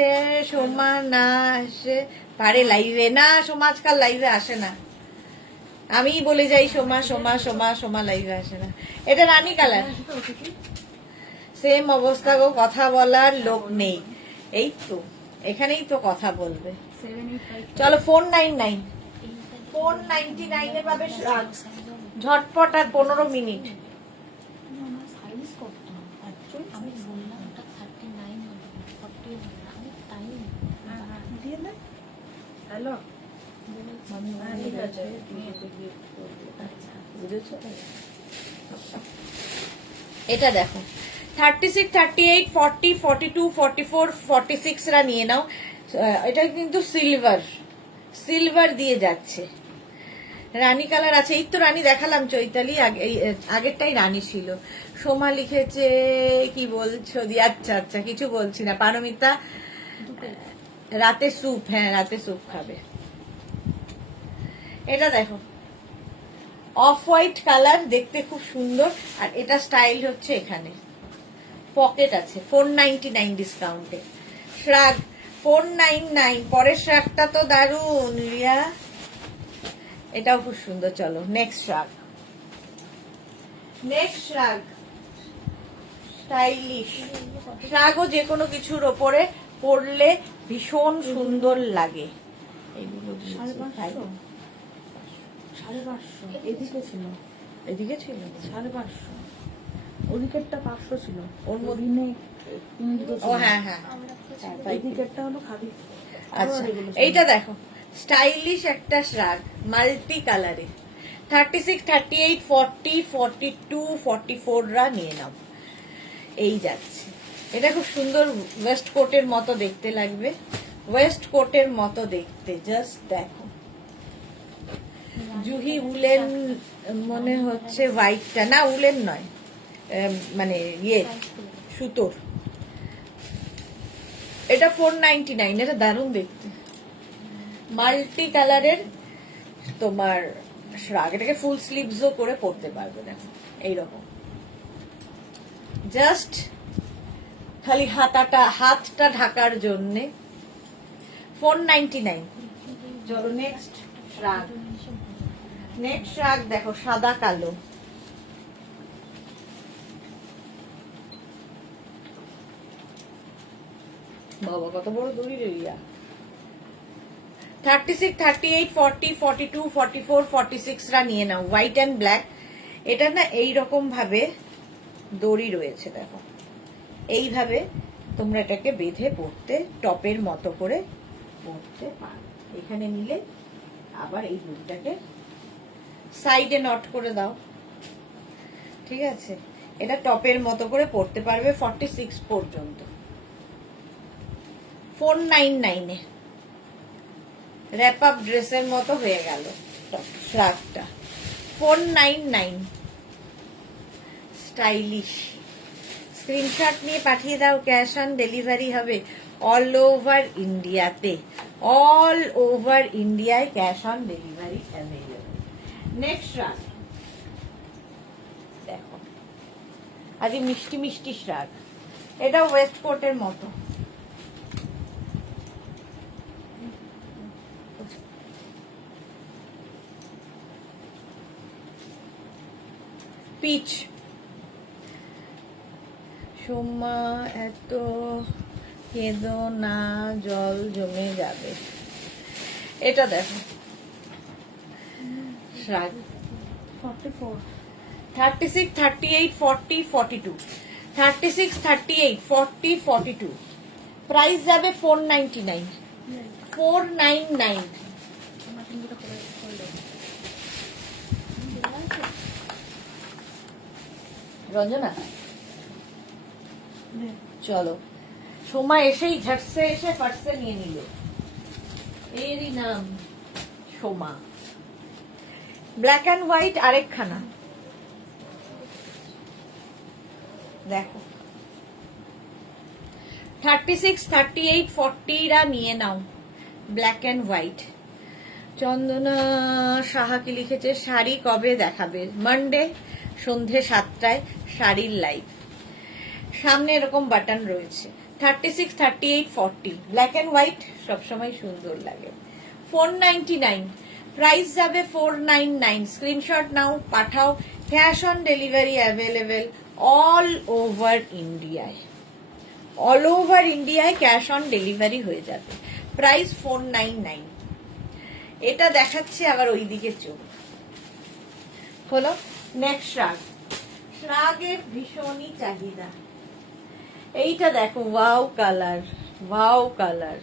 সোমা না আসে পারে লাইভে, না সোমা আজকাল লাইভে আসে না, আমি বলে যাই সোমা সোমা সোমা সোমা লাইভে আসে না। এটা রানী কালার, সেম অবস্থা গো, কথা বলার লোক নেই। এই তো এখানেই তো কথা বলবে। 785 চলো 499, 499 এ পাবে শ্রাগ, ঝটপট আর 15 মিনিট। আমার সাইজ কত অ্যাকচুয়ালি আমি বললাম ওটা 39 হবে, 40 হবে না, আমি টাইম দিয়ে না। হ্যালো ঠিক আছে বুঝেছো? এটা দেখো 36, 38, 40, 42, 44, 46 রা নিয়ে নাও। এটা কিন্তু সিলভার দিয়ে যাচ্ছে, রানী কালার আছে। এই তো রানী দেখালাম চৈতালি, আগেরটাই রানী ছিল। সোমা লিখেছে কি বলছো দি, আচ্ছা আচ্ছা কিছু বলছি না। পারমিতা রাতে স্যুপ, হ্যাঁ রাতে স্যুপ খাবে। এটা দেখো অফ হোয়াইট কালার, দেখতে খুব সুন্দর। আর এটা স্টাইল হচ্ছে এখানে পকেট আছে, 499 ডিসকাউন্টে। শ্রাগ 499, পরের শ্রাগটা তো দারুন রিয়া, এটাও খুব সুন্দর। চলো নেক্সট শ্রাগ, স্টাইলিশ শ্রাগও যে কোনো কিছুর ওপরে পরলে ভীষণ সুন্দর লাগে। এইগুলো 550 এদিকে ছিল, এদিকে ছিল 550 ওদিকেরটা 500 ছিল, ওর মধ্যে রিনে ইন্ডিগো ও হ্যাঁ হ্যাঁ এদিকেরটা হলো খাদি। আচ্ছা এইটা দেখো স্টাইলিশ একটা শ্রাগ, মাল্টি কালারে, 36, 38, 40, 42, 44 রা নিয়ে নাও। এই যাচ্ছে, এটা খুব সুন্দর ওয়েস্ট কোটের মতো দেখতে লাগবে, ওয়েস্ট কোটের মতো দেখতে। জাস্ট দেখো জুহি উলেন মনে হচ্ছে, হোয়াইটটা না উলেন নয়, মানে ইয়ে সুতোর। এটা 499, এটা দারুণ দেখতে, মাল্টি কালারের তোমার শ্রাগ। এটাকে ফুল স্লিভসও করে পরতে পারবে, দেখো এইরকম। জাস্ট খালি হাতটা ঢাকার জন্যে 499। চলো নেক্সট শ্রাগ দেখো সাদা কালো, বাবা কত বড় দড়ি রেরিয়া। 36, 38, 40, 42, 44, 46 রা নিয়ে নাও, হোয়াইট অ্যান্ড ব্ল্যাক। এটা না এইরকম ভাবে দড়ি রয়েছে, দেখো এইভাবে তোমরা এটাকে বেঁধে পড়তে, টপের মতো করে পড়তে পারো। এখানে নিলে আবার এই দড়িটাকে সাইডে নট করে দাও, ঠিক আছে? এটা টপের মতো করে পড়তে পারবে 46 পর্যন্ত। 499 এ র্যাপ আপ ড্রেসের মতো হয়ে গেল শ্রাগটা, 499 স্টাইলিশ। স্ক্রিনশট নিয়ে পাঠিয়ে দাও, ক্যাশ অন ডেলিভারি হবে অল ওভার ইন্ডিয়াতে, অল ওভার ইন্ডিয়ায় cash on delivery available. Next শ্রাগ দেখো, আজকে মিষ্টি মিষ্টি শ্রাগ, এটা ওয়েস্ট কোটের মতো। পিচ, সোমা এত কেঁদো না, জল জমে যাবে। এটা দেখো শ্রাগ 44 36, 38, 40, 42, 36, 38, 40, 42, প্রাইস যাবে 499, 499। আমার তিনটা করে করলে রঞ্জনা চলো, সোমা এসেই ঝটসে এসে পার্সে নিয়ে নিল, এরই নাম সোমা। ব্ল্যাক অ্যান্ড হোয়াইট আরেকখানা দেখো, 36, 38, 40 রা নিয়ে নাও, ব্ল্যাক অ্যান্ড হোয়াইট। চন্দনা সাহা কি লিখেছে, শাড়ি কবে দেখাবে? মানডে সন্ধে 7টায় শাড়ির লাইভ। সামনে এরকম বাটন রয়েছে, 36, 38, 40 ব্ল্যাক অ্যান্ড হোয়াইট সবসময় সুন্দর লাগে। 499 প্রাইস যাবে 499। স্ক্রিনশট নাও, পাঠাও। Cash on delivery available all over ইন্ডিয়ায়। অল ওভার ইন্ডিয়ায় ক্যাশ অন ডেলিভারি হয়ে যাবে। প্রাইস 499। এটা দেখাচ্ছে আবার ওইদিকে চোখ হলো। নেক্সট শ্রাগ, শ্রাগের ভীষণই চাহিদা। এইটা দেখো, ওয়াও কালার, ওয়াও কালার।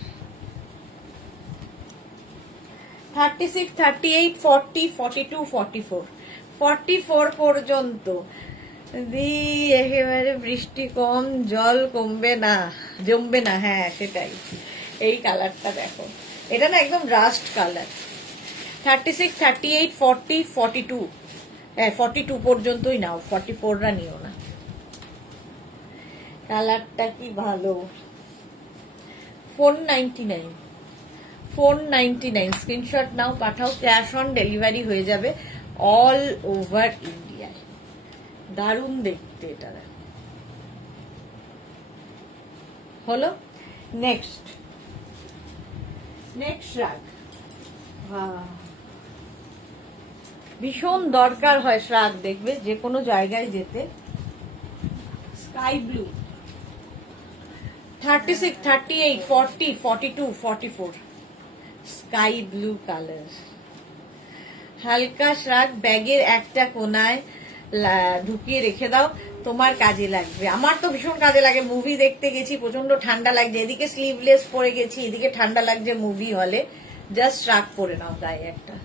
36, 38, 40, 42, 44 44 পর্যন্ত। একেবারে বৃষ্টি কম, জল কমবে না, জমবে না। হ্যাঁ সেটাই। এই কালারটা দেখো, এটা না একদম রাস্ট কালার। 36, 38, 40, 42 42 পর্যন্তই নাও, 44রা নিও না। কালারটা কি ভালো। 499 499 স্ক্রিনশট নাও, পাঠাও। ক্যাশ অন ডেলিভারি হয়ে যাবে অল ওভার ইন্ডিয়ায়। দারুণ দেখতে এটা হলো। নেক্সট শ্রাগ। ভীষণ দরকার হয় শ্রাগ, দেখবে যে কোনো জায়গায় যেতে। Sky blue 36, 38, 40, 42, 44 sky blue colour. হালকা শ্রাগ, ব্যাগের একটা কোনায় ঢুকিয়ে রেখে দাও, তোমার কাজে লাগবে। আমার তো ভীষণ কাজে লাগে। মুভি দেখতে গেছি, প্রচন্ড ঠান্ডা লাগছে, এদিকে স্লিভলেস পরে গেছি, এদিকে ঠান্ডা লাগছে মুভি হলে, জাস্ট শ্রাগ পরে নাও গায়ে একটা,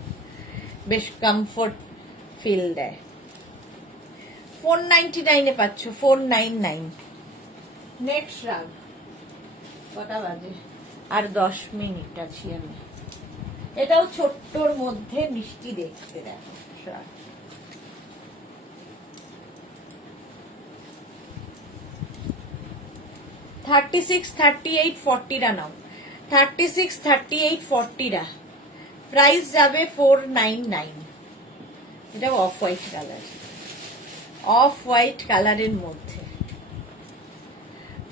বেশ কমফোর্ট ফিল দেয়। 499 পাচ্ছ, 499। নেক্সট শ্রাগ। কটা বাজে? আর 10 মিনিট আছি আমি। এটাও ছোট্টর মধ্যে মিষ্টি দেখতে, দেখো শ্রাগ। থার্টি সিক্স, 38, 40রা নাও। 36, 38, 40রা প্রাইস যাবে 499। এটা off white colour, off white কালারের মধ্যে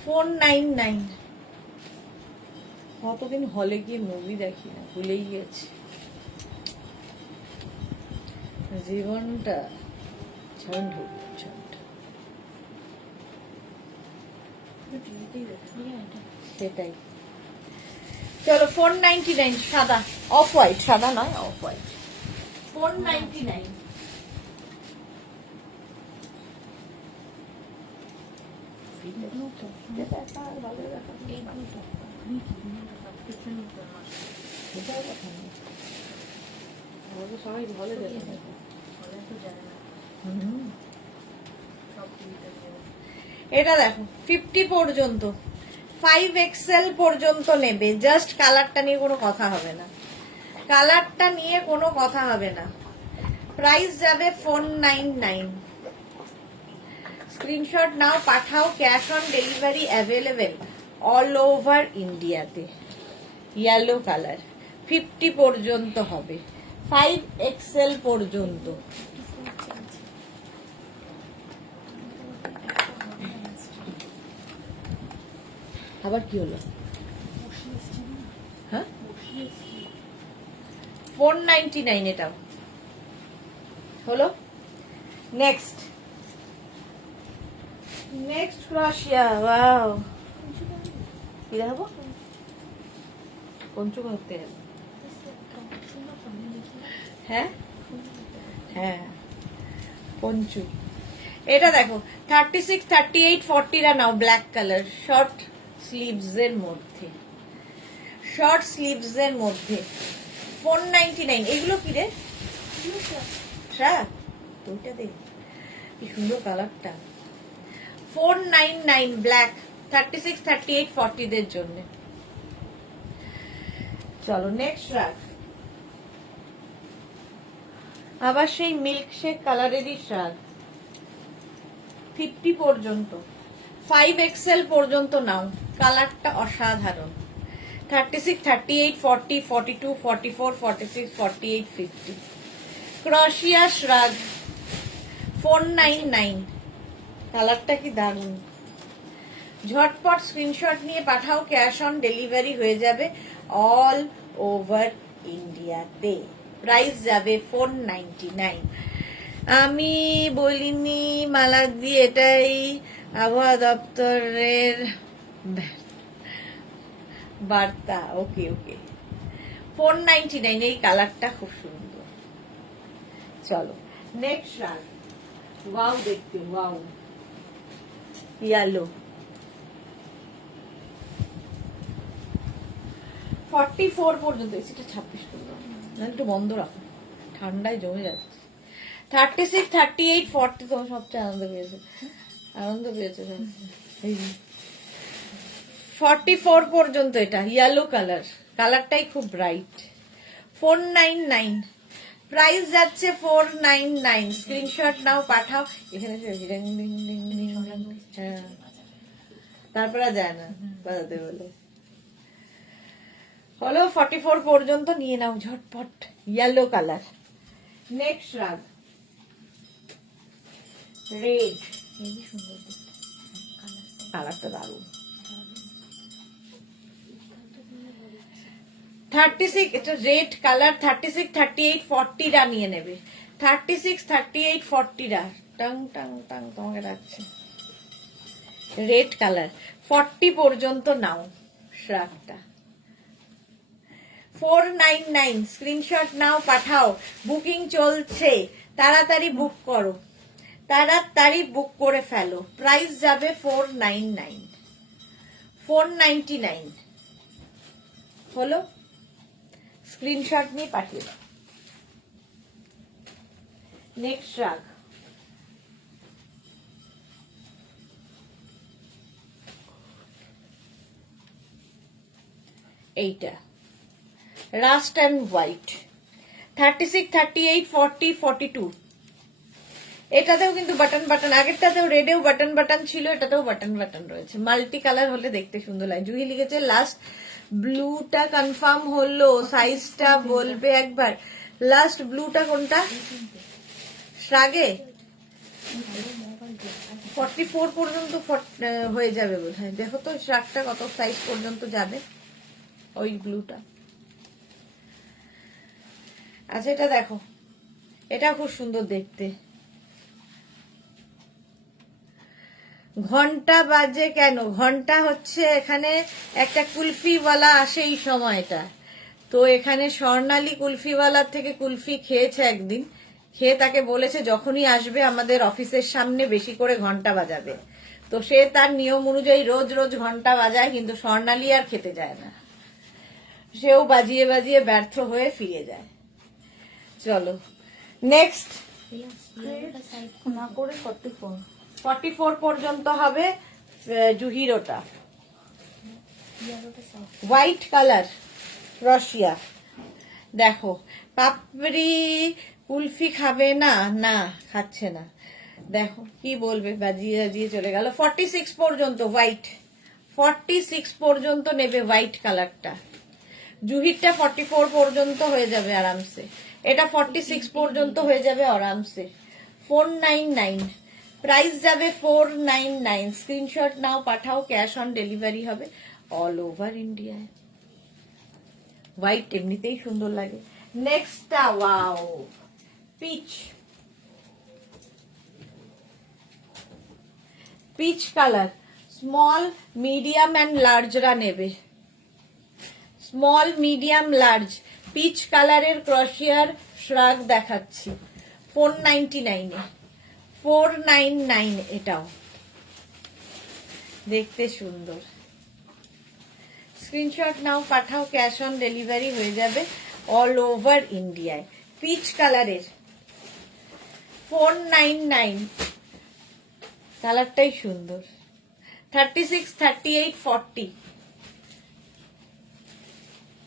499। কতদিন হলে গিয়ে মুভি দেখি না, ভুলেই গেছি। জীবনটা ঝন্ড ঝন্ড। সেটাই। চলো 499 সাদা, অফ হোয়াইট, সাদা নয়, অফ হোয়াইট। 499। সবাই ভালো যাবে। এটা দেখো 50 পর্যন্ত, 5XL পর্যন্ত নেবে। জাস্ট কালারটা নিয়ে কোনো কথা হবে না, কালারটা নিয়ে কোনো কথা হবে না। প্রাইস যাবে 499। স্ক্রিনশট নাও, পাঠাও। Cash on delivery available all over ইন্ডিয়াতে। ইয়েলো কালার 50 পর্যন্ত হবে, 5XL পর্যন্ত। আবার কি হলো? হ্যাঁ 499 এটাও হলো। নেক্সট ক্রোশিয়া। ওয়াও, কি দেখাবো? পঞ্চু করতে হবে। হ্যাঁ হ্যাঁ পঞ্চু। এটা দেখো 36, 38, 40রা নাও। ব্ল্যাক কালার, শর্ট স্লিভস এর মধ্যে, শর্ট স্লিভস এর মধ্যে 499। এগুলো কি রে? ওইটা দেখ কি সুন্দর কালারটা। 499 ব্ল্যাক, 36, 38, 40 দের জন্য। চলো নেক্সট রাখ। আবার সেই মিল্ক শেক কালারেরই শাক, 50 পর্যন্ত, 5XL পর্যন্ত নাও। কালারটা অসাধারণ। 36, 38, 40, 42, 44, 46, 48, 50 ক্রোশিয়া শ্রাগ 499। কালারটা কি দারুণ, ঝটপট স্ক্রিনশট নিয়ে পাঠাও, ক্যাশ অন ডেলিভারি হয়ে যাবে অল ওভার ইন্ডিয়াতে। প্রাইস যাবে 499। আমি বলিনি মালাদি, এটাই আবহাওয়া দপ্তরের বার্তা। ওকে ওকে, 499। এই কালারটা খুব সুন্দর। চলো নেক্সট রান। ওয়াও দেখতে, ওয়াও ইয়েলো। 44 পর্যন্ত, এসিটা 26 করবো না, একটু বন্ধ রাখো, ঠান্ডায় জমে যাচ্ছে। 36, 38, 40 তোমার সবচেয়ে আনন্দ পেয়েছে, আনন্দ পেয়েছে। 44 পর্যন্ত এটা ইয়েলো কালার, কালারটাই খুব ব্রাইট। 499, প্রাইস যাচ্ছে 499। স্ক্রিনশট নাও, পাঠাও। এখানে হ্যাঁ, তারপরে আর যায় না বাজাতে বলে। হলো 44 পর্যন্ত নিয়ে নাও ঝটপট, ইয়েলো কালার। নেক্সট রাগ রেড, হেবি সুন্দর দেখতে কালারটা দারুণ। 36, এটা রেড কালার। 36, 38, 40 রা নিয়ে নেবে। 36, 38, 40 রা টাং টাং টাং তোমাকে ডাকছে। রেড কালার 40 পর্যন্ত নাও শ্রাগটা। 499, স্ক্রিনশট নাও, পাঠাও। বুকিং চলছে, তাড়াতাড়ি বুক করো, তাড়াতাড়ি বুক করে ফেলো। প্রাইস যাবে 499, 499 হলো। স্ক্রিনশট নিয়ে পাঠিয়ে দাও। নেক্সট রাগ এইটা, রাস্ট অ্যান্ড হোয়াইট। 36, 38, 40, 42। এটাতেও কিন্তু বাটন বাটন, আগেরটাতেও রেডেও বাটন বাটন ছিল, এটাতেও বাটন বাটন রয়েছে। মাল্টি কালার হলে দেখতে সুন্দর লাগে। জুহি লিখেছে লাস্ট ব্লুটা কনফার্ম হলো, সাইজটা বলবে একবার। লাস্ট ব্লুটা কোনটা শ্রাগে? 44 পর্যন্ত হয়ে যাবে বোধহয়। দেখো তো শ্রাগটা কত সাইজ পর্যন্ত যাবে, ওই ব্লুটা। আচ্ছা এটা দেখো, এটা খুব সুন্দর দেখতে। ঘন্টা বাজে কেন? ঘন্টা হচ্ছে এখানে একটা কুলফিওয়ালা আসে এই সময়টা, তো এখানে স্বর্ণালী কুলফিওয়ালার থেকে কুলফি খেয়েছে একদিন, খেয়ে তাকে বলেছে যখনই আসবে আমাদের অফিসের সামনে বেশি করে ঘন্টা বাজাবে। তো সে তার নিয়ম অনুযায়ী রোজ রোজ ঘন্টা বাজায়, কিন্তু স্বর্ণালী আর খেতে যায় না, সেও বাজিয়ে বাজিয়ে ব্যর্থ হয়ে ফিরে যায়। চলো নেক্সট না করে 44। 44 পর্যন্ত হবে জুহিরোটা। White colour Russia. দেখো পাপড়ি কুলফি খাবে না, না খাচ্ছে না। দেখো কি বলবে, বাজিয়ে বাজিয়ে চলে গেল। 46 পর্যন্ত হোয়াইট, 46 পর্যন্ত নেবে হোয়াইট কালারটা। জুহিরটা 44 পর্যন্ত হয়ে যাবে আরামসে, এটা 46 পর্যন্ত হয়ে যাবে আরামসে। 499, প্রাইস যাবে 499। স্ক্রিনশট নাও, পাঠাও, ক্যাশ অন ডেলিভারি হবে অল ওভার ইন্ডিয়ায়। হোয়াইট এমনিতেই সুন্দর লাগে। নেক্সটটা wow peach, peach colour. Small medium and লার্জরা নেবে, স্মল মিডিয়াম লার্জ পিচ কালারের ক্রশিয়ার শ্রাগ দেখাচ্ছি 499 এ। 499 এটাও দেখতে সুন্দর। স্ক্রিনশট নাও, পাঠাও, ক্যাশ অন ডেলিভারি হয়ে যাবে অল ওভার ইন্ডিয়ায়। পিচ কালারের 499, কালারটাই সুন্দর। 36, 38, 40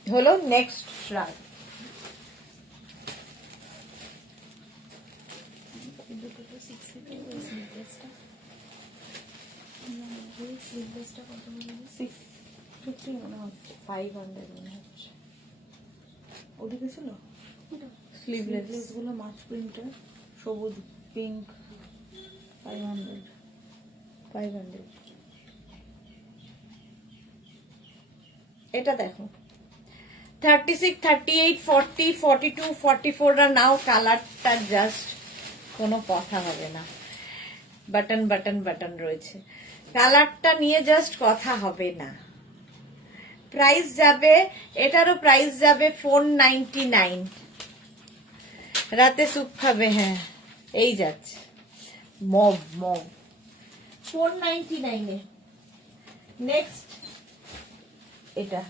হলো নেক্সট শ্রাগ। স্লিভলেসটা কত বলে? 650 মনে হচ্ছে, 500 মনে হচ্ছে ওদিকে ছিল স্লিভলেস। স্লিভলেস গুলো মাছ প্রিন্টের, সবুজ পিঙ্ক, 500। 500 এটা দেখো 36, 38, 40, 42, 44 নাও কালারটা জাস্ট কোনো কথা হবে না। বাটন বাটন বাটন রয়েছে, কালারটা নিয়ে জাস্ট কথা হবে না। প্রাইস যাবে, এটারও প্রাইস যাবে 499। রাতে স্যুপ খাবে, হ্যাঁ এই যাচ্ছে মব মব 499 এ। নেক্সট এটা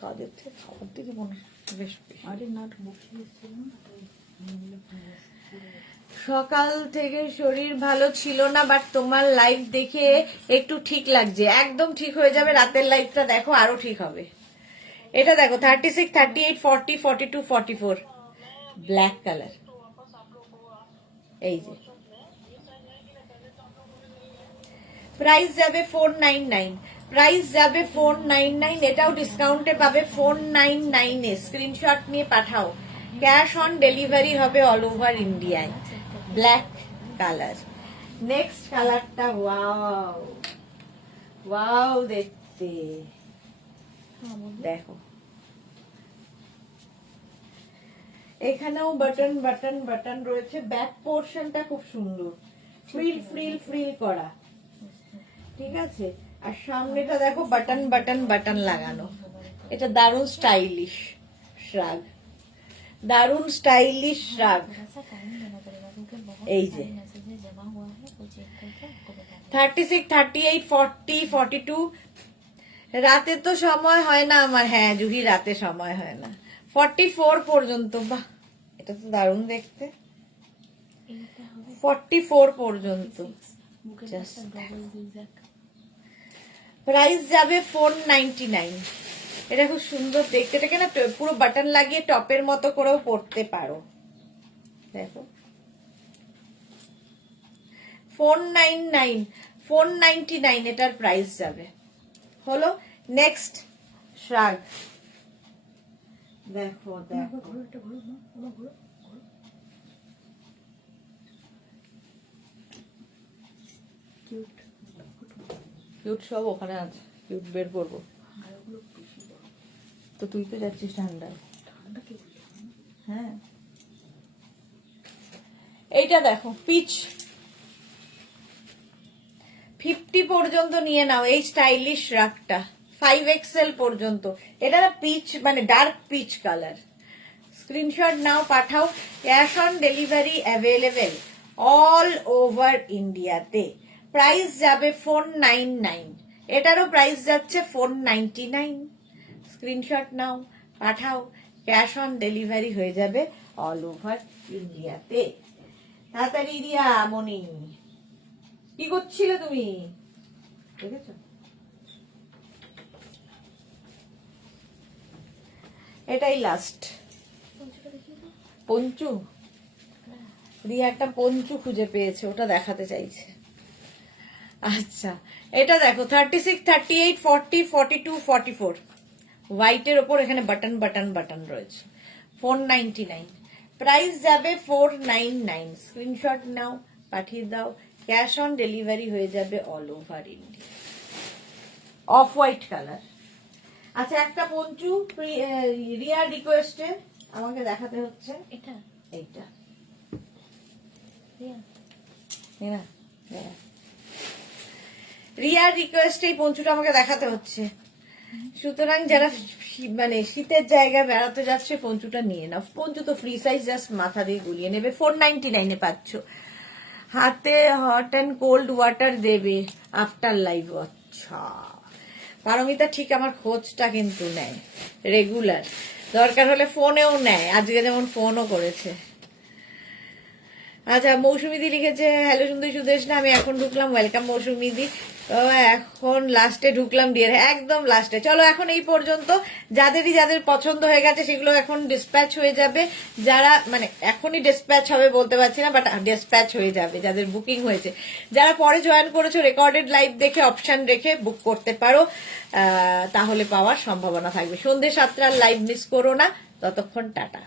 কাদের থেকে খাবার দিকে মনে বেশ আরে নাট বসিয়ে এসেছিল না, তাই সকাল থেকে শরীর ভালো ছিল না, বাট তোমার লাইভ দেখে একটু ঠিক লাগছে। একদম ঠিক হয়ে যাবে, রাতের লাইভটা দেখো আরো ঠিক হবে। এটা দেখো 36, 38, 40, 42, 44 ব্ল্যাক কালার, এই যে প্রাইস যাবে 499, প্রাইস যাবে 499। এটাও ডিসকাউন্টে পাবে 499 এ। স্ক্রিনশট নিয়ে পাঠাও, ক্যাশ অন ডেলিভারি হবে অল ওভার ইন্ডিয়ায়। Black colour. নেক্সট কালারটা ওয়াও ওয়াও দেখতে, দেখো এখানেও বাটন বাটন বাটন রয়েছে। ব্যাক পোর্শনটা খুব সুন্দর, ফ্রিল ফ্রিল ফ্রিল করা, ঠিক আছে। আর সামনেটা দেখো বাটন বাটন বাটন লাগানো। এটা দারুণ স্টাইলিশ শ্রাগ, দারুণ স্টাইলিশ শ্রাগ। এই যে 36, 38, 40, 42 রাতে তো সময় হয় না আমার, হ্যাঁ জুহি রাতে সময় হয় না। 44 পর্যন্ত, বাহ এটা তো দারুণ দেখতে। 44 পর্যন্ত প্রাইস যাবে 499। এটা খুব সুন্দর দেখতে, এটাকে না পুরো বাটন লাগিয়ে টপের মতো করেও পরতে পারো। দেখো 499, 499 এটার প্রাইস যাবে। হলো নেক্সট শ্রাগ, দেখো দেখো কিউট সব ওখানে আছে, কিউট বের করবো তো। তুই তো যাচ্ছিস ঠান্ডায়, হ্যাঁ। এইটা দেখো পিচ 50 পর্যন্ত নিয়ে নাও এই স্টাইলিশ রাগটা, 5XL পর্যন্ত। এটা না পিচ মানে ডার্ক পিচ কালার। স্ক্রিনশট নাও পাঠাও, cash on delivery available all over ইন্ডিয়াতে। প্রাইস যাবে 499, এটারও প্রাইস যাচ্ছে 499। স্ক্রিনশট নাও পাঠাও, ক্যাশ অন ডেলিভারি হয়ে যাবে অল ওভার ইন্ডিয়াতে। তাড়াতাড়ি রিয়া মনি, কি করছিলে তুমি? দেখেছো এটাই লাস্ট পঞ্চু। রিয়া একটা পঞ্চু খুঁজে পেয়েছে, ওটা দেখাতে চাইছে। আচ্ছা এটা দেখো 36, 38, 40, 42, 44 হোয়াইটের ওপর এখানে বাটন বাটন বাটন রয়েছে। 499 প্রাইস যাবে 499। স্ক্রিনশট নাও পাঠিয়ে দাও, ক্যাশ অন ডেলিভারি হয়ে যাবে all over India. Off white colour. আচ্ছা একটা পঞ্চু রিয়ার রিকোয়েস্টে আমাকে দেখাতে হচ্ছে, এটা এইটা রিয়া রিয়ার রিকোয়েস্টে এই পঞ্চুটা আমাকে দেখাতে হচ্ছে। সুতরাং যারা মানে শীতের জায়গায় বেড়াতে যাচ্ছে পঞ্চুটা নিয়ে নাও। পঞ্চু তো ফ্রি সাইজ, জাস্ট মাথা দিয়ে গুলিয়ে নেবে। 499 এ পাচ্ছ। হাতে হট অ্যান্ড কোল্ড ওয়াটার দেবে আফটার লাইভ। আচ্ছা পারমিতা ঠিক আমার খোঁজটা কিন্তু নেয় রেগুলার, দরকার হলে ফোনেও নেয়, আজকে যেমন ফোনও করেছে। আচ্ছা মৌসুমিদি লিখেছে হ্যালো সুন্দরী সুদেশ না, আমি এখন ঢুকলাম, ওয়েলকাম মৌসুমিদি। এখন লাস্টে ঢুকলাম ডিয়ার, একদম লাস্টে। চলো এখন এই পর্যন্ত। যাদের পছন্দ হয়ে গেছে সেগুলো এখন ডিসপ্যাচ হয়ে যাবে। যারা মানে এখনই ডিসপ্যাচ হবে বলতে পারছি না, বাট ডিসপ্যাচ হয়ে যাবে যাদের বুকিং হয়েছে। যারা পরে জয়েন করেছো রেকর্ডেড লাইভ দেখে অপশন রেখে বুক করতে পারো, তাহলে পাওয়ার সম্ভাবনা থাকবে। সন্ধ্যে 7টার লাইভ মিস করো না। ততক্ষণ টাটা।